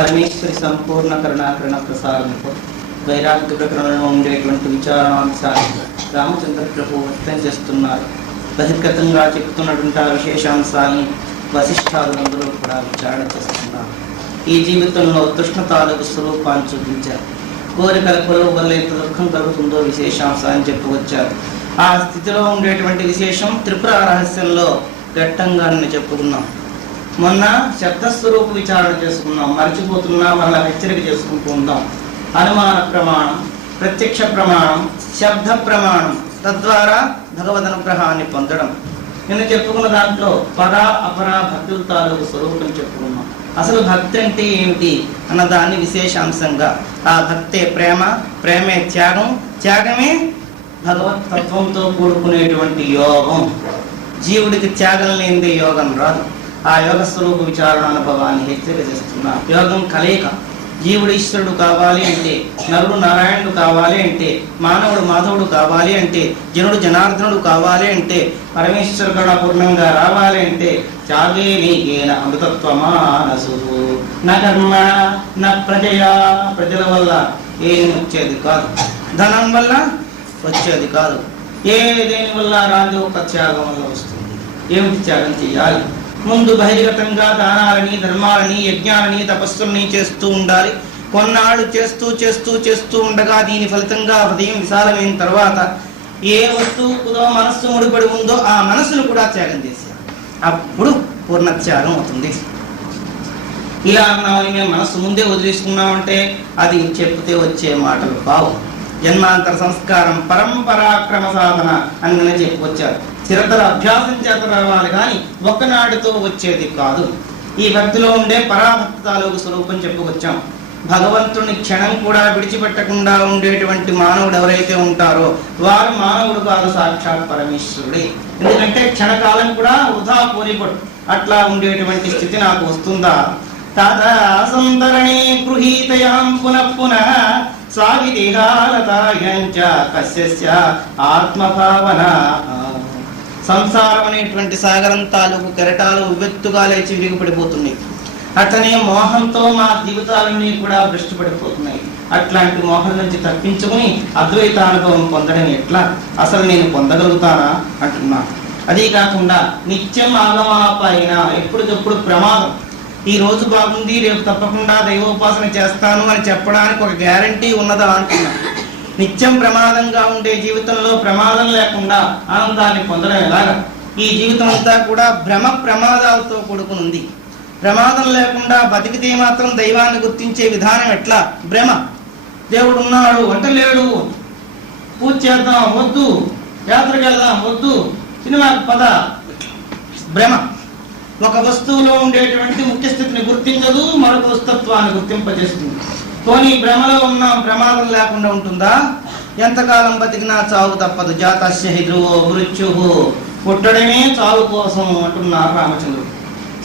పరమేశ్వరి సంపూర్ణ కరుణాకరణ ప్రసారంతో వైరాగ్య ప్రకరణలో ఉండేటువంటి విచారణాంశాలు రామచంద్ర ప్రభు వ్యక్తం చేస్తున్నారు. బహిర్గతంగా చెబుతున్నటువంటి ఆ విశేషాంశాన్ని వశిష్ఠాదులందరూ కూడా విచారణ చేస్తున్నారు. ఈ జీవితంలో తృష్ణతాలకు స్వరూపాన్ని చూపించారు. కోరికల కొలువు వల్ల ఎంత దుఃఖం కలుగుతుందో విశేషాంశాన్ని చెప్పుకొచ్చారు. ఆ స్థితిలో ఉండేటువంటి విశేషం త్రిపుర రహస్యంలో ఘట్టంగా చెప్పుకున్నాం. మొన్న శబ్దస్వరూప విచారణ చేసుకున్నాం. మర్చిపోతున్నా మళ్ళా హెచ్చరిక చేసుకుంటూ ఉంటాం. అనుమాన ప్రమాణం, ప్రత్యక్ష ప్రమాణం, శబ్ద ప్రమాణం, తద్వారా భగవద్ అనుగ్రహాన్ని పొందడం. నిన్న చెప్పుకున్న దాంట్లో పరా అపరా భక్తుల తాలూకు స్వరూపం చెప్పుకున్నాం. అసలు భక్తి అంటే ఏమిటి అన్నదాన్ని విశేషాంశంగా, ఆ భక్తే ప్రేమ, ప్రేమే త్యాగం, త్యాగమే భగవత్ తత్వంతో కూడుకునేటువంటి యోగం. జీవుడికి త్యాగం లేనిదే యోగం రాదు. ఆ యోగ స్వరూప విచారణ అనుభవాన్ని హెచ్చరిక చేస్తున్నా. యోగం కలయిక. జీవుడు ఈశ్వరుడు కావాలి అంటే, నరుడు నారాయణుడు కావాలి అంటే, మానవుడు మాధవుడు కావాలి అంటే, జనుడు జనార్దనుడు కావాలి అంటే, పరమేశ్వర కరుణ పూర్ణంగా రావాలి అంటే త్యాగే నీకేన అమృతత్వమానసు నా కర్మ నా ప్రజయా. ప్రజల వల్ల ఏమి వచ్చేది కాదు, ధనం వల్ల వచ్చేది కాదు, దేని వల్ల రాదు, ఒక త్యాగం వల్ల వస్తుంది. ఏమిటి త్యాగం చేయాలి? ముందు బహిర్గతంగా దానాలని, ధర్మాలని, యజ్ఞాలని, తపస్సుల్ని చేస్తూ ఉండాలి. కొన్నాళ్ళు చేస్తూ చేస్తూ చేస్తూ ఉండగా దీని ఫలితంగా హృదయం విశాలమైన తర్వాత ఏ వస్తువుతో మనస్సు ముడిపడి ఉందో ఆ మనస్సును కూడా త్యాగం చేశారు. అప్పుడు పూర్ణ త్యాగం అవుతుంది. ఇలా అన్నామని మేము మనస్సు ముందే వదిలేసుకున్నామంటే అది చెప్తే వచ్చే మాటలు కావు. జన్మాంతర సంస్కారం పరంపరాక్రమ సాధన అని చెప్పుకొచ్చారు. చిరతర అభ్యాసం చేత రావాలి కానీ ఒక్కనాటితో వచ్చేది కాదు. ఈ భక్తిలో ఉండే పరాభక్తి తాలూకు స్వరూపం చెప్పుకొచ్చాం. భగవంతుని క్షణం కూడా విడిచిపెట్టకుండా ఉండేటువంటి మానవుడు ఎవరైతే ఉంటారో వారు మానవుడు కాదు, సాక్షాత్ పరమేశ్వరుడే. ఎందుకంటే క్షణకాలం కూడా వృధా పోలిపడు. అట్లా ఉండేటువంటి స్థితి నాకు వస్తుందా? తదా సంతరణే గృహీతయాం పునః పునః సాగితిహాలతాయంచ కస్యస్య ఆత్మభావన. సంసారం అనేటువంటి సాగరం తాలూకు కెరటాలు ఉవ్వెత్తుగా లేచి విరిగిపడిపోతున్నాయి. అట్లనే మోహంతో మా జీవితాలన్నీ కూడా భ్రష్టుపడిపోతున్నాయి. అట్లాంటి మోహం నుంచి తప్పించుకుని అద్వైత అనుభవం పొందడం ఎట్లా? అసలు నేను పొందగలుగుతానా అంటున్నా. అదే కాకుండా నిత్యం ఆగమాపైన ఎప్పటికప్పుడు ప్రమాదం. ఈ రోజు బాగుంది, రేపు తప్పకుండా దైవోపాసన చేస్తాను అని చెప్పడానికి ఒక గ్యారంటీ ఉన్నదా అంటున్నా. నిత్యం ప్రమాదంగా ఉండే జీవితంలో ప్రమాదం లేకుండా ఆనందాన్ని పొందడం ఎలాగా? ఈ జీవితం అంతా కూడా భ్రమ ప్రమాదాలతో కూడుకునుంది. ప్రమాదం లేకుండా బతికితే మాత్రం దైవాన్ని గుర్తించే విధానం ఎట్లా? భ్రమ. దేవుడు ఉన్నాడు అంటే లేడు, పూజ చేద్దాం వద్దు, యాత్రకు వెళ్దాం వద్దు, సినిమాకి పద. భ్రమ. ఒక వస్తువులో ఉండేటువంటి ముఖ్య స్థితిని గుర్తించదు, మరొక వస్తుత్వాన్ని గుర్తింపజేస్తుంది. పోనీ భ్రమలో ఉన్నాం, ప్రమాదం లేకుండా ఉంటుందా? ఎంతకాలం బతికినా చావు తప్పదు. జాతస్య హి ధ్రువో మృత్యుః. పుట్టడమే చావు కోసం అంటున్నారు రామచంద్రుడు.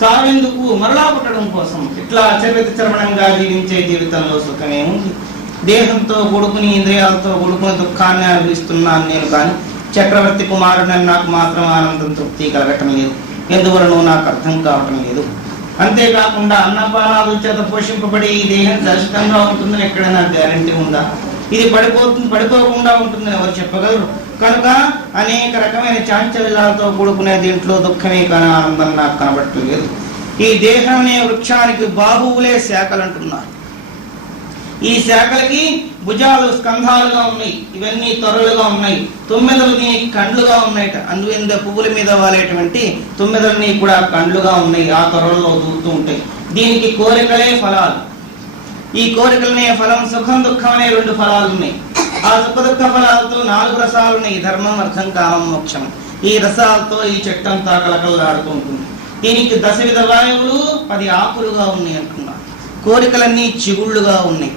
చావెందుకు? మరలా పుట్టడం కోసం. ఇట్లా చర్మణంగా జీవించే జీవితంలో సుఖమే ఉంది. దేహంతో కొడుకుని, ఇంద్రియాలతో కొడుకుని దుఃఖాన్ని అనుభవిస్తున్నాను నేను, కానీ చక్రవర్తి కుమారుడని నాకు మాత్రం ఆనందం, తృప్తి కలగటం లేదు. ఎందువలనో నాకు అర్థం కావటం లేదు. అంతేకాకుండా అన్నపానాదుల చేత పోషింపబడి ఈ దేహం దర్శకంగా ఉంటుందని ఎక్కడైనా గ్యారంటీ ఉందా? ఇది పడిపోకుండా ఉంటుందని ఎవరు చెప్పగలరు? కనుక అనేక రకమైన చాంచల్యాలతో కూడుకునే దీంట్లో దుఃఖమే కానీ ఆనందం నాకు కనబట్టలేదు. ఈ దేహం అనే వృక్షానికి బాహువులే శాఖలు అంటున్నారు. ఈ శాఖలకి భుజాలు, స్కంధాలుగా ఉన్నాయి. ఇవన్నీ తొరలుగా ఉన్నాయి. తొమ్మిదలు దీనికి కండ్లుగా ఉన్నాయట. అందువల్ల పువ్వుల మీద వాలేటువంటి తొమ్మిదలని కూడా కండ్లుగా ఉన్నాయి. ఆ తొరల్లో దూరుతూ ఉంటాయి. దీనికి కోరికలే ఫలాలు. ఈ కోరికలనే ఫలం సుఖం, దుఃఖం అనే 2 ఫలాలు ఉన్నాయి. ఆ సుఖ దుఃఖ ఫలాలతో 4 రసాలు ఉన్నాయి. ధర్మం, అర్థం, కామం, మోక్షం. ఈ రసాలతో ఈ చెట్టంతా కలకలలాడుతూ ఉంటుంది. దీనికి 10 విధ వాయువులు, 10 ఆకులుగా ఉన్నాయి అంటున్నారు. కోరికలన్నీ చిగుళ్ళుగా ఉన్నాయి.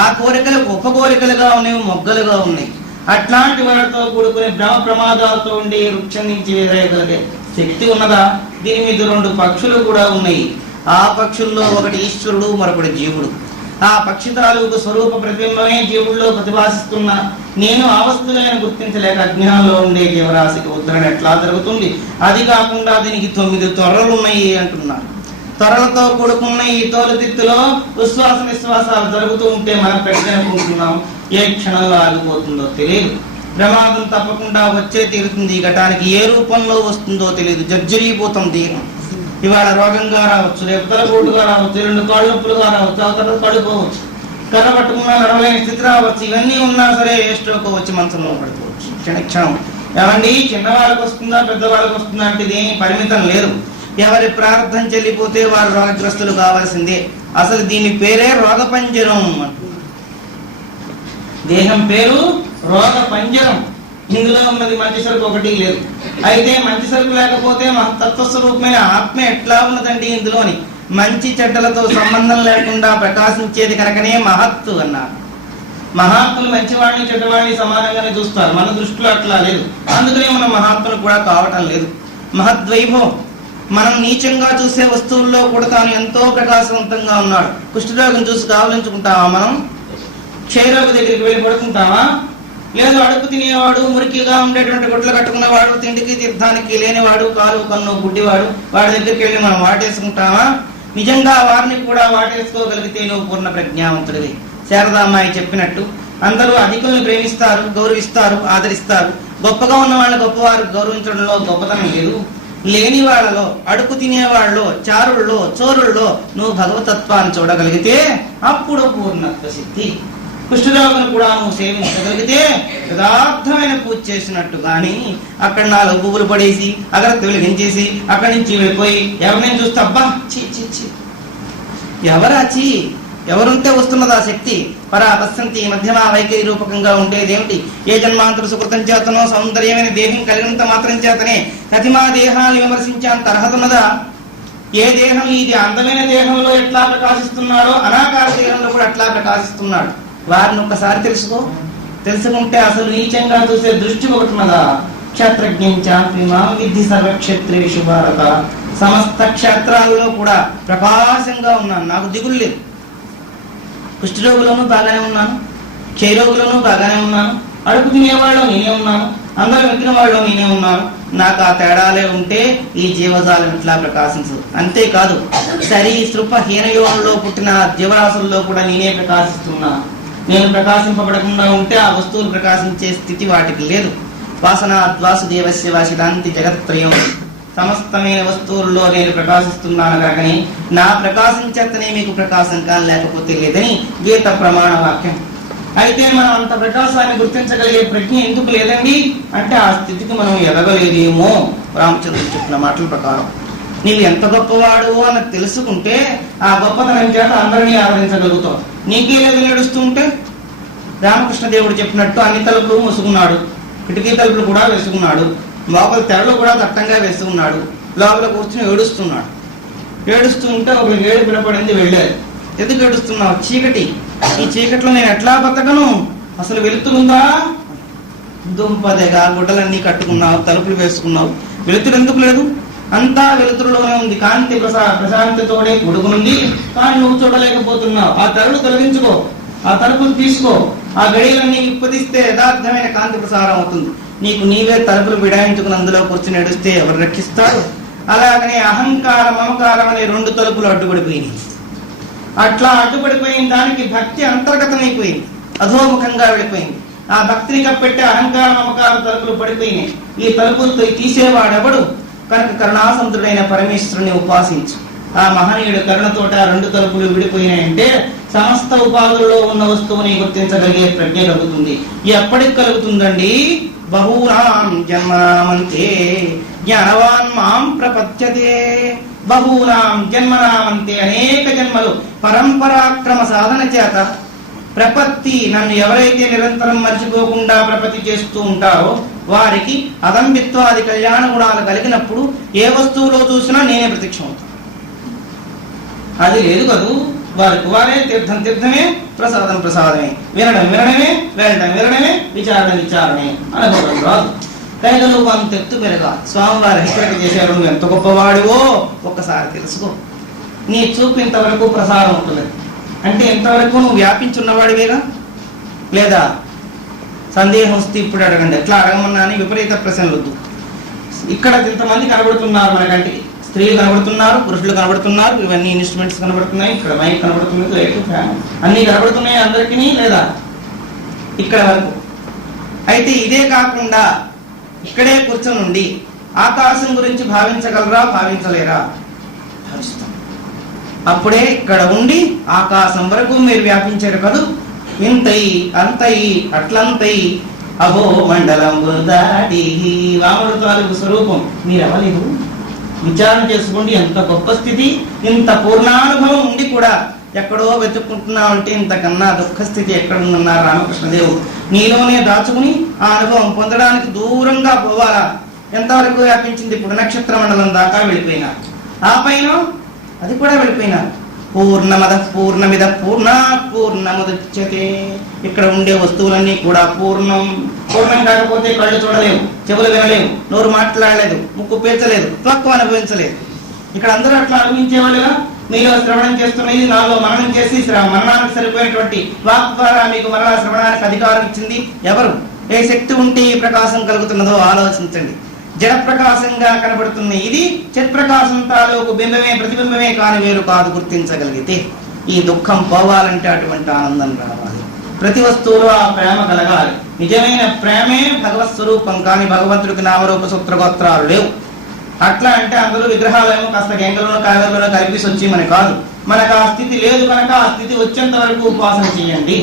ఆ కోరికలు ఉపకోరికలుగా ఉన్నాయి, మొగ్గలుగా ఉన్నాయి. అట్లాంటి వాటితో కూడుకునే భ్రమ ప్రమాదాలతో ఉండే వృక్షం నుంచి ఎదురేయగలిగే శక్తి ఉన్నదా? దీని మీద 2 పక్షులు కూడా ఉన్నాయి. ఆ పక్షుల్లో ఒకటి ఈశ్వరుడు, మరొకటి జీవుడు. ఆ పక్షి తాలూకు స్వరూప ప్రతిబింబమే జీవుల్లో ప్రతిభాసిస్తున్నా నేను ఆ వస్తువులను గుర్తించలేక అజ్ఞానంలో ఉండే జీవరాశికి ఉద్ధరణ ఎట్లా జరుగుతుంది? అది కాకుండా దీనికి 9 తొర్రలు ఉన్నాయి అంటున్నారు. త్వరలతో కూడుకున్న ఈ తోలుతిత్తులో ఉశ్వాస నిశ్వాసాలు జరుగుతూ ఉంటే మనం పెట్టనుకుంటున్నాం, ఏ క్షణంలో ఆగిపోతుందో తెలియదు. ప్రమాదం తప్పకుండా వచ్చే తీరుతుంది. ఈ ఘటానికి ఏ రూపంలో వస్తుందో తెలియదు. జర్జరీభూతం దేహం. ఇవాళ రోగంగా రావచ్చు, రేపు తలపోటుగా రావచ్చు, 2 కాళ్ళు నొప్పులుగా రావచ్చు, అవతల పడిపోవచ్చు, కర్ర పట్టుకున్నా నడవలేని స్థితి రావచ్చు. ఇవన్నీ ఉన్నా సరే ఏ స్ట్రోక్ వచ్చి మంచంలో పడిపోవచ్చు క్షణక్షణం. ఏమండి, చిన్నవాళ్ళకి వస్తుందా పెద్దవాళ్ళకి వస్తుందా అంటే ఇదేమి పరిమితం లేదు. ఎవరి ప్రారంభం చెల్లిపోతే వారు రోగగ్రస్తులు కావాల్సిందే. అసలు దీని పేరే రోగ పంజరం. దేహం పేరు రోగ పంజరం. ఇందులో ఉన్నది మంచి సరుకు ఒకటి లేదు. అయితే మంచి సరుకు లేకపోతే తత్వస్వరూపమైన ఆత్మ ఎట్లా ఉన్నదండి ఇందులోని? మంచి చెడ్డలతో సంబంధం లేకుండా ప్రకాశించేది కనుకనే మహత్తు అన్నారు. మహాత్ములు మంచివాడిని చెడ్డవాడిని సమానంగానే చూస్తారు. మన దృష్టిలో అట్లా లేదు. అందుకనే మనం మహాత్ములు కూడా కావటం లేదు. మహద్వైభవం. మనం నీచంగా చూసే వస్తువుల్లో కూడా తాను ఎంతో ప్రకాశవంతంగా ఉన్నాడు. కుష్ఠరోగం చూసి కావలించుకుంటావా? మనం క్షయరోగి దగ్గరికి వెళ్ళి పడుకుంటావా? లేదు అడుపు తినేవాడు, మురికిగా ఉండేటువంటి గుడ్లు కట్టుకున్నవాడు, తిండికి తీర్థానికి లేనివాడు, కాలు కన్ను గుడ్డివాడు, వాడి దగ్గరికి వెళ్ళి మనం వాటేసుకుంటామా? నిజంగా వారిని కూడా వాటేసుకోగలిగితే నువ్వు పూర్ణ ప్రజ్ఞావంతుడివి. శారదామ్మాయి చెప్పినట్టు అందరూ అధికులను ప్రేమిస్తారు, గౌరవిస్తారు, ఆదరిస్తారు. గొప్పగా ఉన్న వాళ్ళని గొప్పవారు గౌరవించడంలో గొప్పతనం లేదు. లేని వాళ్ళలో, అడుపు తినేవాళ్ళలో, చారుల్లో, చోరుల్లో నువ్వు భగవతత్వాన్ని చూడగలిగితే అప్పుడు పూర్ణత్వ సిద్ధి. కుష్ఠరోగును కూడా నువ్వు సేవించగలిగితే యథార్థమైన పూజ చేసినట్టు. కానీ అక్కడ 4 పువ్వులు పడేసి అగరత్తి వెలిగించేసి అక్కడి నుంచి వెళ్ళిపోయి ఎవరిని చూస్తే అబ్బా చీ చీ చీ, ఎవరాచి ఎవరుంటే వస్తున్నది ఆ శక్తి? పరా పశ్యంతి మధ్యమ వైఖరి రూపకంగా ఉండేదేమిటి? ఏ జన్మాంతర సుకృతం చేతనో సౌందర్యమైన దేహం కలిగినంత మాత్రం చేతనే ప్రతిమా దేహాన్ని విమర్శించేంత అర్హత ఉన్నదా? ఏ దేహం ఇది అందమైన దేహంలో ఎట్లా ప్రకాశిస్తున్నాడో అనాకార దేహంలో కూడా అట్లా ప్రకాశిస్తున్నాడు. వారిని ఒక్కసారి తెలుసుకో. తెలుసుకుంటే అసలు నీచంగా చూసే దృష్టి ఒకటి ఉన్నదా? క్షేత్రజ్ఞాం విద్ధి సర్వక్షేత్రేషు భారత. సమస్త క్షేత్రాలలో కూడా ప్రకాశంగా ఉన్నాను, నాకు దిగులు లేదు. కుష్ఠరోగులను బాగానే ఉన్నాను, క్షయరోగులను బాగానే ఉన్నాను, అడుపు తినేవాళ్ళు నేనే ఉన్నాను, అందరూ వెక్కిన వాళ్ళు నేనే ఉన్నాను. నాకు ఆ తేడాలే ఉంటే ఈ జీవజాలం ఇట్లా ప్రకాశించదు. అంతేకాదు సరీసృప హీనయోగంలో పుట్టిన జీవరాశుల్లో కూడా నేనే ప్రకాశిస్తున్నా. నేను ప్రకాశింపబడకుండా ఉంటే ఆ వస్తువులు ప్రకాశించే స్థితి వాటికి లేదు. వాసనాద్వాసుదేవస్య వాసిదాంతి జగత్రయం. సమస్తమైన వస్తువుల్లో నేను ప్రకాశిస్తున్నాను కనుకని నా ప్రకాశం చేతనే మీకు ప్రకాశం కానీ లేకపోతే లేదని గీత ప్రమాణ వాక్యం. అయితే మనం అంత ప్రకాశాన్ని గుర్తించగలిగే ప్రజ్ఞ ఎందుకు లేదండి అంటే ఆ స్థితికి మనం ఎదగలేదేమో. రామచంద్రుడు చెప్పిన మాటల ప్రకారం నీవు ఎంత గొప్పవాడు అని తెలుసుకుంటే ఆ గొప్పతనం చేత అందరినీ ఆదరించగలుగుతావు. నీకే లేదు నడుస్తూ ఉంటే రామకృష్ణదేవుడు చెప్పినట్టు అన్ని తలుపులు మూసుకున్నాడు, కిటికీ తలుపులు కూడా వేసుకున్నాడు, లోపల తెరలు కూడా దట్టంగా వేసుకున్నాడు, లోపల కూర్చుని ఏడుస్తున్నాడు. ఏడుస్తూ ఉంటే ఒక ఏడు వినపడింది. వెళ్ళారు. ఎందుకు ఏడుస్తున్నావు? చీకటి. ఈ చీకట్లో నేను ఎట్లా బతకను? అసలు వెలుతురుందా? దుంపదేగా గుడ్డలన్నీ కట్టుకున్నావు, తలుపులు వేసుకున్నావు, వెలుతురు ఎందుకు లేదు? అంతా వెలుతురులోనే ఉంది. కాంతి ప్రశాంతితోనే కొడుకునుంది, కానీ నువ్వు చూడలేకపోతున్నావు. ఆ తెరలు తొలగించుకో, ఆ తలుపులు తీసుకో, ఆ గడియలన్నీ విప్పదిస్తే యథార్థమైన కాంతి ప్రసారం అవుతుంది. నీకు నీవే తలుపులు విడాయించుకుని అందులో కూర్చుని నడిస్తే ఎవరు రక్షిస్తారు? అలాగనే అహంకారం మమకారం అనే 2 తలుపులు అడ్డుపడిపోయినాయి. అట్లా అడ్డుపడిపోయిన దానికి భక్తి అంతర్గతమైపోయింది, అధోముఖంగా వెళ్ళిపోయింది. ఆ భక్తిని కప్పెట్టే అహంకార మమకార తలుపులు పడిపోయినాయి. ఈ తలుపులతో తీసేవాడెవడు? కనుక కరుణాసముద్రుడైన పరమేశ్వరుని ఉపాసించు. ఆ మహనీయుడు కరుణతోట 2 తలుపులు విడిపోయినాయంటే సమస్త ఉపాధుల్లో ఉన్న వస్తువుని గుర్తించగలిగే ప్రజ్ఞ కలుగుతుంది. ఎప్పటికి కలుగుతుందండి? బహూనాం జన్మనామంతే జ్ఞానవాన్ మాం ప్రపద్యతే. బహూనాం జన్మనామంతే, అనేక జన్మలు పరంపరాక్రమ సాధన చేత ప్రపత్తి, నన్ను ఎవరైతే నిరంతరం మర్చిపోకుండా ప్రపత్తి చేస్తూ ఉంటారో వారికి అదంబిత్వాది కళ్యాణ గుణాలు కలిగినప్పుడు ఏ వస్తువులో చూసినా నేనే ప్రత్యక్షమవుతాను. అది లేదు కదూ. వారికి వారే, తీర్థం తీర్థమే, ప్రసాదం ప్రసాదమే, వినడం వినడమే, వెళ్ళడం వినడమే, విచారణ విచారణే, అనుభవం రాదు. కనుక నువ్వు అంత ఎత్తు పెరగా స్వామివారి హెచ్చరిక చేశారు. నువ్వు ఎంత గొప్పవాడివో ఒక్కసారి తెలుసుకో. నీ చూపు ఇంతవరకు ప్రసారం ఉంటుంది అంటే ఎంతవరకు నువ్వు వ్యాపించున్నవాడివేగా. లేదా సందేహం వస్తే ఇప్పుడు అడగండి. ఎట్లా అడగమన్నా అని విపరీత ప్రశ్నలు వద్దు. ఇక్కడ ఇంతమంది కనబడుతున్నారు మనకంటే స్త్రీలు కనబడుతున్నారు, పురుషులు కనబడుతున్నారు, ఇవన్నీ ఇన్స్ట్రుమెంట్స్ కనబడుతున్నాయి, ఇక్కడ మైక్ కనబడుతుంది, లైట్ ఫ్యాన్ అన్నీ కనబడుతున్నాయి అందరికీ లేదా ఇక్కడ వరకు. అయితే ఇదే కాకుండా ఇక్కడే కూర్చొని ఆకాశం గురించి భావించగలరా, భావించలేరా? భావిస్తాం. అప్పుడే ఇక్కడ ఉండి ఆకాశం వరకు మీరు వ్యాపించారు కదూ. ఇంతై అంతై అట్లంతై అహో మండలం దాటి వాముడు తాలూకు స్వరూపం మీరు అవ్వలేదు. విచారణ చేసుకోండి. ఎంత గొప్ప స్థితి. ఇంత పూర్ణానుభవం ఉండి కూడా ఎక్కడో వెతుక్కుంటున్నామంటే ఇంతకన్నా దుఃఖ స్థితి ఎక్కడున్నారు రామకృష్ణదేవుడు. నీలోనే దాచుకుని ఆ అనుభవం పొందడానికి దూరంగా పోవాలా. ఎంతవరకు వ్యాపించింది? ఇప్పుడు నక్షత్ర మండలం దాకా వెళ్ళిపోయినారు. ఆ పైన అది కూడా వెళ్ళిపోయినారు. పూర్ణమద పూర్ణమిద పూర్ణాత్ పూర్ణముదచ్యతే. ఇక్కడ ఉండే వస్తువులన్నీ కూడా పూర్ణం. పూర్ణం కాకపోతే కళ్ళు చూడలేవు, చెవులు వినలేవు, నోరు మాట్లాడలేదు, ముక్కు పీల్చలేదు, త్వక్కు అనుభవించలేదు. ఇక్కడ అందరూ అట్లా అనుభవించేవాళ్ళుగా. మీలో శ్రవణం చేస్తున్నది నాలో మననం చేసి మరణానికి సరిపోయినటువంటి వాక్ ద్వారా మీకు మరణ శ్రవణానికి అధికారం ఇచ్చింది ఎవరు? ఏ శక్తి ఉంటే ఈ ప్రకాశం కలుగుతున్నదో ఆలోచించండి. జడ ప్రకాశంగా కనబడుతున్న ఇది చిత్ప్రకాశం తాలూకు బింబమే, ప్రతిబింబమే కాని వేరు కాదు. గుర్తించగలిగితే ఈ దుఃఖం పోవాలంటే అటువంటి ఆనందం రావాలి. ప్రతి వస్తువులో ఆ ప్రేమ కలగాలి. నిజమైన ప్రేమే భగవత్ స్వరూపం. కానీ భగవంతుడికి నామరూప సూత్రగోత్రాలు లేవు. అట్లా అంటే అందరూ విగ్రహాలేమో కాస్త గంగలోనో కాగలోనో కలిపేసి వచ్చి మన కాదు. మనకు ఆ స్థితి లేదు కనుక ఆ స్థితి వచ్చేంత వరకు ఉపాసన చేయండి.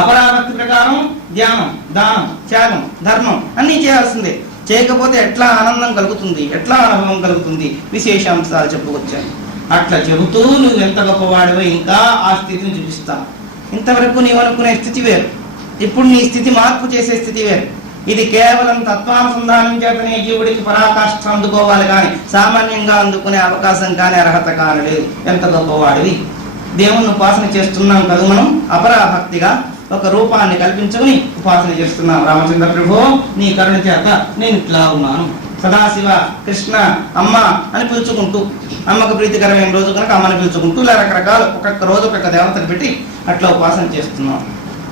అపరాభక్తి ప్రకారం ధ్యానం, దానం, త్యాగం, ధర్మం అన్నీ చేయాల్సిందే. చేయకపోతే ఎట్లా ఆనందం కలుగుతుంది, ఎట్లా అనుభవం కలుగుతుంది? విశేషాంశాలు చెప్పుకొచ్చాను. అట్లా చెబుతూ నువ్వు ఎంత గొప్పవాడివో ఇంకా ఆ స్థితిని చూపిస్తావు. ఇంతవరకు నీవు అనుకునే స్థితి వేరు, ఇప్పుడు నీ స్థితి మార్పు చేసే స్థితి వేరు. ఇది కేవలం తత్వానుసంధానం చేతనే జీవుడికి పరాకాష్ఠ అందుకోవాలి కానీ సామాన్యంగా అందుకునే అవకాశం కానీ అర్హత కానీ లేదు. ఎంత గొప్పవాడివి. దేవుణ్ణి ఉపాసన చేస్తున్నాం కదా మనం. అపరాభక్తిగా ఒక రూపాన్ని కల్పించుకుని ఉపాసన చేస్తున్నాం. రామచంద్ర ప్రభు నీ కరుణ చేత నేను ఇట్లా ఉన్నాను. సదాశివ, కృష్ణ, అమ్మ అని పిలుచుకుంటూ, అమ్మకు ప్రీతికరమైన రోజు కనుక అమ్మని పిలుచుకుంటూ ఇలా రకరకాల ఒక్కొక్క రోజు ఒక్కొక్క దేవతను పెట్టి అట్లా ఉపాసన చేస్తున్నాం.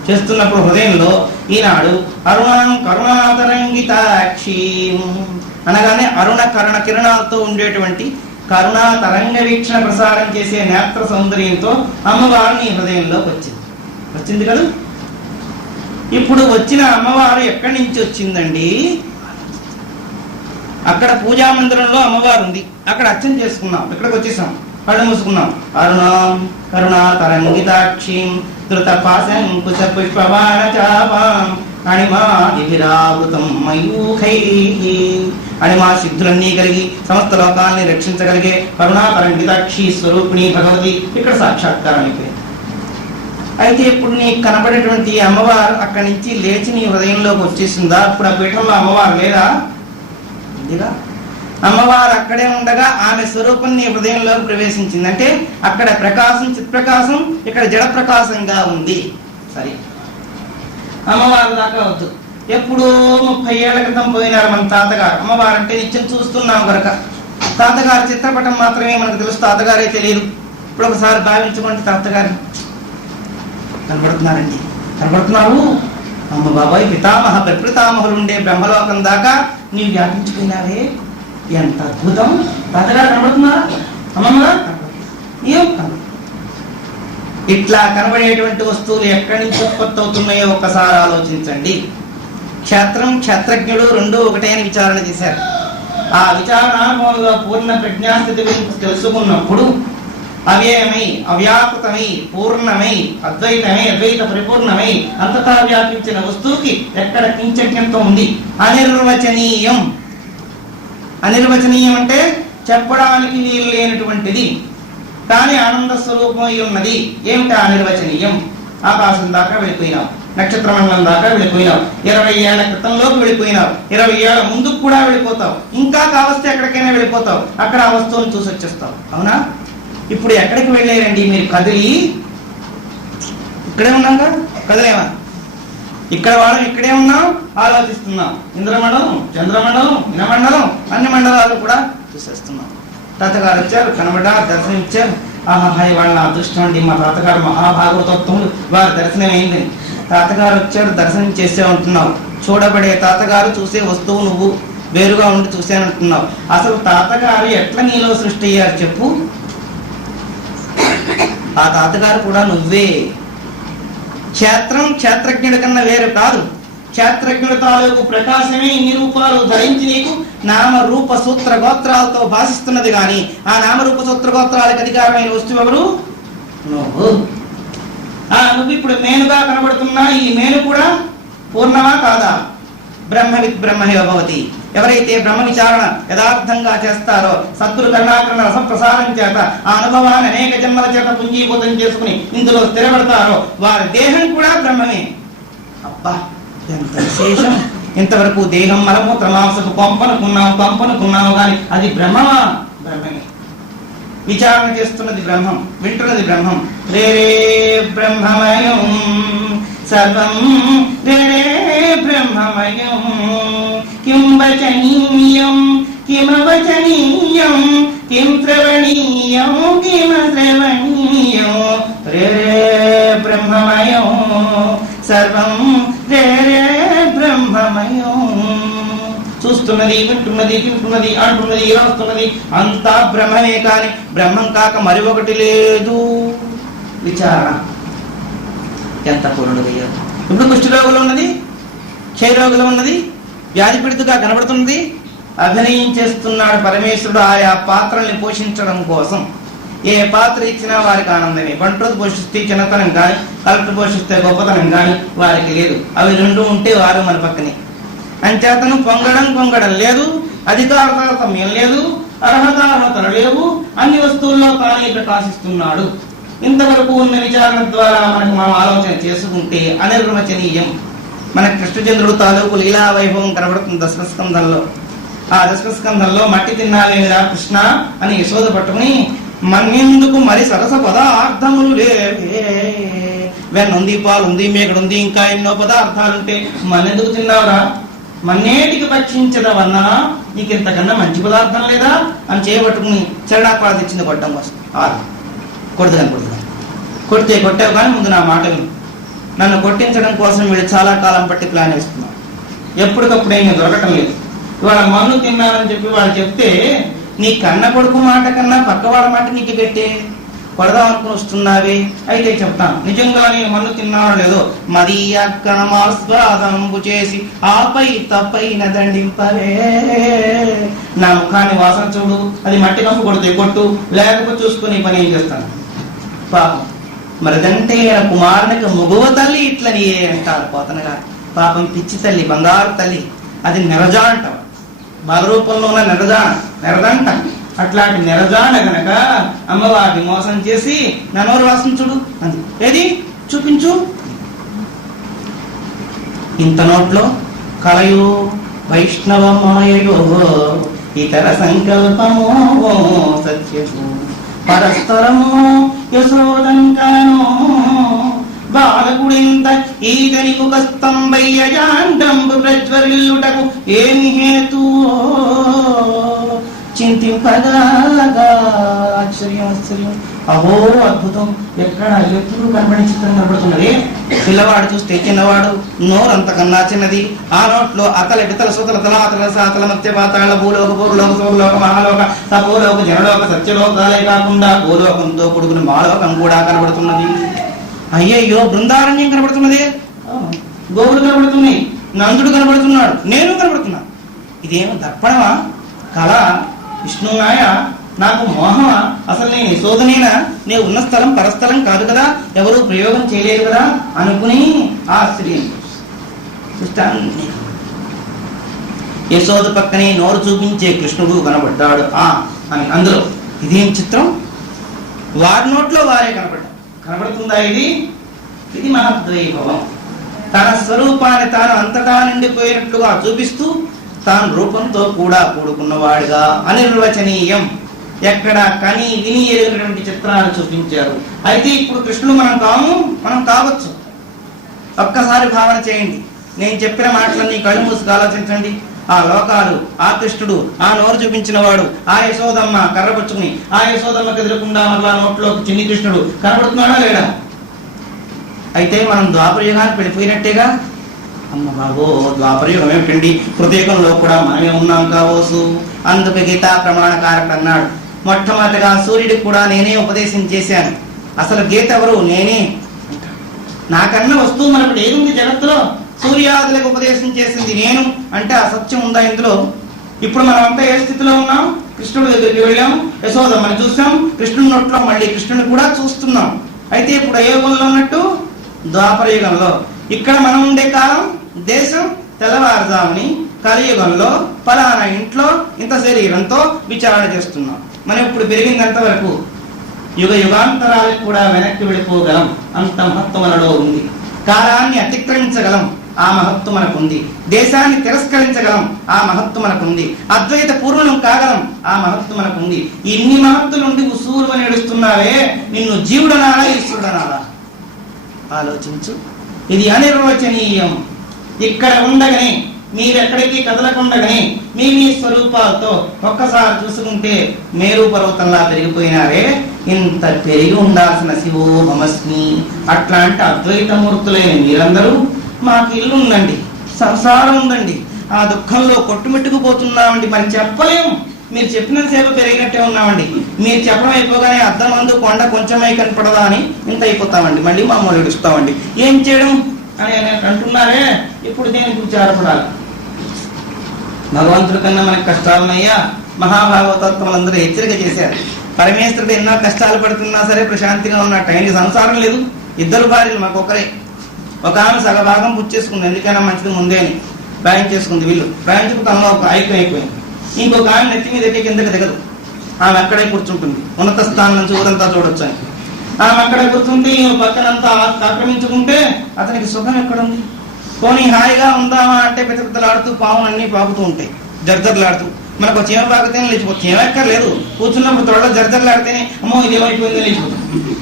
చేస్తున్నప్పుడు హృదయంలో ఈనాడు అరుణం కరుణాతరంగితాక్షి అనగానే అరుణ కరుణ కిరణాలతో ఉండేటువంటి కరుణా తరంగ వీక్షణ ప్రసారం చేసే నేత్ర సౌందర్యంతో అమ్మవారు నీ హృదయంలోకి వచ్చింది కదా. ఇప్పుడు వచ్చిన అమ్మవారు ఎక్కడి నుంచి వచ్చిందండి? అక్కడ పూజా మందిరంలో అమ్మవారు ఉంది, అక్కడ అర్చన చేసుకున్నాం, ఇక్కడికి వచ్చేసాం, కళ్ళు మూసుకున్నాం. అరుణాం కరుణా తరంగితాక్షిం ధృత పాశంకుశ పుష్పబాణ చాపాం అణిమాదిభిరావృతం మయూఖైః. అణిమా సిద్ధులన్నీ కలిగి సమస్త లోకాన్ని రక్షించగలిగే కరుణా తరంగితాక్షి స్వరూపిణి భగవతి ఇక్కడ సాక్షాత్కారం అయిపోయింది. అయితే ఇప్పుడు నీకు కనబడేటువంటి అమ్మవారు అక్కడి నుంచి లేచి నీ హృదయంలోకి వచ్చేసిందా? ఇప్పుడు ఆ పీఠంలో అమ్మవారు లేదా? ఇదిగా అమ్మవారు అక్కడే ఉండగా ఆమె స్వరూపం నీ హృదయంలోకి ప్రవేశించింది. అంటే అక్కడ ప్రకాశం చిత్ప్రకాశం, ఇక్కడ జడ ప్రకాశంగా ఉంది. సరే, అమ్మవారు దాకా వద్దు. ఎప్పుడో 30 ఏళ్ల క్రితం పోయినారు మన తాతగారు. అమ్మవారు అంటే నిత్యం చూస్తున్నాం కనుక తాతగారు చిత్రపటం మాత్రమే మనకు తెలుసు, తాతగారే తెలియదు. ఇప్పుడు ఒకసారి భావించుకోండి, తాతగారు కనబడుతున్నారండి, కనబడుతున్నారు. అమ్మ బాబాయ్ పితామహ ప్రపితామహులు ఉండే బ్రహ్మలోకం దాకా నీవు వ్యాపించుకున్నావే, ఎంత అద్భుతం. తాతగారు కనబడుతున్నారా? అమ్మమ్మగా ఏం కనబడు. ఇట్లా కనబడేటువంటి వస్తువులు ఎక్కడి నుంచి ఉత్పత్తి అవుతున్నాయో ఒక్కసారి ఆలోచించండి. క్షేత్రం క్షేత్రజ్ఞుడు రెండూ ఒకటే అని విచారణ చేశారు. ఆ విచారణానుభవంలో పూర్ణ ప్రజ్ఞాస్థితి గురించి తెలుసుకున్నప్పుడు అవ్యయమై, అవ్యాకృతమై, పూర్ణమై, అద్వైతమై, అద్వైత పరిపూర్ణమై అంతటా వ్యాపించిన వస్తువుకి ఎక్కడ కించజ్ఞత్వం ఉంది? అనిర్వచనీయం. అనిర్వచనీయం అంటే చెప్పడానికి వీలు లేనటువంటిది, కానీ ఆనంద స్వరూపమై ఉన్నది. ఏమిటి అనిర్వచనీయం? ఆకాశం దాకా వెళ్ళిపోయినావు, నక్షత్ర మండలం దాకా వెళ్ళిపోయినావు, 20 ఏళ్ల క్రితంలోకి వెళ్ళిపోయినావు, 20 ఏళ్ల ముందుకు కూడా వెళ్ళిపోతావు, ఇంకా కావస్తే ఎక్కడికైనా వెళ్ళిపోతావు, అక్కడ ఆ వస్తువుని చూసి వచ్చేస్తావు. అవునా? ఇప్పుడు ఎక్కడికి వెళ్ళారండి మీరు? కదిలి ఇక్కడే ఉన్నాం కదా, కదిలేమా? ఇక్కడ వాళ్ళం ఇక్కడే ఉన్నాం, ఆలోచిస్తున్నాం. ఇంద్రమండలం, చంద్రమండలం, ఇనమండలం అన్ని మండలాలు కూడా చూసేస్తున్నాం. తాతగారు వచ్చారు, కనబడ్డారు, దర్శనం ఇచ్చారు. ఆహా, వాళ్ళ అదృష్టం అండి, మా తాతగారు మహాభాగవతత్వములు, వారి దర్శనం అయింది. తాతగారు వచ్చారు, దర్శనం చేసే ఉంటున్నావు. చూడబడే తాతగారు, చూసే వస్తువు నువ్వు. వేరుగా ఉండి చూశానంటున్నావు. అసలు తాతగారు ఎట్లా నీలో సృష్టి అయ్యారు చెప్పు. ఆ తాతగారు కూడా నువ్వే. క్షేత్రం క్షేత్రజ్ఞుడి కన్నా వేరు కాదు. క్షేత్రజ్ఞుడి తాలూకు ప్రకాశమే ఇన్ని రూపాలు ధరించి నీకు నామ రూప సూత్ర గోత్రాలతో భాషిస్తున్నది. కానీ ఆ నామరూప సూత్ర గోత్రాలకు అధికారమైన వస్తువు ఎవరు? నువ్వు. నువ్వు ఇప్పుడు మేనుగా కనబడుతున్నా ఈ మేను కూడా పూర్ణమా కాదా? బ్రహ్మవిత్ బ్రహ్మహేవ భవతి. ఎవరైతే బ్రహ్మ విచారణ యథార్థంగా చేస్తారో సద్గురు కరుణాకరణ రసప్రసారం చేత ఆ అనుభవాన్ని అనేక జన్మల చేత పుంజీభూతం చేసుకుని ఇందులో స్థిరపడతారో వారి దేహం కూడా బ్రహ్మమే. అబ్బా ఎంత విశేషం! ఇంతవరకు దేహం మలమూత్ర మాంసపు పంపనుకున్నావు కానీ అది బ్రహ్మమా? బ్రహ్మమే. విచారణ చేస్తున్నది బ్రహ్మం, వింటున్నది బ్రహ్మం. రే బ్రహ్మమయం సర్వం రే బ్రహ్మమయం కిం వచనీయం కిమవచనీయం కిం శ్రవణీయం కిమశ్రవణీయం రే బ్రహ్మమయం సర్వం రే బ్రహ్మమయం. చూస్తున్నది, వింటున్నది, తింటున్నది, అంటున్నది, రాస్తున్నది అంతా బ్రహ్మమే. కానీ బ్రహ్మం కాక మరి ఒకటి లేదు. విచారణ ఎంత పూర్ణుడయ్యో. ఇప్పుడు కుష్ఠరోగులు ఉన్నది, క్షయరోగులు ఉన్నది, వ్యాధి పీడితుగా కనబడుతున్నది. అభినయం చేస్తున్నాడు పరమేశ్వరుడు ఆయా పాత్రల్ని పోషించడం కోసం. ఏ పాత్ర ఇచ్చినా వారికి ఆనందమే. బంట్రోజు పోషిస్తే చిన్నతనం కానీ, కలెక్టర్ పోషిస్తే గొప్పతనం కానీ వారికి లేదు. అవి రెండు ఉంటే వారు మన పక్కనే. అంచేతను పొంగడం లేదు, అధికార తారతమ్యం లేదు, అర్హతలు లేవు. అన్ని వస్తువుల్లో తానే ప్రకాశిస్తున్నాడు. ఇంతవరకు ఉన్న విచారణ ద్వారా మనకు మనం ఆలోచన చేసుకుంటే అనిర్వచనీయం. మన కృష్ణచంద్రుడు తాలూకు లీలా వైభవం కనబడుతుంది దశమస్కంధంలో. ఆ దశమస్కంధంలో మట్టి తిన్నాలేదా కృష్ణ అని యశోద పట్టుకుని మన్నెందుకు మరి సరస పదార్థములు లేవే, వెన్నుంది, పాలుంది, మేకడుంది, ఇంకా ఎన్నో పదార్థాలుంటే మన్నెందుకు తిన్నావురా? మన్నేటికి భక్షించదవన్నా నీకు ఇంతకన్నా మంచి పదార్థం లేదా అని చేయబట్టుకుని చరణాపాద తెచ్చింది కొట్టడం కోసం. కొడుతుంది కొడితే కొట్టావు కానీ ముందు నా మాట విను. నన్ను కొట్టించడం కోసం వీళ్ళు చాలా కాలం పట్టి ప్లాన్ వేస్తున్నాం. ఎప్పటికప్పుడు ఏమీ దొరకటం లేదు. ఇవాళ మన్ను తిన్నానని చెప్పి వాళ్ళు చెప్తే నీ కన్న కొడుకు మాట కన్నా పక్కవాళ్ళ మాట నీకు పెట్టే కొడదాం అనుకుని వస్తున్నావే. అయితే చెప్తాను, నిజంగా నేను మన్ను తిన్నానో లేదో మదీయక్కణమాస్వాదంబు చేసి ఆపై తప్పైన దండింపవే. నా ముఖాన్ని వాసన చూడు, అది మట్టి కంపు కొడితే కొట్టు, లేకపోతే చూసుకుని పని ఏం చేస్తాను. పాపం మరిదంటే కుమారునికి ముగువ తల్లి ఇట్లని అంటారు పోతనగా. పాపం పిచ్చి తల్లి, బంగారు తల్లి, అది నెరజా అంటాం. బాలరూపంలో ఉన్న నెరదంట. అట్లాంటి నెరజాన గనక అమ్మవారిని మోసం చేసి నన్నోరు వాసన చూడు అంది. ఏది చూపించు. ఇంత నోట్లో కలయో వైష్ణవ మాయయో ఇతర సంకల్పమో సత్యము పరస్పరము యశోదంకనో బాలకుడింత ఈతని ముఖస్తంభయ్యాండంబు ప్రజ్వరిల్లుటకు ఏమి హేతువో చింతింపగా ఆశ్చర్యం. అహో అద్భుతం! ఎక్కడ ఎప్పుడు కనబడి చిత్రం కనబడుతున్నది. పిల్లవాడు చూస్తే చిన్నవాడు, నోరు అంతకన్నా చిన్నది. ఆ నోట్లో అతల వితల సుతల తలాతల సాతల మధ్య పాతాళ భూలోక పూర్లోక సౌరలోక మహాలోక తపోలోక జనలోక సత్యలోకాలే కాకుండా భూలోకంతో కొడుకుని మాలోకం కూడా కనబడుతున్నది. అయ్యయ్యో బృందారణ్యం కనబడుతున్నది, గోవులు కనబడుతున్నాయి, నందుడు కనబడుతున్నాడు, నేను కనబడుతున్నా. ఇదేమో దర్పణమా, కళ, విష్ణుమాయ, నాకు మోహమా? అసలు నేను యశోదనేనా? నేను ఉన్న స్థలం పరస్థలం కాదు కదా, ఎవరు ప్రయోగం చేయలేదు కదా అనుకుని ఆశ్చర్యం. యశోద పక్కనే నోరు చూపించే కృష్ణుడు కనబడ్డాడు అని. అందులో ఇదేం చిత్రం, వారి నోట్లో వారే కనబడుతుందా? ఇది మహద్వైభవం. తన స్వరూపాన్ని తాను అంతటా నిండిపోయినట్లుగా చూపిస్తూ తాను రూపంతో కూడా కూడుకున్నవాడుగా అనిర్వచనీయం. ఎక్కడ కని విని ఎరిగినటువంటి చిత్రాలు చూపించారు. అయితే ఇప్పుడు కృష్ణుడు మనం కావచ్చు. ఒక్కసారి భావన చేయండి. నేను చెప్పిన మాటలన్నీ కళ్ళు మూసుకు ఆలోచించండి. ఆ లోకాలు, ఆ కృష్ణుడు, ఆ నోరు చూపించిన వాడు, ఆ యశోదమ్మ కర్రపుచ్చుకుని ఆ యశోదమ్మకి ఎదురకుండా మళ్ళా నోట్లోకి చిన్ని కృష్ణుడు కనబడుతున్నాడా లేడా? అయితే మనం ద్వాపర యుగానికి వెళ్ళిపోయినట్టేగా. అమ్మ బాబో ద్వాపరయుగం ఏమిటండి, కృతయుగంలో కూడా మనమే ఉన్నాం కావోసు. అందుకు గీతా ప్రమాణకారకుడు అన్నాడు, మొట్టమొదటిగా సూర్యుడికి కూడా నేనే ఉపదేశం చేశాను. అసలు గీత ఎవరు? నేనే. నాకన్నా వస్తువు మనకు ఏదుంది జగత్తులో? సూర్యాదులకు ఉపదేశం చేసింది నేను అంటే ఆ సత్యం ఉందా ఇందులో? ఇప్పుడు మనం అంతా ఏ స్థితిలో ఉన్నాం? కృష్ణుడి దగ్గరికి వెళ్ళాం, యశోదమ్మని చూసాం, కృష్ణుడి నోట్లో మళ్ళీ కృష్ణుని కూడా చూస్తున్నాం. అయితే ఇప్పుడు ఏ యుగంలో ఉన్నట్టు? ద్వాపర యుగంలో. ఇక్కడ మనం ఉండే కాలం, దేశం తెల్లవారుజాముని కలియుగంలో ఫలానా ఇంట్లో ఇంత శరీరంతో విచారణ చేస్తున్నాం. మనం ఇప్పుడు పెరిగింది ఎంతవరకు? యుగ యుగాంతరాలకు కూడా వెనక్కి వెళ్ళిపోగలం, అంత మహత్వం మనలో ఉంది. కాలాన్ని అతిక్రమించగలం, ఆ మహత్వం మనకు ఉంది. దేశాన్ని తిరస్కరించగలం, ఆ మహత్వం మనకు ఉంది. అద్వైత పూర్వనం కాగలం, ఆ మహత్వం మనకు ఉంది. ఇన్ని మహత్తులు ఉండి ఉసూరు అని ఏడుస్తున్నావే, నిన్ను జీవుడనాలా ఈశ్వరుడనాలా? ఆలోచించు. ఇది అనిర్వచనీయం. ఇక్కడ ఉండగానే, మీరెక్కడికి కదలకుండగానే మీ మీ స్వరూపాలతో ఒక్కసారి చూసుకుంటే మేరు పర్వతంలా పెరిగిపోయినారే, ఇంత పెరిగి ఉండాల్సిన శివోహమస్మి అట్లాంటి అద్వైతమూర్తులైన మీరందరూ మాకు ఇల్లు ఉందండి, సంసారం ఉందండి, ఆ దుఃఖంలో కొట్టుమిట్టుకుపోతున్నామండి, మరి చెప్పలేము. మీరు చెప్పిన సేవ పెరిగినట్టే ఉన్నామండి. మీరు చెప్పడం అయిపోగానే అద్దం మందు కొండ కొంచెమై కనపడదా అని ఇంత అయిపోతామండి, మళ్ళీ మామూలు ఏడుస్తామండి. ఏం చేయడం అని అంటున్నారే. ఇప్పుడు దేనికి విచారపడాలి? భగవంతుడి కన్నా మనకి కష్టాలున్నాయా? మహాభాగవతత్వలందరూ హెచ్చరిక చేశారు. పరమేశ్వరుడు ఎన్నో కష్టాలు పడుతున్నా సరే ప్రశాంతిగా ఉన్నట్టు. ఆయనకి సంసారం లేదు, ఇద్దరు భార్యలు, మాకు ఒకరే. ఒక ఆమె సగభాగం పుచ్చేసుకుంది, ఎందుకైనా మంచిది ముందే అని రాయించేసుకుంది. వీళ్ళు రాయించుకు తనలో ఒక ఐక్యం అయిపోయింది. ఇంకొక ఆమె నెత్తి మీద ఎక్కి కిందకి దిగదు, ఆమె అక్కడే కూర్చుంటుంది. ఉన్నత స్థానం నుంచి ఊరంతా చూడొచ్చు అని ఆమె అక్కడే కూర్చుంటే పక్కనంతా ఆక్రమించుకుంటే అతనికి సుఖం ఎక్కడుంది? పోనీ హాయిగా ఉందామా అంటే పెద్దలాడుతూ పాములు అన్ని పాకుతూ ఉంటాయి, జర్జర్లాడుతూ. మనకు చీమ పాకితేనే లేచిపోతుంది, చీమ ఎక్కర్లేదు. కూర్చున్నప్పుడు త్వరలో జర్జర్లాడితేనే అమ్మో ఇది ఏమైపోయిందో లేచిపోతుంది.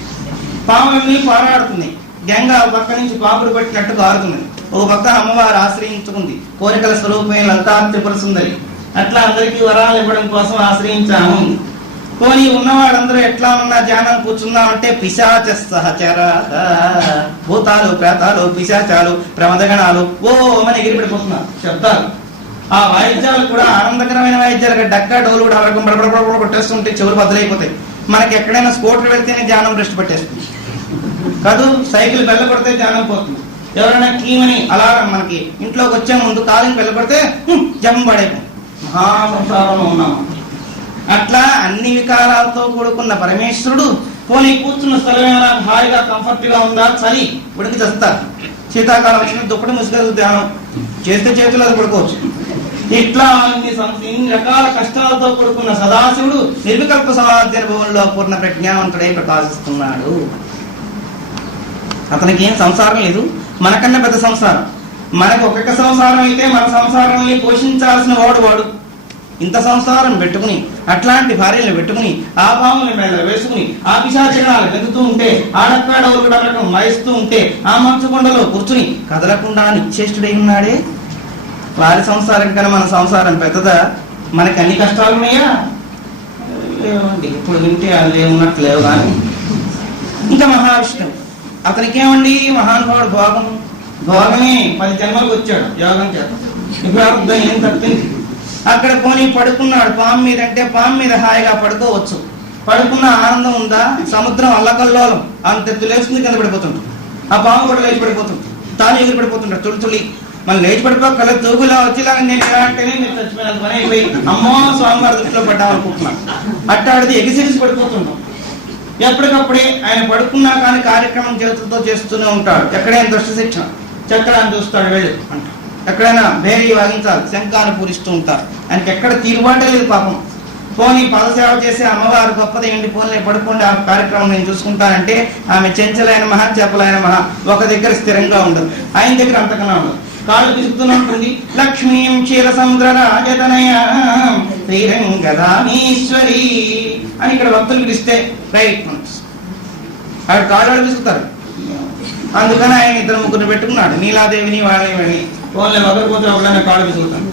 పాములన్నీ పారాడుతుంది, గంగ పక్క నుంచి పాపుడు పెట్టినట్టు కారుతుంది. ఒక పక్క అమ్మవారు ఆశ్రయించుకుంది, కోరికల స్వరూపమైన లలితా త్రిపుర సుందరి. అట్లా అందరికీ వరాలు ఇవ్వడం కోసం ఆశ్రయించాము. పోనీ ఉన్నవాళ్ళందరూ ఎట్లా ఉన్నా ధ్యానం కూర్చున్నామంటే పిశాచ సహచర, భూతాలు, ప్రేతాలు, పిశాచాలు, ప్రమదగణాలు ఓమని ఎగిరిపడిపోతున్నారు శబ్దాలు. ఆ వాయిద్యాలు కూడా ఆనందకరమైన వాయిద్యాలు. డక్క డోలు కూడా బడబడ కొట్టేస్తుంటే చెవులు బద్దలైపోతాయి. మనకి ఎక్కడైనా స్కూటర్ పెడితేనే ధ్యానం రెస్ట్ పట్టేస్తుంది కాదు, సైకిల్ బెల్ల కొడితే ధ్యానం పోతుంది. ఎవరైనా కీమని అలారం మనకి ఇంట్లోకి వచ్చే ముందు కాలింగ్ బెల్ల కొడితే జం పడైపోతుంది. మహాసంసారంలో ఉన్నాము. అట్లా అన్ని వికారాలతో కూడుకున్న పరమేశ్వరుడు పోనీ కూర్చున్న స్థలమేమైనా హాయిగా కంఫర్ట్ గా ఉందా? చలి ఉడికి చేస్తారు. శీతాకాలం వచ్చిన దుప్పటి ముసుగలు ధ్యానం చేస్తే చేతులు అది పడుకోవచ్చు. ఇట్లా ఇన్ని రకాల కష్టాలతో కూడుకున్న సదాశివుడు నిర్వికల్ప సమాధి అనుభవంలో పూర్ణ ప్రజ్ఞావంతుడై ప్రకాశిస్తున్నాడు. అతనికి ఏం సంసారం లేదు, మనకన్నా పెద్ద సంసారం. మనకు ఒక్కొక్క సంసారం అయితే మన సంసారాన్ని పోషించాల్సిన వాడు ఇంత సంసారం పెట్టుకుని, అట్లాంటి భార్యలను పెట్టుకుని, ఆ పాముల మీద వేసుకుని, ఆ పిశాచనాలు వెతుకుతూ ఉంటే, ఆడక్కాడవులు కూడా వాయిస్తూ ఉంటే, ఆ మంచు కొండలో కూర్చుని కదలకుండా నిశ్చేష్టుడై ఉన్నాడే. వారి సంసారం కన్నా మన సంసారం పెద్దదా? మనకి అన్ని కష్టాలు ఉన్నాయా? లేవండి. ఇప్పుడు వింటే అది ఏమున్నట్టు లేవు. కానీ ఇంకా మహావిష్ణువు, అతనికి ఏమండి మహానుభావుడు భోగమే 10 జన్మలకు వచ్చాడు యోగం చేత. ఇప్పుడు అర్థం ఏం తప్పింది? అక్కడ పోనీ పడుకున్నాడు పాము మీద అంటే పాము మీద హాయిగా పడుకోవచ్చు. పడుకున్న ఆనందం ఉందా? సముద్రం అల్లకల్లోలం అంత లేస్తుంది, కింద పడిపోతుంది. ఆ పాము కూడా లేచి పడిపోతుంది, తాను ఎగిరి పడిపోతుంటాడు తుళి. మనం లేచి పడిపోగల తూగులా వచ్చేలాగా నేను ఎలా అంటేనే మీరు చచ్చిపోయినంత పని అయిపోయి అమ్మో స్వామివారి దృష్టిలో పడ్డామనుకుంటున్నాను. అట్టాడిది ఎగిసిరిసి పడిపోతున్నాం. ఎప్పటికప్పుడే ఆయన పడుకున్నా కానీ కార్యక్రమం చేతులతో చేస్తూనే ఉంటాడు. ఎక్కడైనా దుష్ట శిక్షణ చక్రాన్ని చూస్తాడు, వెళ్ళు అంట. ఎక్కడైనా భేరీ వాగించాలి, శంఖాన్ని పూరిస్తూ ఉంటారు. ఆయనకి ఎక్కడ తీరుబాటే లేదు పాపం. పోనీ పదసేవ చేసే అమ్మవారు గొప్పది ఏంటి, పోనీ పడుకోండి ఆ కార్యక్రమం నేను చూసుకుంటానంటే ఆమె చెంచలైన మహా, చెప్పలైన మహా, ఒక దగ్గర స్థిరంగా ఉండదు. ఆయన దగ్గర అంతకన్నా ఉండదు. కాళ్ళు పిసుకుతూనే ఉంటుంది. లక్ష్మీం క్షీర సముద్ర రాజతనయ శ్రీరంగధామేశ్వరి అని ఇక్కడ భక్తులు పిలిస్తే రైట్ మనసు ఆవిడ కాళ్ళు పిసుకుతారు. అందుకని ఆయన 2-3 పెట్టుకున్నాడు. నీలాదేవిని వాళ్ళని వాళ్ళని వదలపోతే ఒకళ్ళని కాళ్ళు పిసుకుతాను.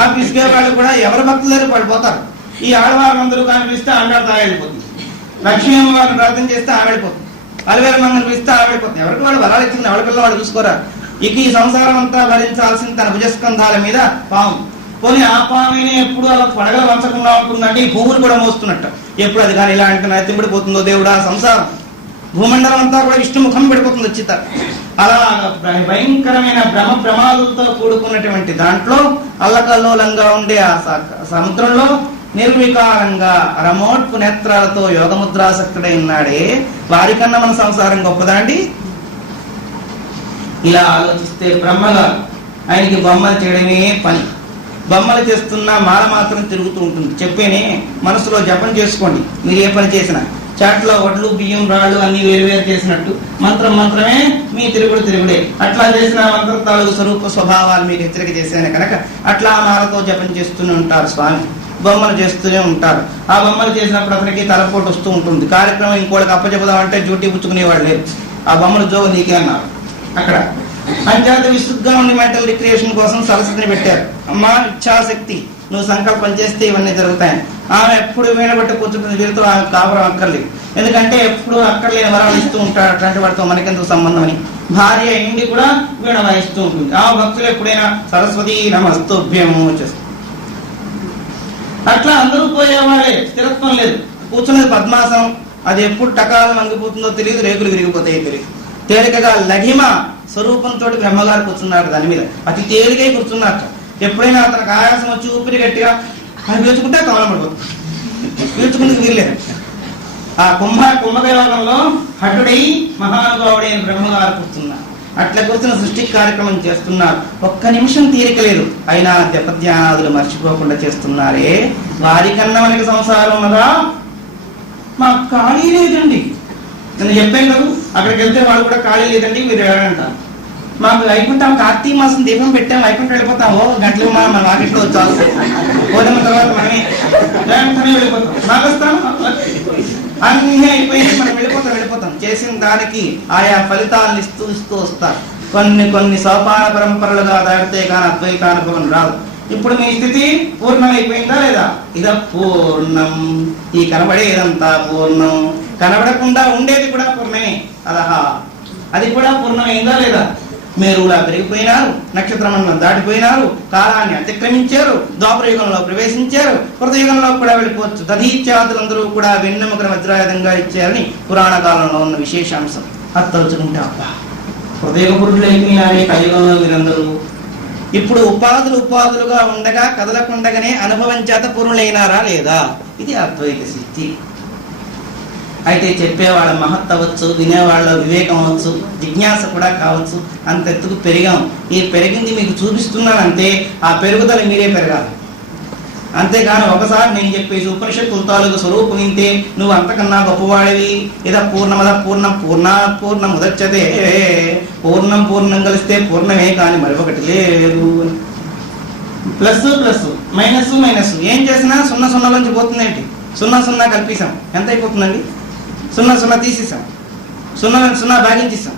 ఆ పిసికే వాళ్ళు కూడా ఎవరి భక్తుల దగ్గర పడిపోతారు. ఈ ఆడవాళ్ళందరూ కనిపిస్తే ఆండాడు తాగెళ్ళిపోతుంది. లక్ష్మీ అమ్మవారిని ప్రార్థన చేస్తే ఆవిడిపోతుంది. అలవేల మంగళం పిలిస్తే ఆవిడిపోతుంది. ఎవరికి వాళ్ళు వరాలు ఇచ్చింది, ఎవరి పిల్లలు వాళ్ళు చూసుకోరా. ఇక ఈ సంసారం అంతా భరించాల్సిన తన భుజస్కంధాల మీద పాము. పోనీ ఆ పాముని ఎప్పుడు అలా పడగలు వంచకుండా ఉంటుందంటే ఈ భూములు కూడా మోస్తున్నట్ట. ఎప్పుడు అది కానీ ఇలా అంటే తింబడిపోతుందో దేవుడా సంసారం, భూమండలం అంతా కూడా విష్ణు ముఖం పెడిపోతుంది చిత్త. అలా భయంకరమైన భ్రమ ప్రమాదాలతో కూడుకున్నటువంటి దాంట్లో అల్లకల్లోలంగా ఉండే ఆ సముద్రంలో నిర్వికారంగా రమోట్పు నేత్రాలతో యోగముద్రాసక్తుడై ఉన్నాడే, వారికన్నా మన సంసారం గొప్పదా అండి? ఇలా ఆలోచిస్తే బ్రహ్మగారు ఆయనకి బొమ్మలు చేయడమే పని. బొమ్మలు చేస్తున్నా మాల మాత్రం తిరుగుతూ ఉంటుంది. చెప్పేనే మనసులో జపం చేసుకోండి. మీరు ఏ పని చేసినా చాట్లో వడ్లు బియ్యం రాళ్ళు అన్ని వేరు చేసినట్టు మంత్రమే మీ తిరుగుడే. అట్లా చేసిన మంత్రం తాలూకు స్వరూప స్వభావాలు మీకు హెచ్చరిక చేశాను కనుక అట్లా మాలతో జపం చేస్తూనే ఉంటారు స్వామి. బొమ్మలు చేస్తూనే ఉంటారు. ఆ బొమ్మలు చేసినప్పుడు అతనికి తలపోటు వస్తూ ఉంటుంది. కార్యక్రమం ఇంకోటికి అప్పచెబుదామంటే డ్యూటీ పుచ్చుకునేవాడు లేరు. ఆ బొమ్మలు జోగు నీకే అన్నారు అక్కడ. అంచేత విసుగ్గా ఉండి మెంటల్ రిక్రియేషన్ కోసం సరస్వతిని పెట్టారు. అమ్మా ఇచ్ఛాశక్తి, నువ్వు సంకల్పం చేస్తే ఇవన్నీ జరుగుతాయని. ఆమె ఎప్పుడు వీణబట్టి కూర్చుంటుంది. వీరితో ఆమె కాపురం అక్కర్లేదు. ఎందుకంటే ఎప్పుడు అక్కర్లేని వరాలు ఇస్తూ ఉంటాడు. అట్లాంటి వాడితో మనకెందుకు సంబంధం అని భార్య ఇండి కూడా వీణ వాయిస్తూ ఉంటుంది. ఆ భక్తులు ఎప్పుడైనా సరస్వతి నమస్తుభ్యము వచ్చేస్తుంది. అట్లా అందరూ పోయేవాళ్ళే, స్థిరత్వం లేదు. కూర్చున్నది పద్మాసనం, అది ఎప్పుడు టకాలం అంగిపోతుందో తెలియదు, రేకులు విరిగిపోతాయో తెలియదు. తేలికగా లఘిమ స్వరూపంతో బ్రహ్మగారు కూర్చున్నారు. దాని మీద అతి తేలికై కూర్చున్నారు. ఎప్పుడైనా అతనికి ఆయాసం వచ్చి ఊపిరి గట్టిగా అది పీల్చుకుంటే కమలం పడిపోతుంది. పీల్చుకుందుకు వీల్లేదు. ఆ కుంభకయోగంలో హఠుడై మహానుభావుడైన బ్రహ్మగారు కూర్చున్నారు. అట్లా కూర్చున్న సృష్టి కార్యక్రమం చేస్తున్నారు. ఒక్క నిమిషం తీరిక లేదు. అయినా జపధ్యానాదులు మర్చిపోకుండా చేస్తున్నారే, వారికన్నా మనకి సంసారం ఉన్నదా? మాకు ఖాళీ లేదండి. నేను చెప్పాను కదా, అక్కడికి వెళ్తే వాళ్ళు కూడా ఖాళీ లేదండి మీరు ఏడంటారు. మాకు వైకుంఠం కార్తీక మాసం దీపం పెట్టాం, వైకుంఠం వెళ్ళిపోతాము. గంటలు మన వాకిట్లో వచ్చాము, పోయిన తర్వాత మనమే వెళ్ళిపోతాం. మాకు వస్తాం అన్నీ అయిపోయింది, మనం వెళ్ళిపోతాం. చేసిన దానికి ఆయా ఫలితాలను ఇస్తూ వస్తారు. కొన్ని సోపాన పరంపరలుగా దాటితే కానీ అద్వైతానుభవం రాదు. ఇప్పుడు మీ స్థితి పూర్ణమైపోయిందా లేదా? ఇద పూర్ణం. ఈ కనబడేదంతా పూర్ణం, కనబడకుండా ఉండేది కూడా పూర్ణమే. అది కూడా పూర్ణమైందా లేదా? మేరులా పెరిగిపోయినారు, నక్షత్రమండలం దాటిపోయినారు, కాలాన్ని అతిక్రమించారు, ద్వాపరయుగంలో ప్రవేశించారు, కృతయుగంలో కూడా వెళ్ళిపోవచ్చు. దధీత్యాదులందరూ కూడా వెన్నెముకను వజ్రాయుధంగా ఇచ్చారని పురాణ కాలంలో ఉన్న విశేషాంశం. అది తలుచుకుంటే అబ్బా హృదయ పురుషులు అయిపోయినారే కలియుగంలో వీరందరూ. ఇప్పుడు ఉపాధులుగా ఉండగా కదలకుండగానే అనుభవం చేత పూర్ణులైనారా లేదా? ఇది అద్వైత సిద్ధి. అయితే చెప్పేవాళ్ళ మహత్ అవ్వచ్చు, వినేవాళ్ళ వివేకం అవ్వచ్చు, జిజ్ఞాస కూడా కావచ్చు. అంత ఎత్తుకు పెరిగాం. ఈ పెరిగింది మీకు చూపిస్తున్నానంటే ఆ పెరుగుదల మీరే పెరగాలి. అంతేగాని ఒకసారి నేను చెప్పేసి ఉపనిషత్తుల తాలూకు స్వరూపం వింటే నువ్వు అంతకన్నా గొప్పవాడివి. ఇద పూర్ణమద పూర్ణం ఉదచ్చతే. పూర్ణం కలిస్తే పూర్ణమే కానీ మరొకటి లేదు. ప్లస్ మైనస్ ఏం చేసినా 0 నుంచి పోతుందేంటి? 0 కల్పిస్తాం, ఎంత అయిపోతుందండి? 0 తీసేసాం, 0 భాగించేసాం,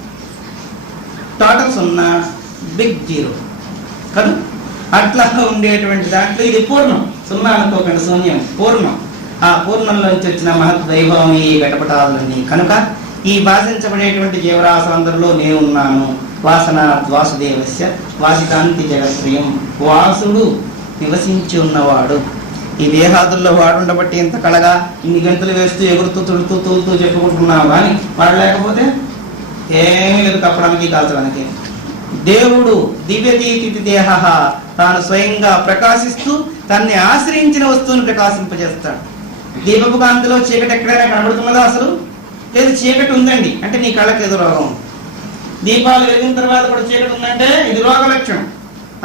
టోటల్ 0, బిగ్ 0 కదా. అట్లా ఉండేటువంటి దాంట్లో ఇది పూర్ణం. 0 అనుకోకుండా శూన్యం పూర్ణం. ఆ పూర్ణంలోంచి వచ్చిన మహత్ వైభవం ఈ ఘటపటాలన్నీ కనుక ఈ భాషించబడేటువంటి జీవరాశులందరిలో నేను ఉన్నాను. వాసన వాసుదేవస్య వాసికాంతి జగత్ప్రియం. వాసుడు నివసించి ఉన్నవాడు. ఈ దేహాదుల్లో వాడుండబట్టి ఇంత కళగా ఇన్ని గంటలు వేస్తూ ఎగురుతూ తూలుతూ చెప్పుకుంటున్నావు. కానీ వాడు లేకపోతే ఏమీ లేదు, కప్పడానికి కాల్చడానికి. దేవుడు దివ్యతీతి దేహ, తాను స్వయంగా ప్రకాశిస్తూ తన్ని ఆశ్రయించిన వస్తువును ప్రకాశింపజేస్తాడు. దీపపు కాంతిలో చీకటి ఎక్కడైనా కనబడుతున్నదా? అసలు లేదు. చీకటి ఉందండి అంటే నీ కళ్ళకి ఏదో రోగం. దీపాలు వెలిగిన తర్వాత కూడా చీకటి ఉందంటే ఇది రోగ లక్షణం.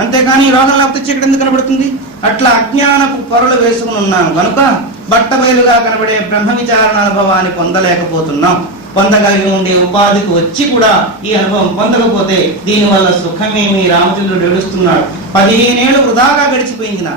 అంతేకాని రోగం లేకపోతే చీకటి ఎందుకు కనబడుతుంది? అట్లా అజ్ఞానపు పొరలు వేసుకుని ఉన్నాను కనుక బట్టబయలుగా కనబడే బ్రహ్మ విచారణ అనుభవాన్ని పొందలేకపోతున్నాం. పొందగలిగి ఉండే ఉపాధికి వచ్చి కూడా ఈ అనుభవం పొందకపోతే దీనివల్ల సుఖమేమి? రామచంద్రుడు ఏడుస్తున్నాడు. 15 ఏళ్ళు వృధాగా గడిచిపోయింది. నా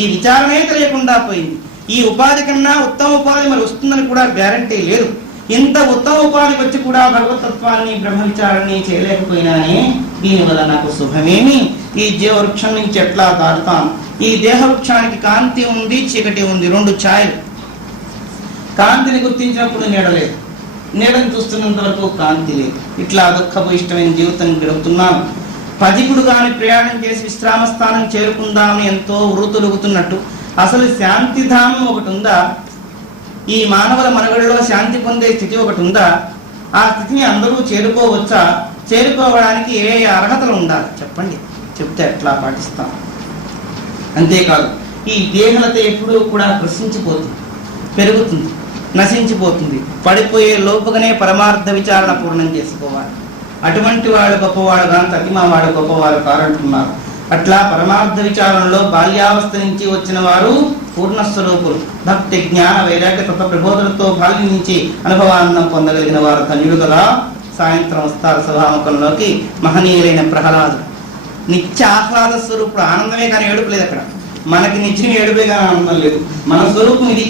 ఈ విచారణే తెలియకుండా పోయింది. ఈ ఉపాధి కన్నా ఉత్తమ ఉపాధి మరి వస్తుందని కూడా గ్యారంటీ లేదు. ఇంత ఉత్తమ ఉపాధికి వచ్చి కూడా భగవతత్వాన్ని బ్రహ్మ విచారణని చేయలేకపోయినానే, దీనివల్ల నాకు శుభమేమి? ఈ జీవవృక్షం నుంచి ఎట్లా దాటుతాను? ఈ దేహ వృక్షానికి కాంతి ఉంది, చీకటి ఉంది, 2 ఛాయలు. కాంతిని గుర్తించినప్పుడు నీడలేదు, నీడని చూస్తున్నంత వరకు కాంతి లేదు. ఇట్లా దుఃఖభూయిష్టమైన జీవితం గడుపుతున్నాను. పజికుడు గాని ప్రయాణం చేసి విశ్రామ స్థానం చేరుకుందామని ఎంతో వృతులుగుతున్నట్టు అసలు శాంతిధామం ఒకటి ఉందా? ఈ మానవుల మనుగడలో శాంతి పొందే స్థితి ఒకటి ఉందా? ఆ స్థితిని అందరూ చేరుకోవచ్చా? చేరుకోవడానికి ఏ అర్హతలు ఉండాలి చెప్పండి, చెప్తే ఎట్లా పాటిస్తాం? అంతేకాదు, ఈ దేహలత ఎప్పుడూ కూడా కృషించిపోతుంది, పెరుగుతుంది, నశించిపోతుంది. పడిపోయే లోపుగానే పరమార్థ విచారణ పూర్ణం చేసుకోవాలి. అటువంటి వాడు గొప్పవాడు కానీ తగ్గిమా వాడు గొప్పవాడు కారంటున్నారు. అట్లా పరమార్థ విచారణలో బాల్యావస్థ నుంచి వచ్చిన వారు పూర్ణస్వరూపులు. భక్తి జ్ఞాన వైరాగ్య తత్వ ప్రబోధనతో బాల్యం నుంచి అనుభవానందం పొందగలిగిన వారు ధన్యుడు కదా. సాయంత్రం వస్తారు సభాముఖంలోకి మహనీయులైన ప్రహ్లాదుడు. నిత్య ఆహ్లాద స్వరూపుడు, ఆనందమే కానీ ఏడుపు లేదు అక్కడ. మనకి నిత్యం ఏడుపే కానీ ఆనందం లేదు. మన స్వరూపం ఇది,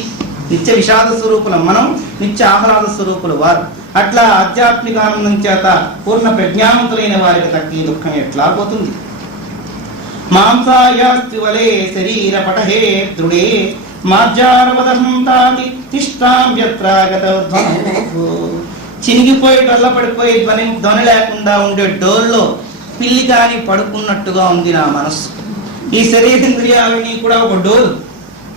నిత్య విషాద స్వరూపులం మనం, నిత్య ఆహ్లాద స్వరూపులు వారు. అట్లా ఆధ్యాత్మిక ఆనందం చేత పూర్ణ ప్రజ్ఞావంతులైన వారికి తగ్గి దుఃఖం ఎట్లా పోతుంది? మాంసాయాస్తి వలే శరీర పటహే దృఢే మార్జారవదంతాది తిష్టాం యత్రాగతధ్వనో. చినిగిపోయి డొల్లపడిపోయి ధ్వని లేకుండా ఉండే డోల్లో పిల్లి కాని పడుకున్నట్టుగా ఉంది నా మనస్సు. ఈ శరీరేంద్రియాలని కూడా ఒక డోలు.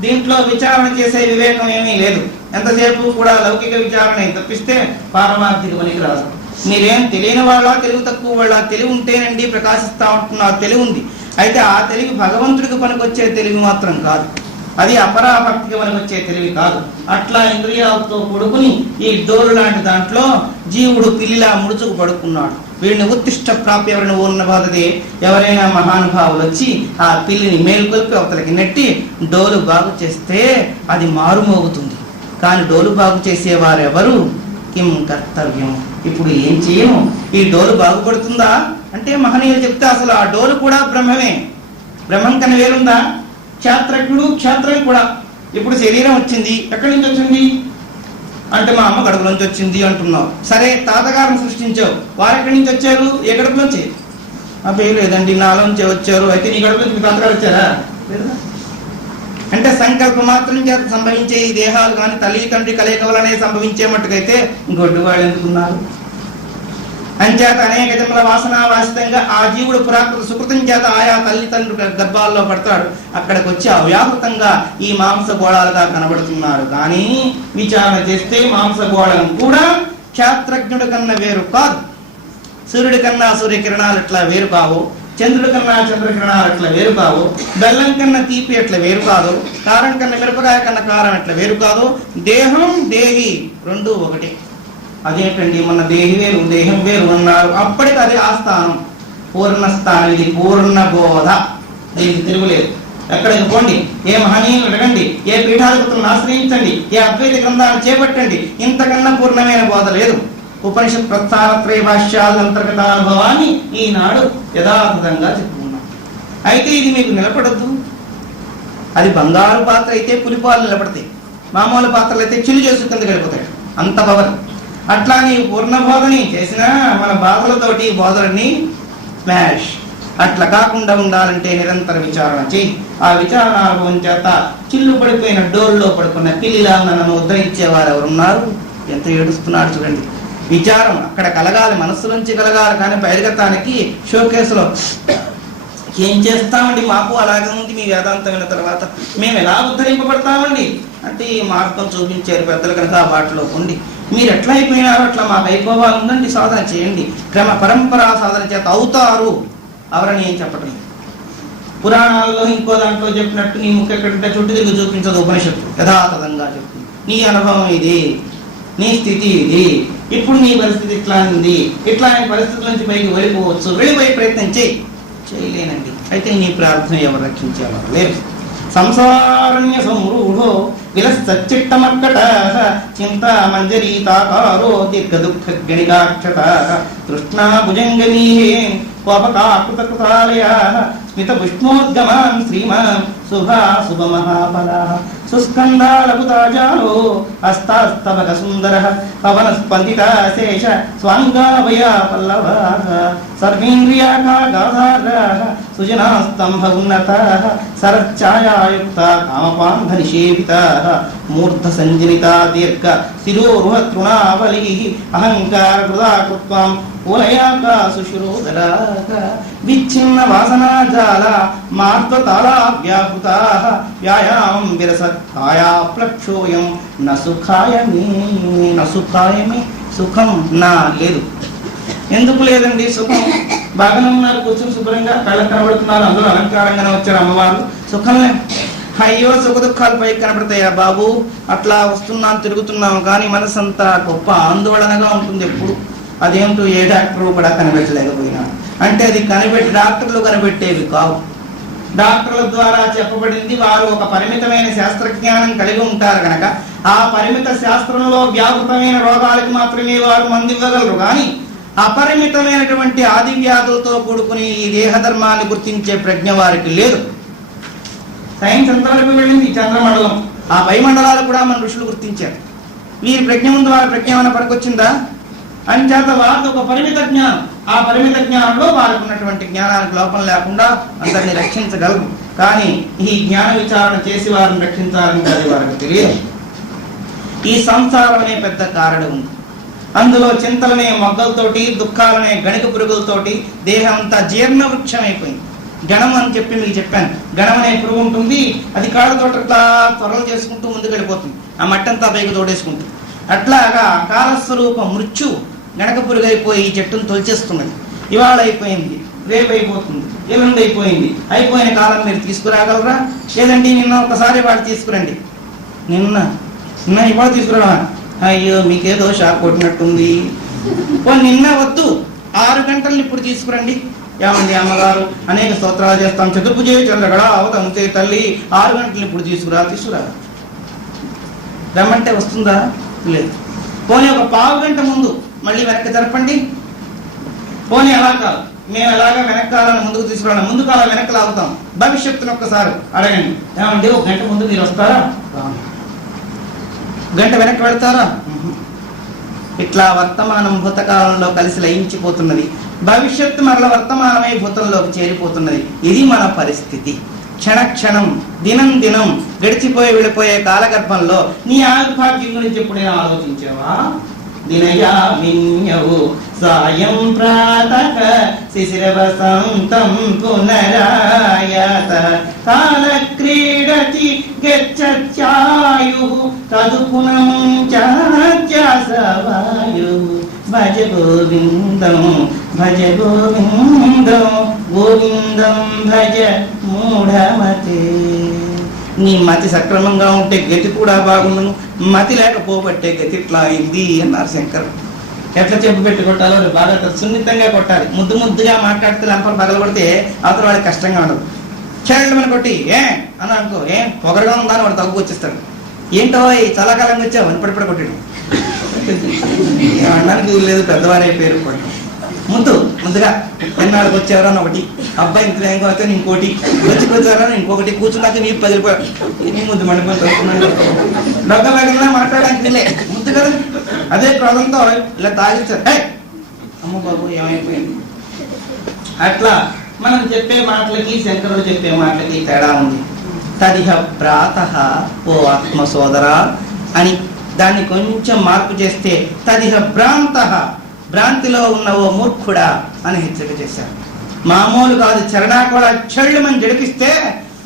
దీంట్లో విచారణ చేసే వివేకం ఏమీ లేదు. ఎంతసేపు కూడా లౌకిక విచారణ తప్పిస్తే పారమార్థిక పనికి రాదు. మీరేం తెలియని వాళ్ళ, తెలివి తక్కువ వాళ్ళ? తెలివి ఉంటేనండి ప్రకాశిస్తా ఉంటున్నారు. తెలివి ఉంది, అయితే ఆ తెలివి భగవంతుడికి పనికొచ్చే తెలివి మాత్రం కాదు, అది అపరాభక్తికి పనికొచ్చే తెలివి కాదు. అట్లా ఇంద్రియాలతో కొడుకుని ఈ డోరు లాంటి దాంట్లో జీవుడు పిల్లిలా ముడుచుకు పడుకున్నాడు. వీడిని ఉత్తిష్ట ప్రాప్తి ఎవరిని ఊరిన బాధదే. ఎవరైనా మహానుభావులు వచ్చి ఆ పిల్లిని మేలుకొల్పి అవతలకి నెట్టి డోలు బాగు చేస్తే అది మారుమోగుతుంది. కానీ డోలు బాగు చేసేవారు ఎవరు? కిం కర్తవ్యం? ఇప్పుడు ఏం చేయము? ఈ డోలు బాగుపడుతుందా అంటే మహనీయులు చెప్తే అసలు ఆ డోలు కూడా బ్రహ్మమే. బ్రహ్మం కన్నా వేరుందా? క్షేత్రజ్ఞుడు, క్షేత్రం కూడా. ఇప్పుడు శరీరం వచ్చింది, ఎక్కడి నుంచి వచ్చింది అంటే మా అమ్మ గడుపు నుంచి వచ్చింది అంటున్నావు. సరే, తాతగారిని సృష్టించావు, వారు ఎక్కడి నుంచి వచ్చారు? ఏ గడుపు నుంచి? అబ్బే లేదండి, నాలోంచి వచ్చారు. అయితే నీ గడుపు నుంచి మీ తాతగారు వచ్చారా? లేదా? అంటే సంకల్ప మాత్రం చేత సంభవించే ఈ దేహాలు కానీ తల్లి తండ్రి కలయిక వలనే సంభవించే మట్టుకైతే గొడ్డు వాళ్ళు ఎందుకున్నారు? అంచేత అనేక జన్మల వాసనావాసితంగా ఆ జీవుడు పురాకృత సుకృతం చేత ఆయా తల్లిదండ్రుల గర్భాల్లో పడతాడు. అక్కడికి వచ్చి అవ్యాహృతంగా ఈ మాంస గోళాలుగా కనబడుతున్నారు. కానీ విచారణ చేస్తే మాంస గోళం కూడా క్షేత్రజ్ఞుడి కన్నా వేరు కాదు. సూర్యుడి కన్నా సూర్యకిరణాలు ఎట్లా వేరు కావు, చంద్రుడి కన్నా చంద్రకిరణాలు ఎట్లా వేరు కావు, బెల్లం కన్నా తీపి ఎట్లా వేరు కాదు, కారం కన్నా మిరపకాయ కన్నా కారం ఎట్లా వేరు కాదు. దేహం దేహి రెండు ఒకటి. అదేంటండి మన దేహి వేరు దేహం వేరు అన్నారు. అప్పటికి అది ఆ స్థానం, పూర్ణ స్థానం. ఇది పూర్ణ బోధ, దీనికి తిరుగులేదు. ఎక్కడికి పోండి, ఏ మహనీయులు అడగండి, ఏ పీఠాధిపతులను ఆశ్రయించండి, ఏ అద్వైత గ్రంథాలు చేపట్టండి, ఇంతకన్నా పూర్ణమైన బోధ లేదు. ఉపనిషత్ ప్రస్థానత్రయ భాష్యాల అంతర్గత అనుభవాన్ని ఈనాడు యథాతథంగా చెప్పుకున్నాం. అయితే ఇది మీకు నిలబడద్దు. అది బంగారు పాత్ర అయితే పులిపాలు నిలబడతాయి, మామూలు పాత్రలు అయితే చిల్లు చేసు కింద గడిపోతాయి. అంత పవర్. అట్లా నీ పూర్ణ బోధని చేసినా మన బాధలతోటి బోధలని స్మాష్. అట్లా కాకుండా ఉండాలంటే నిరంతర విచారణ చేయి. ఆ విచారణ అనుభవం చేత చిల్లు పడిపోయిన డోర్లో పడుకున్న పిల్లిలా నన్ను ఉద్ధరించేవారు ఎవరున్నారు? ఎంత ఏడుస్తున్నాడు చూడండి. విచారం అక్కడ కలగాలి, మనస్సులోంచి కలగాలి. కానీ బహిర్గతానికి షోకేసులో ఏం చేస్తామండి, మాకు అలాగే ఉంది మీ వేదాంతం విన్న తర్వాత, మేము ఎలా ఉద్ధరింపబడతామండి అంటే ఈ మార్గం చూపించారు పెద్దలు కనుక ఆ బాటలో ఉండి మీరు ఎట్లా అయిపోయినారో అట్లా మాకు అయిపోవాలందండి. సాధన చేయండి, క్రమ పరంపరా సాధన చేత అవుతారు. అవరని ఏం చెప్పటం. పురాణాల్లో ఇంకో దాంట్లో చెప్పినట్టు నీ ముఖ్య ఎక్కడంటే చుట్టూ తిరిగి చూపించదు ఉపనిషత్తు. యథాతథంగా చెప్తుంది. నీ అనుభవం ఇది, నీ స్థితి ఇది, ఇప్పుడు నీ పరిస్థితి ఇట్లా ఉంది, ఇట్లాంటి పరిస్థితుల నుంచి పైకి వెళ్ళిపోవచ్చు, వెళ్ళిపోయే ప్రయత్నం చేయలేనండి. అయితే నీ ప్రార్థన ఎవరు రక్షించేవారు లేరు. సంసారణ్య సంరూఢో విలసచ్చిట్టమక్కట చింతా మంజరీతాకారో దీర్ఘ దుఃఖ గణికాక్షత కృష్ణా భుజంగమీహే కోపకాకృతకృతాలయ స్మిత పుష్ణోద్గమాన్ శ్రీమాన్ శుభా శుభ మహాబలా సుస్కందాలపుతాజాలో హస్తాస్తవక సుందర పవన స్పందిత శేష స్వాంగాభయ పల్లవా సర్వేంద్రియాకా గాధార సుజనాస్తంభ ఉన్నత శరఛాయాయుక్త కామపాంధ నిషేవిత మూర్ధ సంజనిత దీర్ఘ శిరోరుహ తృణావలి అహంకార కృతా కృత్వాం ఓలయాకాశుశురోదరాక విచ్ఛిన్న వాసనాజాల మార్గతాళా వ్యాహృతా వ్యాయామం విరసత్ కాయా ప్లక్షోయం నసుఖాయమే నసుఖాయమే సుఖం నా లేదు. ఎందుకు లేదండి సుఖం? బాగానే ఉన్నారు, కూర్చొని శుభ్రంగా కళ్ళకు కనబడుతున్నారు, అందరూ అలంకారంగానే వచ్చారు అమ్మవారు. సుఖం లేదు. అయ్యో సుఖ దుఃఖాలు పైకి కనబడతాయా బాబు? అట్లా వస్తున్నాం తిరుగుతున్నాం కానీ మనసు అంతా గొప్ప ఆందోళనగా ఉంటుంది ఎప్పుడు. అదేంటో ఏ డాక్టరు కూడా కనిపెట్టలేకపోయినా అంటే అది డాక్టర్లు కనిపెట్టేవి కావు. డాక్టర్ల ద్వారా చెప్పబడింది. వారు ఒక పరిమితమైన శాస్త్రజ్ఞానం కలిగి ఉంటారు కనుక ఆ పరిమిత శాస్త్రంలో వ్యాపృతమైన రోగాలకు మాత్రమే వారు మందు ఇవ్వగలరు. కానీ అపరిమితమైనటువంటి ఆది వ్యాధులతో కూడుకుని ఈ దేహధర్మాన్ని గుర్తించే ప్రజ్ఞ వారికి లేదు. సైన్స్ అంతవరకు వెళ్ళింది, చంద్రమండలం, ఆ పై మండలాలు కూడా మన ఋషులు గుర్తించారు. వీరి ప్రజ్ఞ ముందు వారి ప్రజ్ఞ ఏమైనా పనికొచ్చిందా? అంచేత వారికి ఒక పరిమిత జ్ఞానం, ఆ పరిమిత జ్ఞానంలో వారికి ఉన్నటువంటి జ్ఞానానికి లోపం లేకుండా అందరినీ రక్షించగలరు. కానీ ఈ జ్ఞాన విచారణ చేసి వారిని రక్షించాలని అది వారికి తెలియదు. ఈ సంసారం అనే పెద్ద కారణం ఉంది. అందులో చింతలనే మొగ్గలతోటి, దుఃఖాలనే గణిక పురుగులతోటి దేహం అంతా జీర్ణ వృక్షం అయిపోయింది. గణం అని చెప్పి మీకు చెప్పాను. గణం అనే పురుగు ఉంటుంది, అది కాళ్ళతో త్వరలు చేసుకుంటూ ముందుకు వెళ్ళిపోతుంది, ఆ మట్టంతా పైకి తోడేసుకుంటుంది. అట్లాగా కాలస్వరూపం మృత్యు గణక పురుగు అయిపోయి ఈ చెట్టును తొలిచేస్తున్నది. ఇవాళ అయిపోయింది, రేపు అయిపోతుంది, ఎల్లుండి అయిపోయింది. అయిపోయిన కాలం మీరు తీసుకురాగలరా? లేదండి నిన్న ఒకసారి వాడు తీసుకురండి. నిన్న ఇవాళ తీసుకురావా? అయ్యో మీకేదో షాక్ కొట్టినట్టుంది. నిన్న వద్దు, 6 గంటలను ఇప్పుడు తీసుకురండి. ఏమండి అమ్మగారు అనేక స్తోత్రాలు చేస్తాం, చతుర్భుజే చంద్రగడా అవతంతే తల్లి, 6 గంటలు ఇప్పుడు తీసుకురా. రమ్మంటే వస్తుందా? లేదు. పోనీ ఒక 1/2 గంట ముందు మళ్ళీ వెనక్కి జరపండి. పోనీ అలా కాదు, మేము ఎలాగా వెనక్కాలని ముందుకు తీసుకురావాలి, ముందుకు అలా వెనక్కి లాగుతాం. భవిష్యత్తును ఒక్కసారి అడగండి, ఏమండి 1 గంట ముందు మీరు వస్తారా? గంట వెనక్కి వెళ్తారా? ఇట్లా వర్తమానం భూతకాలంలో కలిసి లయించిపోతున్నది. భవిష్యత్తు మరల వర్తమానమై భూతంలోకి చేరిపోతున్నది. ఇది మన పరిస్థితి. క్షణ క్షణం, దినం దినం గడిచిపోయి వెళ్ళిపోయే కాలగర్భంలో నీ ఆయుర్భాగ్యం గురించి ఎప్పుడైనా ఆలోచించావా? దినయామిన్యవు సాయం ప్రాతః శిశిర వసంతం పునరాయత కాల క్రీడతి గచ్చత్యాయు తదుపునం చాస్యవాయు భజ గోవిందం భజ గోవిందం గోవిందం భజ మూఢమతే. నీ మతి సక్రమంగా ఉంటే గతి కూడా బాగుండును, మతి లేకపోబట్టే గతి ఇట్లా అయింది అన్నారు శంకర్. ఎట్లా చెప్పు పెట్టి కొట్టాలో బాగా సున్నితంగా కొట్టాలి. ముద్దుగా మాట్లాడితే లంపలు పగలబడితే అవతల వాడికి కష్టంగా ఉండదు. చెల్లెమని కొట్టి అని అనుకో, పొగరగా ఉందా అని వాడు తగ్గు వచ్చేస్తాడు. ఏంటో చాలా కాలంగా వచ్చావు అని పడిపడి కొట్టాడు. అనడానికి లేదు, పెద్దవారే పేరు కొట్టడం. ముద్దుగా ఎన్నాళ్ళకి వచ్చేవారో అని ఒకటి, అబ్బాయి ఇంత వేగంగా వస్తే ఇంకోటి, వచ్చారని ఇంకొకటి, కూర్చున్నాక నీ 10 రూపాయలు నీ ముందు మండిపోయి డొక్క వేగంగా మాట్లాడడానికి వెళ్ళే ముద్దు కదా. అదే క్రోధంతో ఇలా తాగించారు, అమ్మ బాబు ఏమైపోయింది. అట్లా మనం చెప్పే మాటలకి శంకరుడు చెప్పే మాటలకి తేడా ఉంది. తదిహ ప్రాతః ఓ ఆత్మ సోదరా అని దాన్ని కొంచెం మార్పు చేస్తే తదిహ భ్రాంతః భ్రాంతిలో ఉన్న ఓ మూర్ఖుడా అని హెచ్చరిక చేశారు. మామూలు కాదు, చరణా కూడా చెళ్ళమని జడిపిస్తే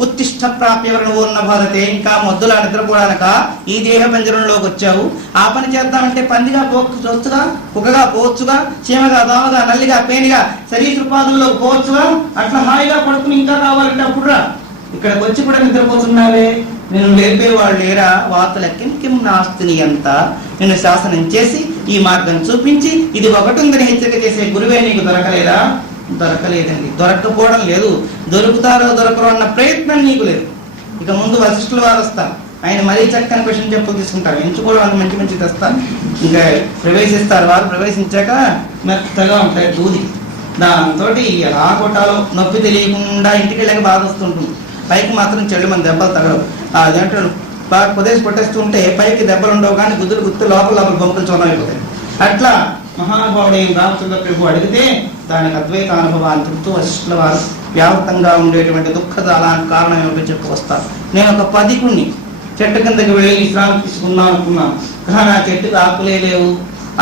ఉత్తిష్ట ప్రాప్యవరణ ఉన్న బాధతే. ఇంకా మొద్దులా నిద్రపోడానక ఈ దేహ పంజరంలోకి వచ్చావు. ఆ పని చేద్దామంటే పందిగా పోవచ్చుగా, కుక్కగా పోవచ్చుగా, చీమగా, దోమగా, నల్లిగా, పేనిగా సరీసృపాదుల్లోకి పోవచ్చుగా. అట్లా హాయిగా పడుకుని ఇంకా కావాలంటే అప్పుడు రా. ఇక్కడికి వచ్చి కూడా నిద్రపోతున్నావే, నేను లేపేవాళ్ళు లేరా? వార్తలెక్కిం నాస్తిని అంత నిన్ను శాసనం చేసి ఈ మార్గం చూపించి ఇది ఒకటి ఉందని హెచ్చరిక చేసే గురువే నీకు దొరకలేదా? దొరకలేదండి. దొరకపోవడం లేదు, దొరుకుతారో దొరకరో అన్న ప్రయత్నం నీకు లేదు. ఇక ముందు వశిష్ఠుల వారు వస్తారు, ఆయన మరీ చక్కని క్వశ్చన్ చెప్పులు తీసుకుంటారు, ఎంచుకోవడానికి మంచి తెస్తారు, ఇంకా ప్రవేశిస్తారు. వారు ప్రవేశించాక మెత్తగా ఉంటాయి దూది, దాంతో ఎలా కొట్టాలో నొప్పి తెలియకుండా ఇంటికి వెళ్ళాక బాధ వస్తుంటుంది. పైకి మాత్రం చెల్లి మన దెబ్బలు తగలవు. అదేంటో బాగా పొదేసి కొట్టేస్తుంటే పైకి దెబ్బలు ఉండవు, కానీ గుద్దులు గుర్తు లోపల బొమ్మలు చూడం అయిపోతాయి. అట్లా మహానుభావుడైన రామచంద్ర ప్రభు అడిగితే దానికి అద్వైత అనుభవాన్ని చెప్తూ వశిష్ఠుల వారు వ్యాప్తంగా ఉండేటువంటి దుఃఖదాలానికి కారణం ఏమిటో చెప్పు వస్తారు. నేను ఒక పదికుణ్ణి చెట్టు కిందకి వెళ్ళి విశ్రాంతి తీసుకుందాం అనుకున్నాను, కానీ ఆ చెట్టుకు ఆకులే లేవు,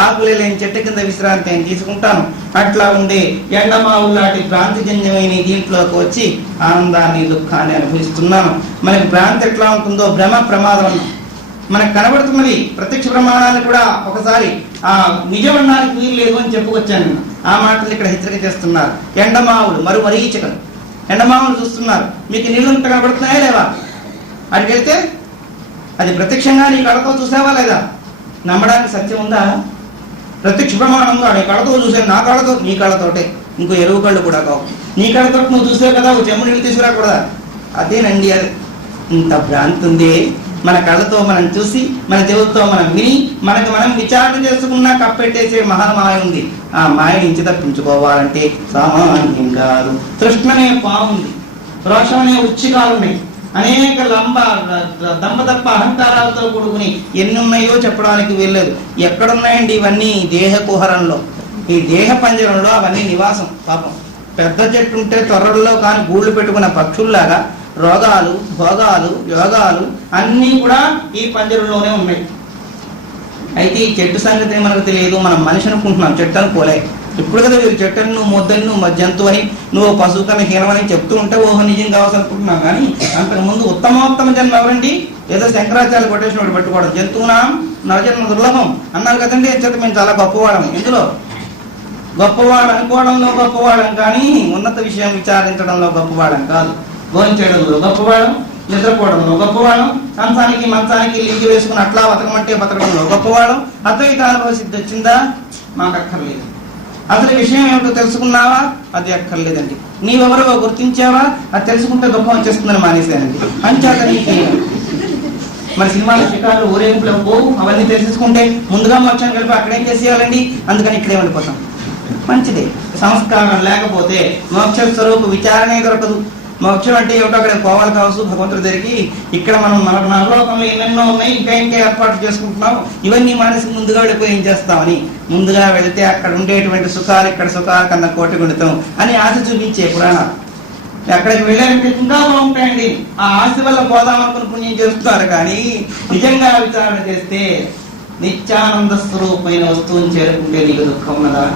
ఆకులే లేని చెట్టు కింద విశ్రాంతి అని తీసుకుంటాను. అట్లా ఉండే ఎండమావు లాంటి భ్రాంతిజన్యమైన దీంట్లోకి వచ్చి ఆనందాన్ని దుఃఖాన్ని అనుభవిస్తున్నాను. మనకి భ్రాంతి ఎట్లా ఉంటుందో భ్రమ ప్రమాదం మనకు కనబడుతున్నది. ప్రత్యక్ష ప్రమాణాలు కూడా ఒకసారి ఆ నిజమన్నానికి వీలు లేదు అని చెప్పుకొచ్చాను. ఆ మాటలు ఇక్కడ హెచ్చరిక చేస్తున్నారు. ఎండమావులు మరీచికలు ఎండమావులు చూస్తున్నారు. మీకు నీళ్ళు కనబడుతున్నాయా లేవా? అక్కడికి వెళ్తే అది ప్రత్యక్షంగా నీ కళతో చూసావా లేదా? నమ్మడానికి సత్యం ఉందా? ప్రత్యక్ష ప్రమాణం ఉందా? నీ కళతో చూసాను, నా కళతో, నీ కళతోటే, ఇంకో ఎరువు కళ్ళు కూడా కావు. నీ కళతో నువ్వు చూసావు కదా, చెమ్ము నీళ్ళు తీసుకురాకూడదా? అదేనండి, అది ఇంత భ్రాంతి ఉంది. మన కళ్ళతో మనం చూసి, మన చెవులతో మనం విని, మనకు మనం విచారణ చేసుకున్నా కప్పెట్టేసే మహామాయ ఉంది. ఆ మాయ నుంచి తప్పించుకోవాలంటే సామాన్యం కాదు. తృష్ణనే పాము ఉంది, రోషం అనే ఉచ్చికాలు ఉన్నాయి, అనేక దప్ప అహంకారాలతో కూడుకుని ఎన్ని ఉన్నాయో చెప్పడానికి వీల్లేదు. ఎక్కడున్నాయండి ఇవన్నీ? దేహ కుహరంలో, ఈ దేహ పంజరంలో అవన్నీ నివాసం. పాపం పెద్ద చెట్టు ఉంటే త్వరలో కానీ గూళ్ళు పెట్టుకున్న పక్షుల్లాగా రోగాలు, భోగాలు, యోగాలు అన్నీ కూడా ఈ పంజరంలోనే ఉన్నాయి. అయితే ఈ చెట్టు సంగతి మనకు తెలియదు. మనం మనిషి అనుకుంటున్నాం, చెట్టు అనుకోలే. ఇప్పుడు కదా వీరు చెట్టుని నువ్వు మొద్దని, నువ్వు జంతువు అని, నువ్వు పశువు కన్నా హీనమని చెప్తూ ఉంటే ఓహో నిజం కావాల్సి అనుకుంటున్నాం. కానీ అంతకుముందు ఉత్తమోత్తమ జన్మ ఎవరండి? ఏదో శంకరాచార్య కొటేషన్ ఒకటి పెట్టుకోవడం, జంతువునాం నరజన్మ దుర్లభం అన్నారు కదండి. చేత మేము చాలా గొప్పవాళ్ళం. ఇందులో గొప్పవాడు అనుకోవడంలో గొప్పవాళ్ళం, కానీ ఉన్నత విషయం విచారించడంలో గొప్పవాళ్ళం కాదు. భోంచేయడంలో గొప్పవాళ్ళం, నిద్రపోవడంలో గొప్పవాళ్ళం, కంచానికి మంచానికి లింగి వేసుకుని అట్లా బతకమంటే బతకడంలో గొప్పవాళ్ళం. అద్వైత అనుభవ సిద్ధి వచ్చిందా? మాకు అక్కర్లేదు. అసలు విషయం ఏమిటో తెలుసుకున్నావా? అది అక్కర్లేదండి. నీవెవరో గుర్తించావా? అది తెలుసుకుంటే దుఃఖం వచ్చేస్తుందని మానేశానండి. అంచేత నీకు మరి సినిమాల షికారులు, ఊరేగింపులు పోవు. అవన్నీ తెలుసుకుంటే ముందుగా మోక్షాన్ని కలిపి అక్కడేం చేసేయాలండి? అందుకని ఇక్కడే ఉండిపోతాం. మంచిదే. సంస్కారం లేకపోతే మోక్ష స్వరూప విచారణే దొరకదు. మోక్షం అంటే ఏమిటో అక్కడ పోవాలి కావచ్చు భగవంతుడి దగ్గరికి. ఇక్కడ మనం మన నరలోకంలో ఎన్నెన్నో ఉన్నాయి, ఇంకా ఏర్పాటు చేసుకుంటున్నాం. ఇవన్నీ మానేసి ముందుగా వెళ్ళిపోయి ఏం చేస్తామని, ముందుగా వెళితే అక్కడ ఉండేటువంటి సుఖాలు ఇక్కడ సుఖాల కన్నా కోటి గుణితం అని ఆశ చూపించే పురాణాలు. అక్కడికి వెళ్ళాలంటే ఇంకా బాగుంటాయండి. ఆ ఆశ వల్ల పోదామనుకుని పుణ్యం చేస్తున్నారు. కానీ నిజంగా విచారణ చేస్తే నిత్యానంద స్వరూపమైన వస్తువుని చేరుకుంటే నీకు దుఃఖం ఉన్నదా?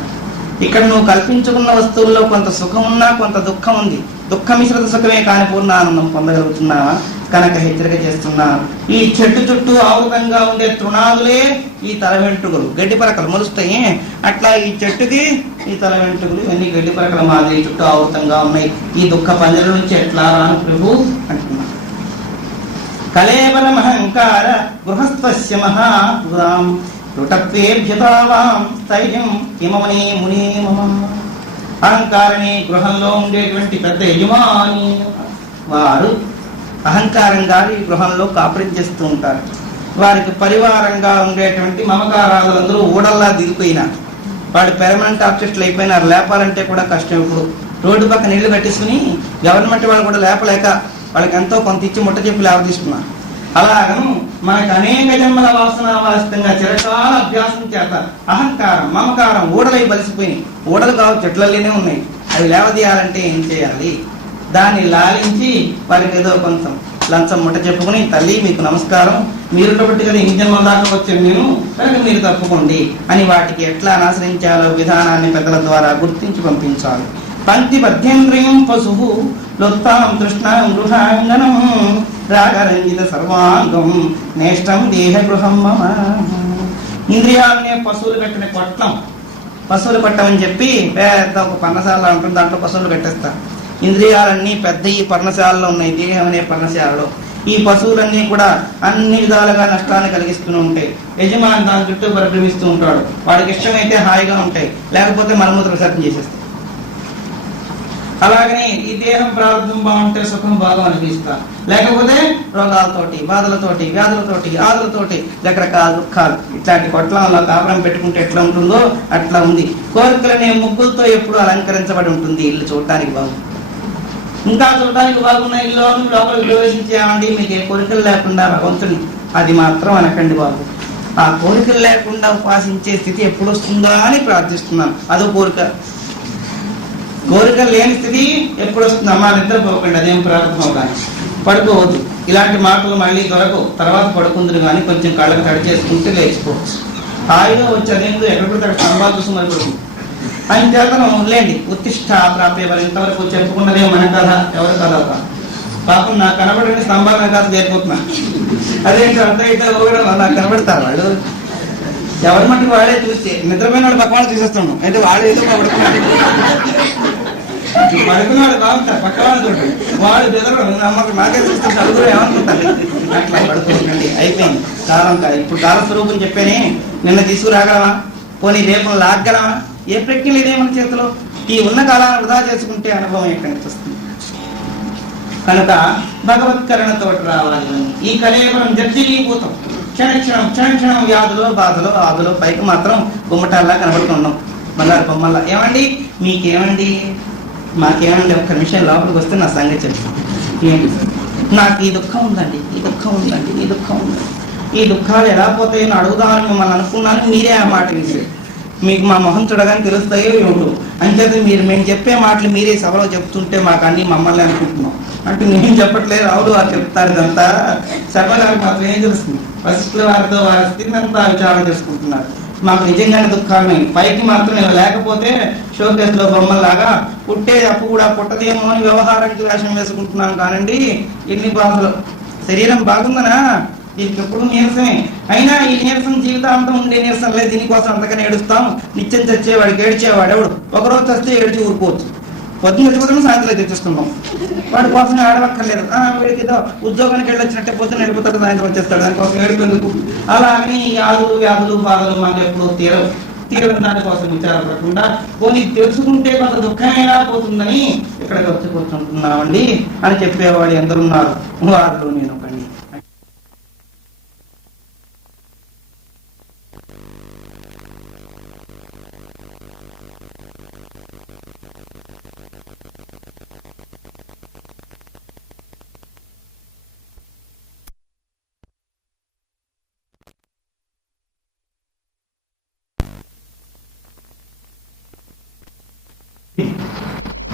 ఇక్కడ నువ్వు కల్పించుకున్న వస్తువుల్లో కొంత సుఖం ఉన్నా కొంత దుఃఖం ఉంది. దుఃఖ మిశ్రిత సుఖమే కాని పూర్ణ ఆనందం పొందగలుగుతున్నావా? కనుక హెచ్చరిక చేస్తున్నాను. ఈ చెట్టు చుట్టూ ఆవృతంగా ఉండే తృణాదులే ఈ తల వెంట్రుకలు, గడ్డి పరకలు మొలుస్తాయి. అట్లా ఈ చెట్టుకి ఈ తల వెంట్రుకలు ఇవన్నీ గడ్డి పరకల మాదిరి చుట్టూ ఆవృతంగా ఉన్నాయి. ఈ దుఃఖ పంజరం నుంచి ఎట్లా రాను ప్రభు అంటున్నా. కళేబరమహంకార గృహస్థస్య మహాపురాం అహంకారని గృహంలో ఉండేటువంటి పెద్ద యజమాని వారు అహంకారంగా ఈ గృహంలో కాపురం చేస్తూ ఉంటారు. వారికి పరివారంగా ఉండేటువంటి మమకారాలందరూ ఊడల్లా దిగిపోయినారు. వాడు పెర్మనెంట్ ఆబ్జెక్టులు అయిపోయినారు. లేపాలంటే కూడా కష్టం. ఇప్పుడు రోడ్డు పక్కన నీళ్లు కట్టేసుకుని గవర్నమెంట్ వాళ్ళు కూడా లేపలేక వాళ్ళకి ఎంతో కొంత ఇచ్చి ముట్ట చెప్పి లేవదీస్తున్నారు. అలాగను మనకు అనేక జన్మల వాసనావాసితంగా చిరకాల అభ్యాసం చేత అహంకారం, మమకారం ఊడలై బలిసిపోయి, ఊడలు కావు చెట్లలోనే ఉన్నాయి. అవి లేవదీయాలంటే ఏం చేయాలి? దాన్ని లాలించి వారికి ఏదో కొంచెం లంచం ముట్ట చెప్పుకుని, తల్లి మీకు నమస్కారం, మీరు కాబట్టి కదా ఇన్ని జన్మల దాకా వచ్చాను నేను, కనుక మీరు తప్పుకోండి అని వాటికి ఎట్లా ఆశ్రయించాలో విధానాన్ని పెద్దల ద్వారా గుర్తించి పంపించాలి. పంక్తి పద్యేంద్రియం పశువు లొత్తాం తృష్ణాం గృహాంగనం రాగరంజిత సర్వాంగం నేష్టం దేహ గృహం మమ. ఇంద్రియాలనే పశువులు కట్టిన కొట్లం, పశువులు కొట్టమని చెప్పి పెద్ద ఒక పర్ణశాల ఉంటుంది, దాంట్లో పశువులు కట్టేస్తారు. ఇంద్రియాలన్నీ పెద్ద ఈ పర్ణశాలలో ఉన్నాయి, దేహం అనే పర్ణశాలలో. ఈ పశువులన్నీ కూడా అన్ని విధాలుగా నష్టాన్ని కలిగిస్తూనే ఉంటాయి. యజమాని దాని చుట్టూ పరిభ్రమిస్తూ ఉంటాడు. వాడికి ఇష్టమైతే హాయిగా ఉంటాయి, లేకపోతే మలమూత్ర విసర్జన చేసేస్తాయి. అలాగనే ఈ దేహం ప్రారంభం బాగుంటే సుఖం బాగా అనిపిస్తా, లేకపోతే రోగాలతోటి, బాధలతోటి, వ్యాధులతోటి, ఆదులతోటి రకరకాల దుఃఖాలు. ఇట్లాంటి కొట్లంలో కాపురం పెట్టుకుంటే ఎట్లా ఉంటుందో అట్లా ఉంది. కోరికలనే ముగ్గులతో ఎప్పుడు అలంకరించబడి ఉంటుంది ఇల్లు. చూడటానికి బాగుంది, ఇంకా చూడటానికి బాగున్న ఇల్లు లోపలికి ప్రవేశించామండి. మీకు ఏ కోరికలు లేకుండా భగవంతుని అది మాత్రం అనకండి బాబు. ఆ కోరికలు లేకుండా ఉపాసించే స్థితి ఎప్పుడు వస్తుందా అని ప్రార్థిస్తున్నాను. అదో కోరిక. కోరికలు లేని స్థితి ఎప్పుడు వస్తుంది? అమ్మా నిద్రపోకండి, అదేం ప్రారంభం కానీ పడుకోవద్దు. ఇలాంటి మాటలు మళ్ళీ దొరకవు. తర్వాత పడుకుందురు కానీ కొంచెం కళ్ళకు తడి చేసుకుంటే లేచిపోవచ్చు. హాయిగా వచ్చి అదేందో ఎక్కడ పడితే అక్కడ స్తంభాలు చూసి మరి పడుతుంది. ఆయన చేతను లేండి ఉత్తిష్ట ప్రాప్తి ఎవరు ఇంతవరకు చెప్పుకున్నదే మన కథ ఎవరి కథ పాపం నాకు కనబడిన స్తంభాల కథ చేరిపోతున్నా. అదేంటి అర్థ అయితే కూడా నాకు కనబడతారు వాళ్ళు ఎవరి మట్టుకు వాడే చూస్తే నిద్రపోయిన వాడు పక్క వాళ్ళు చూసేస్తాను అయితే వాడు ఏదో పడుకున్నాడు పడుకున్నాడు బాగుంటారు పక్క వాళ్ళు చూడండి వాడు బెదరడు నమ్మకం నాకే చూస్తే చదువులు ఏమనుకుంటారు అట్లా పడుకోకండి. అయిపోయింది కాలం కాదు. ఇప్పుడు కాలస్వరూపం చెప్పానే నిన్న తీసుకురాగలమా పోనీ రేపు లాగలమా ఏ ప్రజ్ఞ లేదే మన చేతిలో. ఈ ఉన్న కాలాన్ని వృధా చేసుకుంటే అనుభవం ఎక్కడి నుంచి వస్తుంది. కనుక భగవత్కరణతో రావాలి. ఈ కలేవరం జడ్జిపోతాం క్షణక్షణం క్షణక్షణం వ్యాధులు బాధలు ఆదులు పైకి మాత్రం గుమ్మటాల్లా కనబడుతున్నాం మళ్ళీ బొమ్మల్లా. ఏమండి మీకేమండి మాకేమండి ఒక్క నిమిషం లోపలికి వస్తే నా సంగతి చెప్తాను. ఏంటి నాకు ఈ దుఃఖం ఉందండి ఈ దుఃఖం ఉందండి ఈ దుఃఖం ఉందండి ఈ దుఃఖాలు ఎలా పోతాయని అడుగుదామని మిమ్మల్ని అనుకున్నాను. మీరే ఆ మాట విసిరే మీకు మా మొహం చూడగానే తెలుస్తాయో ఏమిటో అంచేత మేము చెప్పే మాటలు మీరే సభలో చెప్తుంటే మాకు అన్ని మమ్మల్ని అనుకుంటున్నాం అంటే నేను చెప్పట్లేదు రావుడు వారు చెప్తారు. ఇదంతా సభలో మాత్రం ఏం తెలుస్తుంది. వశిష్ఠుల వారితో వారి స్థితిని అంతా విచారణ చేసుకుంటున్నారు. మాకు నిజంగానే దుఃఖాలు పైకి మాత్రం లేకపోతే షోకేసులో బొమ్మల్లాగా పుట్టే అప్పు కూడా పుట్టదేమో అని వ్యవహారానికి వేషం వేసుకుంటున్నాం కానండి. ఎన్ని బాధలు శరీరం బాగుందనా దీనికి ఎప్పుడు నీరసమే. అయినా ఈ నీరసం జీవితాంతం ఉండే నీరసం లేదు. దీనికోసం అంతగానే ఏడుస్తాం. నిత్యం చచ్చేవాడికి ఏడ్చేవాడు ఎవడు ఒకరోజు చస్తే ఏడ్చి ఊరుకోవచ్చు. పొద్దున్న చచ్చిపోతున్నాం సాయంత్రం తెచ్చేస్తున్నాం. వాడి కోసం ఆడవక్కర్లేదు. వీడికి ఏదో ఉద్యోగానికి వెళ్ళొచ్చినట్టే పొద్దున్న వెళ్ళిపోతాడు సాయంత్రం వచ్చేస్తాడు. దానికోసం ఏడుపెందుకు. అలాగని ఆదులు వ్యాధులు బాధలు మాకు ఎప్పుడు తీరని దానికోసం విచారపడకుండా పోనీ తెలుసుకుంటే కొంత దుఃఖమైనా పోతుందని ఇక్కడికి వచ్చి కూర్చుంటున్నామండి అని చెప్పేవాడు ఎందరున్నారు. వారిలో నేను ఒకటి.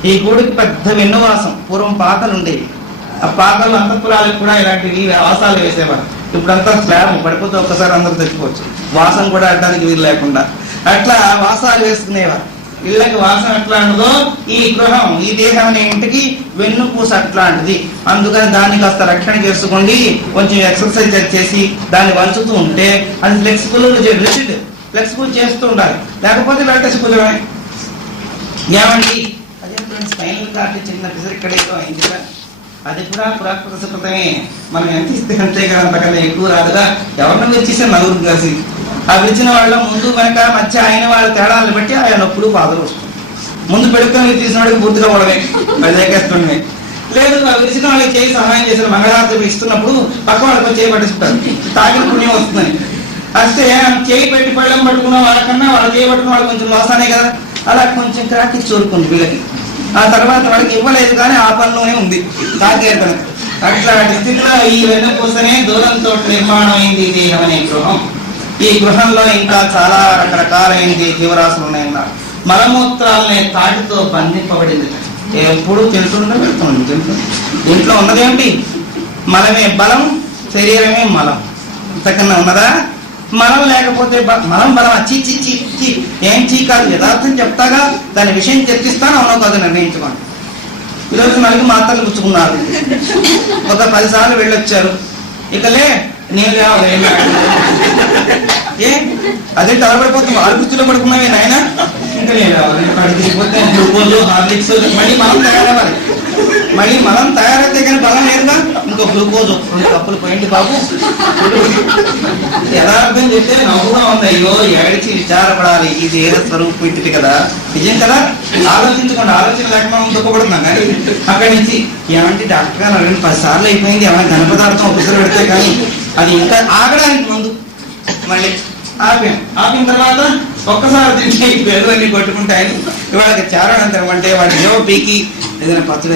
ఈ గూడికి పెద్ద వెన్నువాసం పూర్వం పాకలు ఉండేవి. ఆ పాకలు అంతఃపురాలకు కూడా ఇలాంటివి వాసాలు వేసేవారు. ఇప్పుడంతా స్లాబ్ పడిపోతే ఒక్కసారి అందరూ తెచ్చుకోవచ్చు. వాసం కూడా అడ్డానికి వీలు లేకుండా అట్లా వాసాలు వేసుకునేవారు. ఇళ్ళకి వాసం ఎట్లా ఉండదో ఈ గృహం ఈ దేహం అనే ఇంటికి వెన్నుపూస అట్లాంటిది. అందుకని దాన్ని కాస్త రక్షణ చేసుకోండి. కొంచెం ఎక్సర్సైజ్ చేసి దాన్ని వంచుతూ ఉంటే అది ఫ్లెక్సిబుల్ చేస్తూ ఉండాలి. లేకపోతే వెంటేసి కూర్చోవడమే. ఏమండి స్పైనల్ కార్డ్ చిన్న పిసర్ ఇక్కడేదో అయింది కదా అది కూడా పురాకృత సుకృతమే. మనం ఎంత ఇస్తే అంతే కదా అంతకన్నా ఎక్కువ రాదుగా. ఎవరిని విరిచేసారు నలుగురు కలిసి. ఆ విరిచిన వాళ్ళ ముందు వెనక మధ్య అయిన వాళ్ళ తేడాలను బట్టి ఆయన నొప్పులు బాధలు వస్తుంది. ముందు పెడుకొని తీసిన వాడికి పూర్తిగా పడవే పదికేస్తుండే లేదు. ఆ విరిచిన వాళ్ళకి చేయి సహాయం చేసిన మంగళారతి ఇస్తున్నప్పుడు పక్క వాళ్ళకి చేయి పట్టిస్తుంటారు. తాగిన పుణ్యం వస్తుందని వస్తే చేయి పెట్టి పళ్ళం పట్టుకున్న వాళ్ళకన్నా వాళ్ళ చేయి పట్టుకున్న వాళ్ళు కొంచెం లోసానే కదా. అలా కొంచెం క్రాకి చూరుకుంది పిల్లకి. ఆ తర్వాత వాడికి ఇవ్వలేదు కానీ ఆ పనిలోనే ఉంది తాకేతను. అట్లాంటి స్థితిలో ఈ వెన్నపూసనే దూరంతో నిర్మాణం అయింది దేహం అనే గృహం. ఈ గృహంలో ఇంకా చాలా రకరకాలైనది జీవరాశులు ఉన్నాయన్నారు. మలమూత్రాలనే తాటితో బంధింపబడింది. ఎప్పుడు తింటుండే పెడుతుంది. ఇంట్లో ఉన్నదేమిటి మలమే బలం శరీరమే మలం. ఇంతకన్నా ఉన్నదా? మనం లేకపోతే మనం బలం చీ ఏం చీ కాదు. యథార్థం చెప్తాగా దాని విషయం చర్చిస్తాను. అవునో కాదు నిర్ణయించుకోండి. ఈరోజు మనకి మాత్రలు పుచ్చుకున్నారు. ఒక 10 సార్లు వెళ్ళొచ్చారు. ఇకలే నేను ఏ అదే తలబడిపోతుంది. ఆరు కుర్చీలో పడుకున్నావే నాయన ఇంకా నేను రావాలి. గ్లూకోజు హార్లిక్స్ మళ్ళీ మనం తయారవ్వాలి. మళ్ళీ మనం తయారైతే కానీ బలం లేదుగా. ఇంకో గ్లూకోజ్ 2 కప్పులు పోయింది బాబు. యథార్థం చెప్తే నవ్వుగా ఉంది. అయ్యో ఏడిచి విచారపడాలి. ఈ దేహ స్వరూపం ఇంటిది కదా నిజం కదా. ఆలోచించుకోండి. ఆలోచన లేకుండా దుఃఖపడుతున్నాం. కానీ అక్కడి నుంచి ఏమంటే డాక్టర్ గారు 10 సార్లు అయిపోయింది. ఏమైనా ఘనపదార్థం ఉపసరి పెడితే కానీ అది ఇంకా ఆగడానికి ముందు మళ్ళీ ఆపిన తర్వాత ఒక్కసారి తింటే పేదలన్నీ కొట్టుకుంటాయని ఇవాళకి చారణంతరం అంటే వాడి ఏవో పీకి ఏదైనా పచ్చడి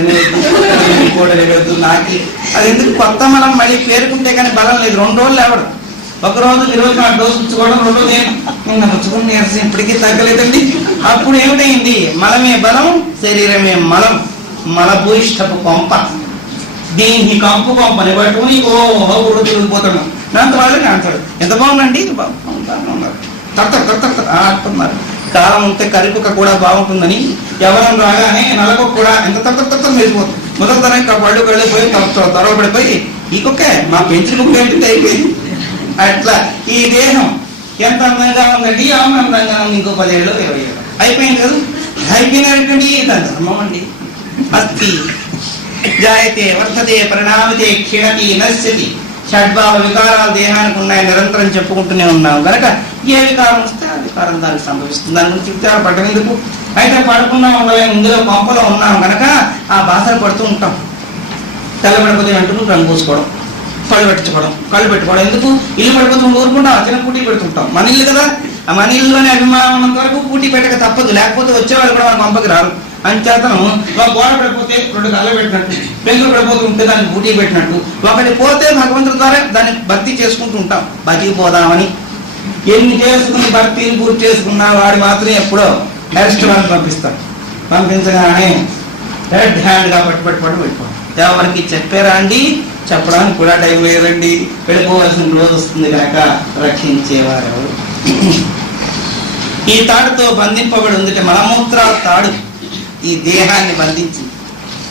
కూడా లేవద్దు నాకి అది ఎందుకు కొత్త మనం మళ్ళీ పేరుకుంటే కానీ బలం లేదు. 2 రోజులు లేవడం. ఒకరోజు 24 డోసు పుచ్చుకోవడం, 2 రోజులు నిన్న పుచ్చుకుని నీరసం ఇప్పటికీ తగ్గలేదండి. అప్పుడు ఏమిటైంది? మలమే బలం శరీరమే మలం. మలభూయిష్టపు కొంప. దీన్ని కంపు కొంపని పట్టుకుని ఓహో కూడా తిరిగిపోతాడు. దాంతో వాళ్ళని అంటాడు ఎంత బాగుందండి. ఉన్నారు కడతారు ఆడుతున్నారు. కాలం ఉంటే కరిపుక కూడా బాగుంటుందని ఎవరం రాగానే నలకొక కూడా ఎంత తప్ప మెరిసిపోతుంది. మొదటి తరం పళ్ళు కళ్ళు పోయి త్వరవ పడిపోయి ఈ కుక్కే మా పెంచిన కుక్క ఏంటంటే అయిపోయింది. అట్లా ఈ దేహం ఎంత అందంగా ఉందండి, ఆమె అందంగా ఉంది. ఇంకో 10 ఏళ్ళు 20 ఏళ్ళు అయిపోయింది కదా. అయిపోయినటువంటి దాని ధర్మం అండి. అస్తి జాయతే వర్ధతే పరిణామతే క్షీణతి నశ్యతి. షడ్భావ వికారాలు దేహానికి ఉన్నాయి, నిరంతరం చెప్పుకుంటూనే ఉన్నాం కనుక ఏ వికారం వస్తే ఆ వికారం దానికి సంభవిస్తుంది. దాని గురించి విచారం పడ్డం ఎందుకు? అయితే పడకుండా ఉండలేము, ఇందులో పంపలో ఉన్నాం కనుక ఆ బాధలు పడుతూ ఉంటాం. తెల్లబడిపోతే వెంటనే రంగు పూసుకోవడం, కళ్ళు పెట్టుకోవడం ఎందుకు? ఇల్లు పడిపోతూ ఊరుకుంటాం, చిన్న పూటీ పెడుతుంటాం. మన ఇల్లు కదా, ఆ మన ఇల్లులోనే అభిమానం ఉన్నంత వరకు పూటీ పెట్టక తప్పదు, లేకపోతే వచ్చేవాళ్ళు కూడా మన పంపకి రారు. అంచేతను గోడ పడిపోతే 2 కళ్ళు పెట్టినట్టు, పెంకులు పడిపోతూ ఉంటే దాన్ని పూటీ పెట్టినట్టు, ఒకటి పోతే భగవంతుడి ద్వారా దాన్ని భర్తీ చేసుకుంటూ ఉంటాం బతికిపోదామని. ఎన్ని చేసుకుని భర్తీని పూర్తి చేసుకున్నా వాడు మాత్రం ఎప్పుడో నెక్స్ట్ వాళ్ళని పంపించగానే రెడ్ హ్యాండ్గా పట్టుబడిపోవడం. ఎవరికి చెప్పారా అండి? చెప్పడానికి కూడా టైం లేదండి. వెళ్ళిపోవలసిన రోజు వస్తుంది కనుక రక్షించేవారు. ఈ తాడుతో బంధింపబడి ఉందిట మలమూత్ర తాడు ఈ దేహాన్ని బంధించి.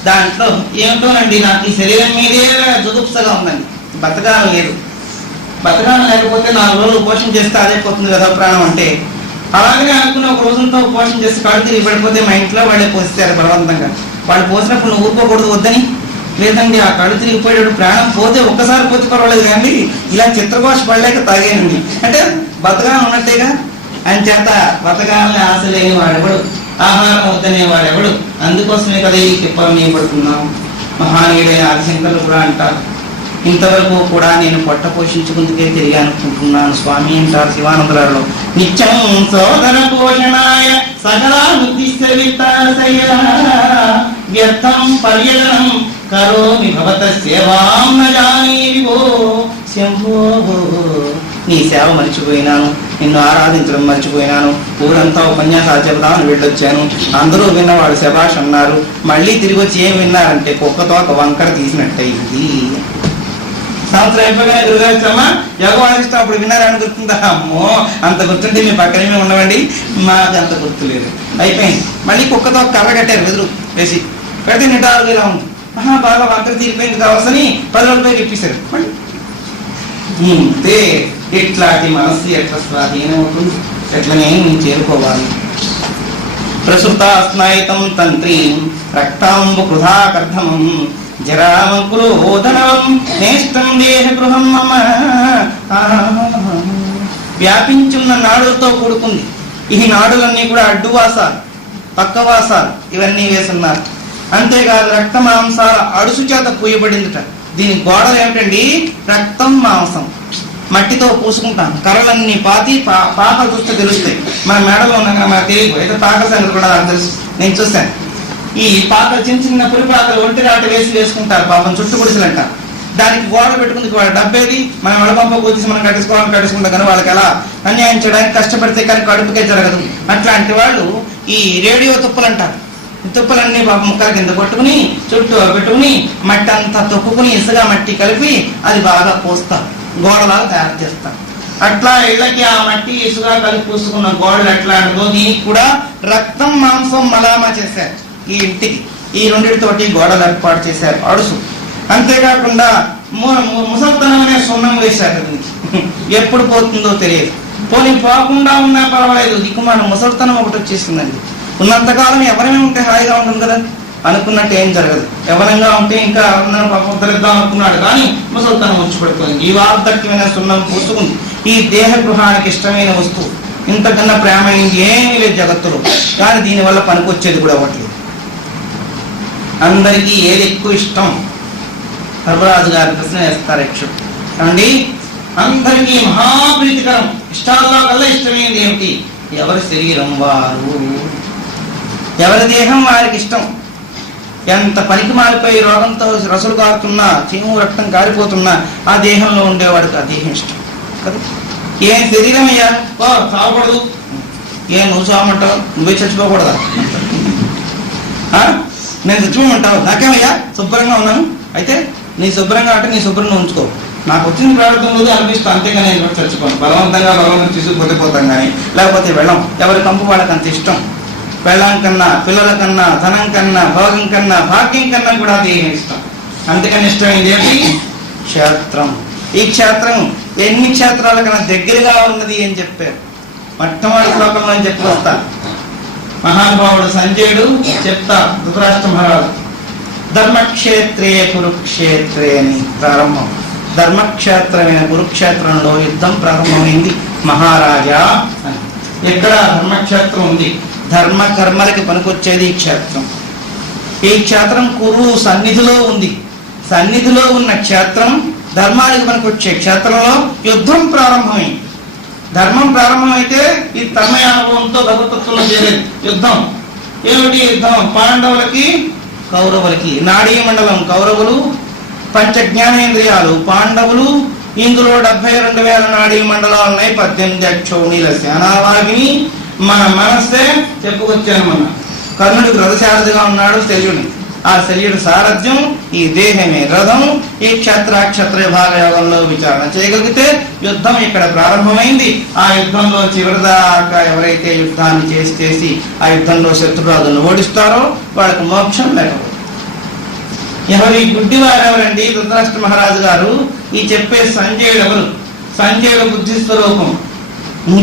దాంట్లో ఏమిటోనండి, నాకు ఈ శరీరం మీదే జుగుప్సగా ఉందండి, బతకాలం లేదు. బతకాలం లేకపోతే 4 రోజులు ఉపవాసం చేస్తే అదే పోతుంది కదా ప్రాణం అంటే. అలాగనే అనుకుని ఒక రోజులతో ఉపవాసం చేసి కళ్ళు తిరిగి పడిపోతే మా ఇంట్లో వాళ్ళే పోస్తారు బలవంతంగా. వాళ్ళు పోసినప్పుడు నువ్వు ఊరుకోకూడదు వద్దని. లేదండి, ఆ కళ్ళు తిరిగిపోయేటప్పుడు ప్రాణం పోతే ఒక్కసారి పోతే పర్వాలేదు, కానీ ఇలా చిత్రకోశ పడలేక తాగేనండి అంటే బతకాలం ఉన్నట్టేగా. అని చేత బతకాలని ఆశ లేని వాడెవడు, ఆహారం వద్దనే వాడెవడు. అందుకోసమే కదా ఈ తిప్పలు నీ పడుతున్నాం. మహానీయుడైన ఆదిశంకరులు కూడా అంటారు, ఇంతవరకు కూడా నేను పొట్ట పోషించుకుందుకే తిరిగి అనుకుంటున్నాను స్వామి అంటారు శివానందరాలో. నిత్యం సోదర పోషణాయ సకలా వ్యర్థం పర్యటనం కరోమి భవత సేవాం న జానీవో శంభో. నీ సేవ మర్చిపోయినాను, నిన్ను ఆరాధించడం మర్చిపోయినాను. ఊరంతా ఉపన్యాసాలు చెబుదామని వెళ్ళొచ్చాను, అందరూ విన్నవాడు శభాష్ అన్నారు. మళ్ళీ తిరిగి వచ్చి ఏం విన్నారంటే కుక్కతో ఒక వంకర తీసినట్టయింది. సంవత్సరం అయిపోయినా దుర్గాశ్రమ యోగవాదిస్తూ అప్పుడు విన్నారని గుర్తుందా? అమ్మో అంత గుర్తుంటే మీ పక్కనే ఉండవండి, మాకు అంత గుర్తులేదు. అయిపోయింది. మళ్ళీ కుక్కతో కర్ర కట్టారు వెదురు వేసి, కడితే నిటారుగా ఇలా ఉంది. బాగా వంకర తీరిపోయింది కావచ్చని 10 రోజులపై ఇప్పిస్తారు. మళ్ళీ ఇట్లాంటి మనస్సు ఎట్లా స్వాధీనం అవుతుంది? ఎట్లనే నేను చేరుకోవాలి. ప్రసుత స్నాయితం తంత్రి రక్తాంబు కృధాకర్ధమం జరామకులోదనం నేస్తం దేహ గృహం మమ. వ్యాపించున్న నాడులతో కూడుకుంది. ఈ నాడులన్నీ కూడా అడ్డువాసాలు, పక్కవాసాలు ఇవన్నీ వేసున్నారు. అంతేకాదు రక్త మాంసాల అడుసు చేత పూయబడిందిట. దీని గోడలు ఏమిటండి? రక్తం మాంసం మట్టితో పూసుకుంటాం. కర్రలన్నీ పాతి పాకలు చూస్తే తెలుస్తాయి. మన మేడలో ఉన్నాక మనకు తెలియదు. అయితే పాక సంగతి కూడా నాకు తెలుసు, నేను చూశాను. ఈ పాకలు చిన్న పులిపాకలు ఒంటి రాట వేసుకుంటారు పాపం, చుట్టు గుడిసెలు అంటారు. దానికి గోడ పెట్టుకుంది. వాళ్ళ డబ్బేది మనం వడపంప కూర్చి మనం కట్టించుకుంటాం కానీ వాళ్ళకి ఎలా అన్యాయం చేయడానికి కష్టపడితే కానీ కడుపుకే జరగదు. అట్లాంటి వాళ్ళు ఈ రేడియో తుప్పలు అంటారు. తుప్పలన్నీ పాప ముక్కల కింద కొట్టుకుని చుట్టూ పెట్టుకుని మట్టి అంతా తొక్కుని ఇసుగా మట్టి కలిపి అది బాగా పోస్తారు, గోడలాగా తయారు చేస్తారు. అట్లా ఇళ్ళకి ఆ మట్టి ఇసుగా కలిపి పూసుకున్న గోడలు ఎట్లా అంటో దీనికి కూడా రక్తం మాంసం మలామా చేశారు. ఈ ఇంటికి ఈ రెండింటితోటి గోడలు ఏర్పాటు చేశారు, అడుసు. అంతేకాకుండా ముసల్తనం అనే సున్నం వేశారు. ఎప్పుడు పోతుందో తెలియదు. పోనీ పోకుండా ఉన్నా పర్వాలేదు, దిక్కుమాన ముసల్తనం ఒకటి వచ్చేసిందండి. ఉన్నంతకాలం ఎవరైనా ఉంటే హాయిగా ఉంటుంది కదా, అనుకున్నట్టు ఏం జరగదు. ఎవరంగా ఉంటే ఇంకా ఉద్ధరిద్దాం అనుకున్నాడు కానీ ముసల్తనం వచ్చి పడుతుంది. ఈ వార్ధక్యమైన సున్నం పూసుకుంది. ఈ దేహ గృహానికి ఇష్టమైన వస్తువు, ఇంతకన్నా ప్రేమ ఏమీ లేదు జగత్తులో. కానీ దీనివల్ల పనికొచ్చేది కూడా ఒకటి. అందరికీ ఏది ఎక్కువ ఇష్టం? ధర్మరాజు గారి ప్రశ్న వేస్తారు యక్షుడు. అండి అందరికీ మహాప్రీతికరం, ఇష్టాల్లో కల్లా ఇష్టమైంది ఏమిటి? ఎవరి శరీరం వారు, ఎవరి దేహం వారికి ఇష్టం. ఎంత పనికి మారిపోయి రోగంతో రసలు కారుతున్నా, చీము రక్తం కారిపోతున్నా ఆ దేహంలో ఉండేవాడికి ఆ దేహం ఇష్టం కదా. ఏం శరీరం అయ్యా చావకూడదు, ఏం నువ్వు చావమంటావు, నువ్వే చచ్చిపోకూడదా? నేను చచ్చిపోమంటావు, నాకేమయ్యా శుభ్రంగా ఉన్నాను. అయితే నీ శుభ్రంగా అంటే నీ శుభ్రంగా ఉంచుకో, నాకు వచ్చిన ప్రారంభం రోజు అనిపిస్తాను, అంతేగాని నేను కూడా చచ్చిపోను. బలవంతంగా తీసుకుపోతే పోతాం కానీ లేకపోతే వెళ్ళం. ఎవరి కంపు వాళ్ళకి అంత ఇష్టం. పెళ్ళం కన్నా, పిల్లల కన్నా, ధనం కన్నా, భోగం కన్నా, భాగ్యం కన్నా కూడా అది ఇష్టం. అందుకని ఇష్టమైంది ఏంటి? క్షేత్రం. ఈ క్షేత్రం ఎన్ని క్షేత్రాల కన్నా దగ్గరగా ఉన్నది అని చెప్పారు. మొట్టమొదటి శ్లోకంలో చెప్పి వస్తా. మహానుభావుడు సంజయుడు చెప్తా ధృతరాష్ట్ర మహారాజు, ధర్మక్షేత్రే కురుక్షేత్రే అని ప్రారంభం. ధర్మక్షేత్రమైన కురుక్షేత్రంలో యుద్ధం ప్రారంభమైంది మహారాజా అని. ఎక్కడ ధర్మక్షేత్రం ఉంది, ధర్మ కర్మలకి పనికొచ్చేది ఈ క్షేత్రం. ఈ క్షేత్రం కురు సన్నిధిలో ఉంది. సన్నిధిలో ఉన్న క్షేత్రం ధర్మానికి పనికొచ్చే క్షేత్రంలో యుద్ధం ప్రారంభమైంది. ధర్మం ప్రారంభమైతే ఈ తన్మయ అనుభవంతో భగవతత్వంలో చేరేది. యుద్ధం ఏమిటి? యుద్ధం పాండవులకి కౌరవులకి. నాడీ మండలం కౌరవులు, పంచ జ్ఞానేంద్రియాలు పాండవులు. ఇందులో 72,000 నాడీ మండలాలు ఉన్నాయి. 18 అక్షౌణీల సేనావాహిని. మన మనస్సే చెప్పుకొచ్చాను. మన కర్ణుడికి రథసారథిగా ఉన్నాడు శల్యుని. ఆ శల్యుడి సారథ్యం ఈ దేహమే రథం. ఈ క్షత్రాక్షత్ర విభాగ యోగంలో విచారణ చేయగలిగితే యుద్ధం ఇక్కడ ప్రారంభమైంది. ఆ యుద్ధంలో చివరిదాకా ఎవరైతే యుద్ధాన్ని చేసి ఆ యుద్ధంలో శత్రురాజులను ఓడిస్తారో వాళ్ళకి మోక్షం లేకపోతే. ఎవరి గుడ్డివారు ఎవరండి? ధృతరాష్ట్ర మహారాజు గారు. ఈ చెప్పే సంజయుడు ఎవరు? సంజయుడు బుద్ధి స్వరూపం,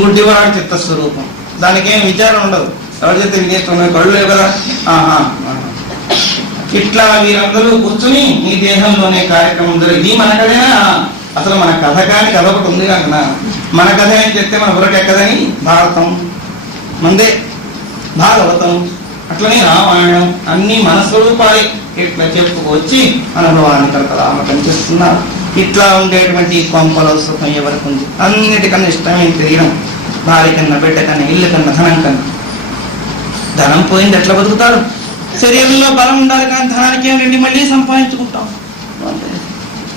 గుడ్డివాడు చిత్తస్వరూపం. దానికి ఏం విచారం ఉండదు. ఎవరి చేత వినేస్తున్నాయి కళ్ళు లేవు కదా. ఇట్లా వీరందరూ కూర్చుని ఈ దేహంలోనే కార్యక్రమం జరిగింది. మన కథేనా? అసలు మన కథ కాని కథ ఒకటి ఉంది కాక మన కథ ఏం చెప్తే మన బుర్రకెక్కదని భారతం, మందే భాగవతం, అట్లనే రామాయణం అన్ని మన స్వరూపాలే. ఇట్లా చెప్పుకొచ్చి అనుభవాన్ని కలకలామకం చేస్తున్నారు. ఇట్లా ఉండేటువంటి కొంపలో సుఖం ఎవరికి ఉంది? అన్నిటికన్నా ఇష్టమైన తెలియడం. భార్య కన్నా, బిడ్డ కన్నా, ఇల్లు కన్నా, ధనం కన్నా. ధనం పోయింది ఎట్లా బతుకుతారు? శరీరంలో బలం ఉండాలి కానీ ధనానికి ఏమిటండి? మళ్ళీ సంపాదించుకుంటాం.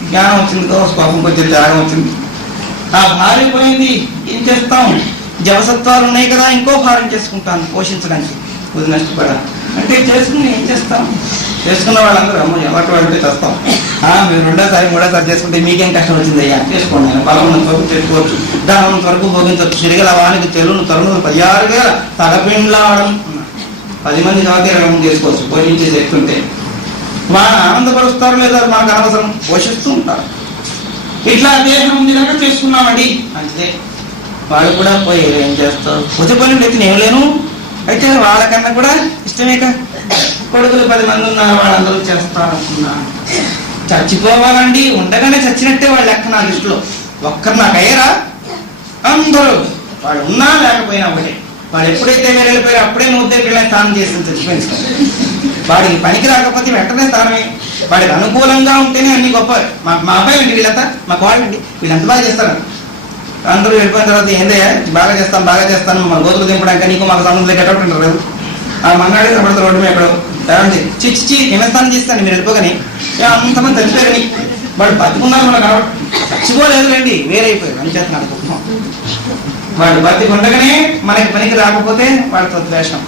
జ్ఞానం వచ్చింది, కోపం కొంచెం త్యాగం వచ్చింది. ఆ భార్య పోయింది, ఏం చేస్తాం? జవసత్వాలు ఉన్నాయి కదా, ఇంకో భార్య చేసుకుంటాను పోషించడానికి. కొద్ది నష్టపడా అంటే చేసుకుని ఏం చేస్తాం? చేసుకున్న వాళ్ళందరూ అమ్మ ఎవరికి వాడితే చేస్తాం. మీరు 2వ-3వ చేసుకుంటే మీకేం కష్టం వచ్చింది అయ్యా? చేసుకోండి. ఆయన బలం ఉన్నంత వరకు చేసుకోవచ్చు, ధనం ఉన్నంత వరకు భోగించవచ్చు. సిరిగల వానికి తెలుగు తరుణులు 16,000 తలపిండ్లావడం. 10 మంది కాబట్టి 20 మంది చేసుకోవచ్చు పోషించేసి ఎక్కుంటే. వాళ్ళని ఆనందపరుస్తారు లేదా మాకు అనవసరం, పోషిస్తూ ఉంటారు. ఇట్లా దేహం ఉంది కనుక చేసుకున్నామండి అంతే. వాళ్ళు కూడా పోయి ఏం చేస్తారు? పొద్దు పని అయితే నేను లేను. అయితే వాళ్ళకన్నా కూడా ఇష్టమేక. కొడుకులు 10 మంది ఉన్నారు, వాళ్ళందరూ చేస్తారనుకున్నాను. చచ్చిపోవాలండి, ఉండగానే చచ్చినట్టే వాళ్ళ లెక్క నా దృష్టిలో. ఒక్కరు నాకు అయ్యారా? అందరూ వాడు ఉన్నా లేకపోయినా ఒకటే. వాడు ఎప్పుడైతే వేరే వెళ్ళిపోయారో అప్పుడే నువ్వు దగ్గర స్నానం చేసి చచ్చిపోయింది. వాడికి పనికి రాకపోతే వెంటనే స్నానమే. వాడికి అనుకూలంగా ఉంటేనే అన్ని గొప్ప. మా అబ్బాయి అండి వీళ్ళంతా, మా కోళ్ళండి వీళ్ళంత బాగా చేస్తారు. అందరూ వెళ్ళిపోయిన తర్వాత ఏందయ్యా బాగా చేస్తాను మన గోతులు దింపడానికి నీకు మాకు సంబంధం ఎక్కడ ఉంటారు. ఆ మన్నాడే పడతారు రోడ్డు మీద ఎక్కడో చిచ్చి నిమస్థానం చేస్తాను మీరు వెళ్ళిపోగానే అంతమంది చచ్చిపోయారని. వాడు బతుకున్నారు మన కాబట్టి చచ్చిపోలేదులేండి, వేరైపోయారు అని చేస్తున్నాడు. వాడు బతికి ఉండగానే మనకి పనికి రాకపోతే వాడితో ద్వేషం.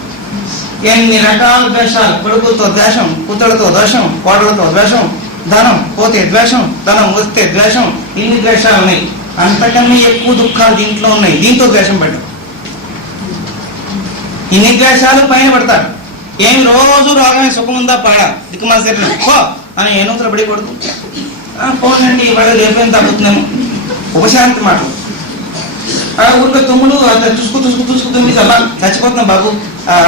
ఎన్ని రకాల ద్వేషాలు! కొడుకులతో ద్వేషం, పుత్రులతో ద్వేషం, కోడలతో ద్వేషం, ధనం పోతే ద్వేషం, ధనం వస్తే ద్వేషం. ఇన్ని ద్వేషాలు ఉన్నాయి. అంతకన్నా ఎక్కువ దుఃఖాలు దీంట్లో ఉన్నాయి. దీంతో ద్వేషం పడ్డాం. ఇన్ని ద్వేషాలు పైన పడతారు. ఏమి రోజు రోగమే సుఖం ఉందా పాడా దిక్కుమాల శరీరం పో అని ఏనూతలు పడికూడదు. పోనండి ఇవాళ రేపేం తగ్గుతున్నాము ఉపశాంతి మాటలు. ఊరికే తుమ్ములు చూసుకు తుమ్మి చచ్చిపోతున్నాం బాబు,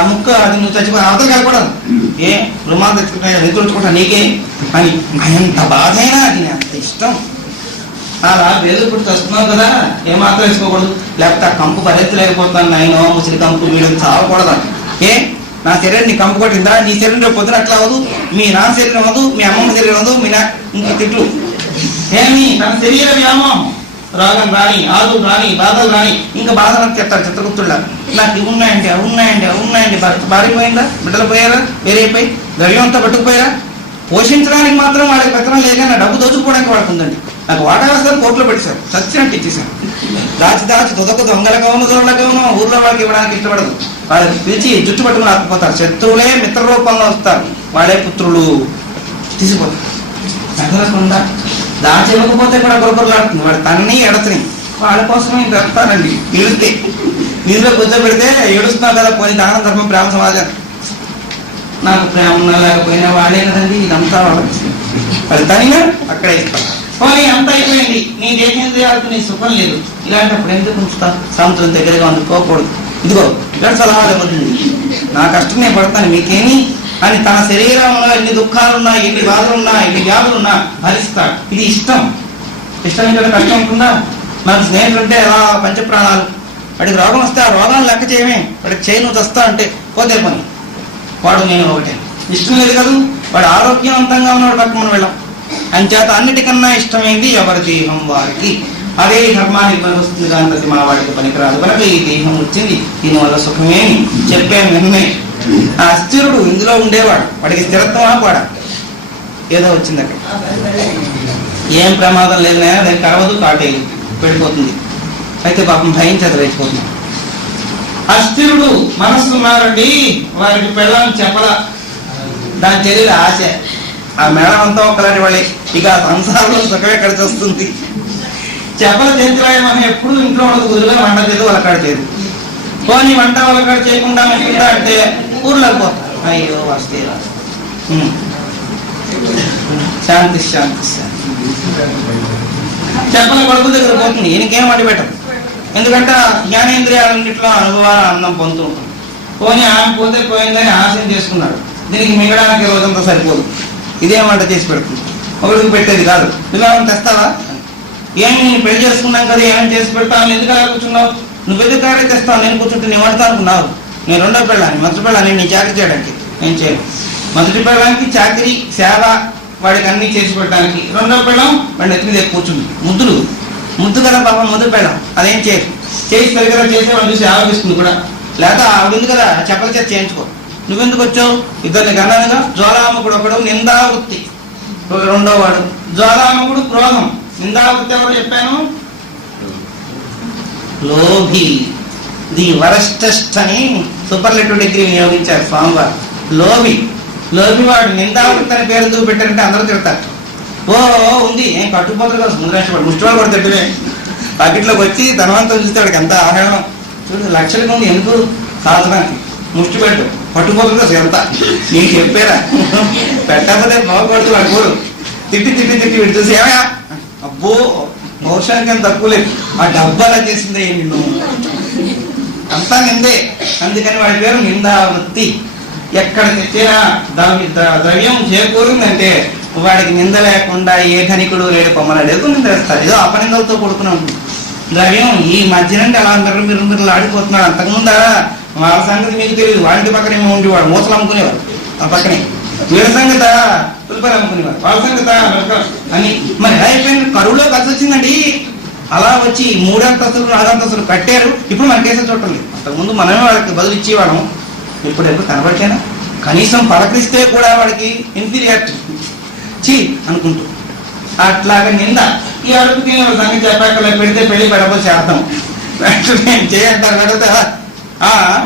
ముక్క అది నువ్వు చచ్చిపో అవతలు కలపడదు. ఏ రుమాలు తెచ్చుకుంటా నిద్రించుకుంటా నీకే అని ఎంత బాధైనా అది అంత ఇష్టం. అలా వేలు ఇప్పుడు తెస్తున్నావు కదా ఏమాత్రం వేసుకోకూడదు. లేకపోతే ఆ కంపు భరించలేకపోతున్నాను నాయనో ముసలి కంపు వీళ్ళకి చావకూడదు. ఏ నా శరీరం నీ కంపు కొట్టిందా? నీ శరీరం రేపు పొద్దున అట్లా అవ్వదు, మీ నాన్న శరీరం అవ్వదు, మీ అమ్మమ్మ శరీరం అవ్వదు, మీ ఇంక తిట్లు. ఏమి తన శరీర వ్యామోహం, రోగం రాని, ఆదులు రాని, బాధలు రాని, ఇంకా బాధలు చెప్తారు చిత్రగుప్తుల్లా. నాకు ఇవి ఉన్నాయండి అవి ఉన్నాయండి బారిపోయిందా? బిడ్డలు పోయారా? వేరైపోయి ద్రవ్యం అంతా పట్టుకుపోయారా? పోషించడానికి మాత్రం వాళ్ళకి పెత్తనం లేక నా డబ్బు దోచుకోవడానికి వాడుకుందండి. నాకు వాటా వేస్తారు, కోర్టులో పెట్టేశారు, చచ్చినట్టు ఇచ్చేసాను. దాచి తుదకు దొంగలకవును దొరలకవును ఊర్లో వాళ్ళకి ఇవ్వడానికి ఇష్టపడదు. వాళ్ళకి పిలిచి జుట్టు పట్టుకుని ఆకపోతారు. శత్రువులే మిత్ర రూపంలో వస్తారు, వాళ్ళే పుత్రులు తీసుకుపోతారు. చదవకుండా దాచివ్వకపోతే కూడా గురగురలాడుతుంది. వాడు తన్ని ఎడతని వాళ్ళ కోసమే పెడతానండి. పిలిస్తే వీధిలో కూర్చోబెడితే ఏడుస్తున్నావు కదా, పోయి దానం ధర్మం ప్రేమ సమాజం. నాకు ప్రేమ ఉన్నా లేకపోయినా వాళ్ళే కదండి, ఇదంతా వాళ్ళు తనిగా అక్కడే ఇస్తారు. పోనీ అంత అయిపోయింది, నీ దేహేంద్రియాలకు నీ సుఖం లేదు, ఇలాంటప్పుడు ఎందుకు ఉంచుతా? సముద్రం దగ్గరగా అందుకోకూడదు. ఇదిగో ఇక్కడ సలహాలు ఇవ్వదండి, నా కష్టం నేను పడతాను మీకేమి అని తన శరీరంలో ఎన్ని దుఃఖాలున్నా, ఎన్ని బాధలున్నా, ఎన్ని వ్యాధులున్నా భరిస్తాడు. ఇది ఇష్టం. ఇష్టం ఇక్కడ కష్టం ఉంటుందా? నాకు స్నేహితులు ఉంటే ఎలా పంచప్రాణాలు, వాడికి రోగం వస్తే ఆ రోగాన్ని లెక్క చేయమే, వాడికి చేయి నువ్వు తెస్తా అంటే పోతే పని, వాడు నేను ఒకటే. ఇష్టం లేదు కదా, వాడు ఆరోగ్యవంతంగా ఉన్నవాడు పక్క మనం వెళ్ళాం. అంచేత అన్నిటికన్నా ఇష్టమైంది ఎవరి దేహం వారికి. అదే ధర్మానికి వస్తుంది కానీ ప్రతి మా వాడికి పనికిరాదు. కనుక ఈ దేహం వచ్చింది, దీనివల్ల సుఖమేమి చెప్పాను నిన్నే. ఆ అస్థిరుడు ఇందులో ఉండేవాడు, వాడికి స్థిరత్వమా కూడా ఏదో వచ్చింది అక్కడ. ఏం ప్రమాదం లేదు, దానికి కరవదు, కాటేది వెళ్ళిపోతుంది. అయితే పాపం భయం చేత వెళ్ళిపోతుంది. అస్థిరుడు మనస్సు మారండి, వారికి పెళ్ళని చెప్పల, దాని తెలియదు ఆశ. ఆ మేడం అంతా ఒకలాంటి వాళ్ళే, ఇక సంసారంలో సుఖమే కలిసి వస్తుంది. చెప్పల చేతిరాయి మనం ఎప్పుడు ఇంట్లో ఉండదు, గురువుగా వంట చేయదు, వలకాడు చేయదు. పోనీ వంట వలకాడు చేయకుండా ఉంటుందా అంటే ఊర్లోకి పోతాం. అయ్యో వస్తే శాంతి శాంతి శాంతి. చెప్పల కొడుకు దగ్గర పోతుంది, ఈయనకేం వండి పెట్టదు. ఎందుకంటే జ్ఞానేంద్రియాలన్నింటిలో అనుభవాలు ఆనందం పొందుతూ ఉంటుంది. పోనీ ఆమె పోతే పోయిందని ఆశయం చేసుకున్నాడు, దీనికి మిగడానికి రోజంతా సరిపోదు, ఇదేం వంట చేసి పెడుతుంది, ఒకరికి పెట్టేది కాదు. ఇలా తెస్తావా? ఏమి నేను పెళ్లి చేసుకున్నాం కదా, ఏమేమి చేసి పెడతావు, ఎందుకు అలా కూర్చున్నావు? నువ్వు ఎందుకు కాడే తెస్తావు, నేను కూర్చుంటే నేను వండుతా అనుకున్నావు. నేను రెండో పెళ్ళాన్ని, మొదటి పెళ్ళాన్ని నేను చాకరీ చేయడానికి నేను చేయను. మొదటి పెళ్ళానికి చాకరీ సేవ, వాడికి అన్ని చేసి పెట్టడానికి. రెండో పెళ్ళం వాడిని ఎత్తి మీద కూర్చుంది, ముద్దు కదా పాపం మొదటి పెళ్ళం, అదేం చేయరు. చేసి సరిగ్గా చేసే వాళ్ళు చూసి ఆలోచిస్తుంది కూడా. లేకపోతే ఆవిడ ఉంది కదా, చెప్పల చేత చేయించుకో. నువ్వెందుకు వచ్చావు? ఇద్దరిని గన్నానుగా. జ్వాలాముకుడు ఒకడు నిందావృత్తి, రెండో వాడు జ్వాలాముకుడు క్రోధం. నిందావృత్తి ఎవరు చెప్పాను? లోభి. ది వరస్టెస్ట్ అని సూపర్లేటివ్ డిగ్రీ వినియోగించారు స్వామివారు. లోభి వాడు. నిందావృత్తి అని పేరు చూపెట్టారంటే అందరూ తిడతారు. ఓ ఉంది, ఏం కట్టుపోతారు కదా, ముందు ముష్టివాడు కూడా తిట్టలే. పాకెట్లోకి వచ్చి ధనవంతం చూస్తే వాడికి ఎంత ఆహ్లాదం చూడు. లక్షల మంది ఎందుకు సాధనానికి ముష్టి పెట్టు, పట్టుపోతుంది కదా ఎంత. నీకు చెప్పారా? పెట్టకపోతే బాగుపడుతూ వాడు కూడు తిట్టి వీడు చూసి ఏమయ్యా, అబ్బో పౌరుషానికి ఏం తక్కువ లేదు, ఆ డబ్బాలా చేసిందే నిన్ను, అంతా నిందే. అందుకని వాడి పేరు నిందావృత్తి. ఎక్కడ తెచ్చినా ద్రవ్యం చేకూరిందంటే వాడికి నింద లేకుండా ఏ ధనికుడు లేడు, పొమ్మలాడేదో నింద వేస్తారు. ఏదో అపనిందలతో కొడుకుని ఉంటుంది ద్రవ్యం. ఈ మధ్య నుండి అలా మీరు ఆడిపోతున్నాడు. అంతకుముందా వాళ్ళ సంగతి మీకు తెలియదు. వాడికి పక్కనే ఉండేవాడు, మూసలు అమ్ముకునేవాడు. ఆ పక్కనే వీళ్ళ సంగత పులిపలు అమ్ముకునేవాడు, వాళ్ళ సంగత అని. మరి అయిపోయిన కరువులో కలిసి వచ్చిందండి. అలా వచ్చి 3 అంతస్తులు 4 అంతస్తులు కట్టారు. ఇప్పుడు మన కేసులు చూడండి. అంతకుముందు మనమే వాళ్ళకి బదులు ఇచ్చేవాళ్ళం. ఇప్పుడు ఎప్పుడు కనబడితేనా కనీసం పలకరిస్తే కూడా వాడికి ఇన్ఫీరియారిటీ చీ అనుకుంటూ అట్లాగా నింద. ఈ అడుగుకి సంగతి చెప్పాక పెడితే పెళ్లి పెడపోతే అర్థం నేను చేయంటారు. పెడితే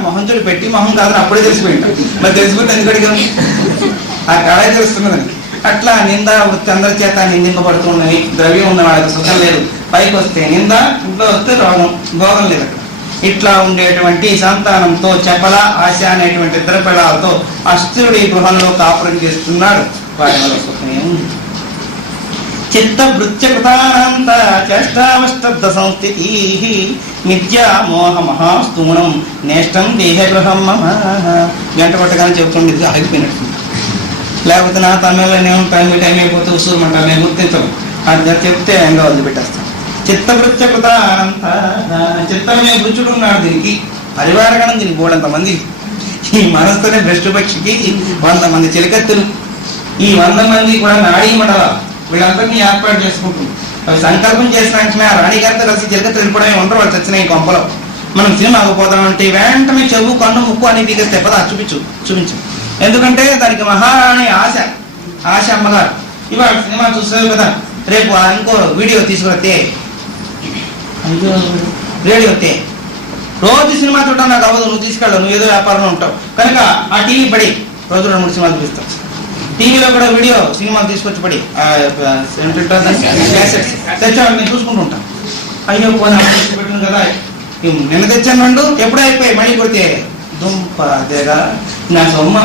మొహం చూడు, పెట్టి మొహం కాదని అప్పుడే తెలిసిపోయింటాం. మరి తెలిసిపోతే ఎందుకడిగా ఆ కళ తెలుస్తున్నదని. అట్లా నింద వృత్తి అందరి చేత నిందింపబడుతున్నవి. ద్రవ్యం ఉన్న వాళ్ళకి సుఖం లేదు, పైకి వస్తే నింద, ఇంట్లో వస్తే రోగం, భోగం లేదు. ఇట్లా ఉండేటువంటి సంతానంతో చెప్పల ఆశ అనేటువంటి ఇద్దరు పిల్లలతో అస్థిరుడి గృహంలో కాపురం చేస్తున్నాడు. వాడి వల్ల సుఖమే ఉంది. చిత్త వృత్యకృతానంత చేష్టావష్టబ్ద సంస్థితి నిత్య మోహ మహాస్తూణం నేష్టం దేహగృహం మమ. గంట పట్టగానే చెబుతుంది, ఇది ఆగిపోయినట్టు. లేకపోతే నా తమిళనేమో టైం అయిపోతే ఉసూరుమంటారు, నేను గుర్తించను. అది చెప్తే ఇంకా వదిలిపెట్టేస్తాను. చిత్తవృత్యకృతానంత, చిత్తమే వృత్తుడు ఉన్నాడు దీనికి, పరివారగణం దీనికి బోడంతమంది. ఈ మనస్తోనే భ్రష్టు పక్షికి 100 మంది చిలకత్తులు. ఈ 100 మంది కూడా నాడీ మండల వీళ్ళందరినీ ఏర్పాటు చేసుకుంటుంది. వాళ్ళు సంకల్పం చేసిన వెంటనే రాణిగారితో కలిసి చిలకత్తులు వెళ్ళిపోవడమే ఉండరు. వాళ్ళు చచ్చిన ఈ కొంపలో. మనం సినిమాకు పోతామంటే వెంటనే చెవు, కన్ను, ముక్కు అన్ని తీగేస్తే పదా చూపించు. ఎందుకంటే దానికి మహారాణి ఆశ అమ్మగారు. ఇవాళ సినిమా చూస్తారు కదా, రేపు ఇంకో వీడియో తీసుకురతే, రేడియో తే. రోజు సినిమా చూడటం నాకు అవ్వదు, నువ్వు తీసుకెళ్ళవు, నువ్వు ఏదో వ్యాపారంలో ఉంటావు కనుక ఆ టీవీ పడి రోజు 2-3 సినిమాలు చూపిస్తావు. టీవీలో కూడా వీడియో సినిమాలు తీసుకొచ్చి పడి క్యాసెట్స్ తెచ్చాను, నేను చూసుకుంటూ ఉంటాను. అయ్యో పోనీ పెట్టిన కదా, నిన్న తెచ్చాను 2 ఎప్పుడో అయిపోయాయి, మళ్ళీ కొడితే దుంప అదేగా నా సొమ్ము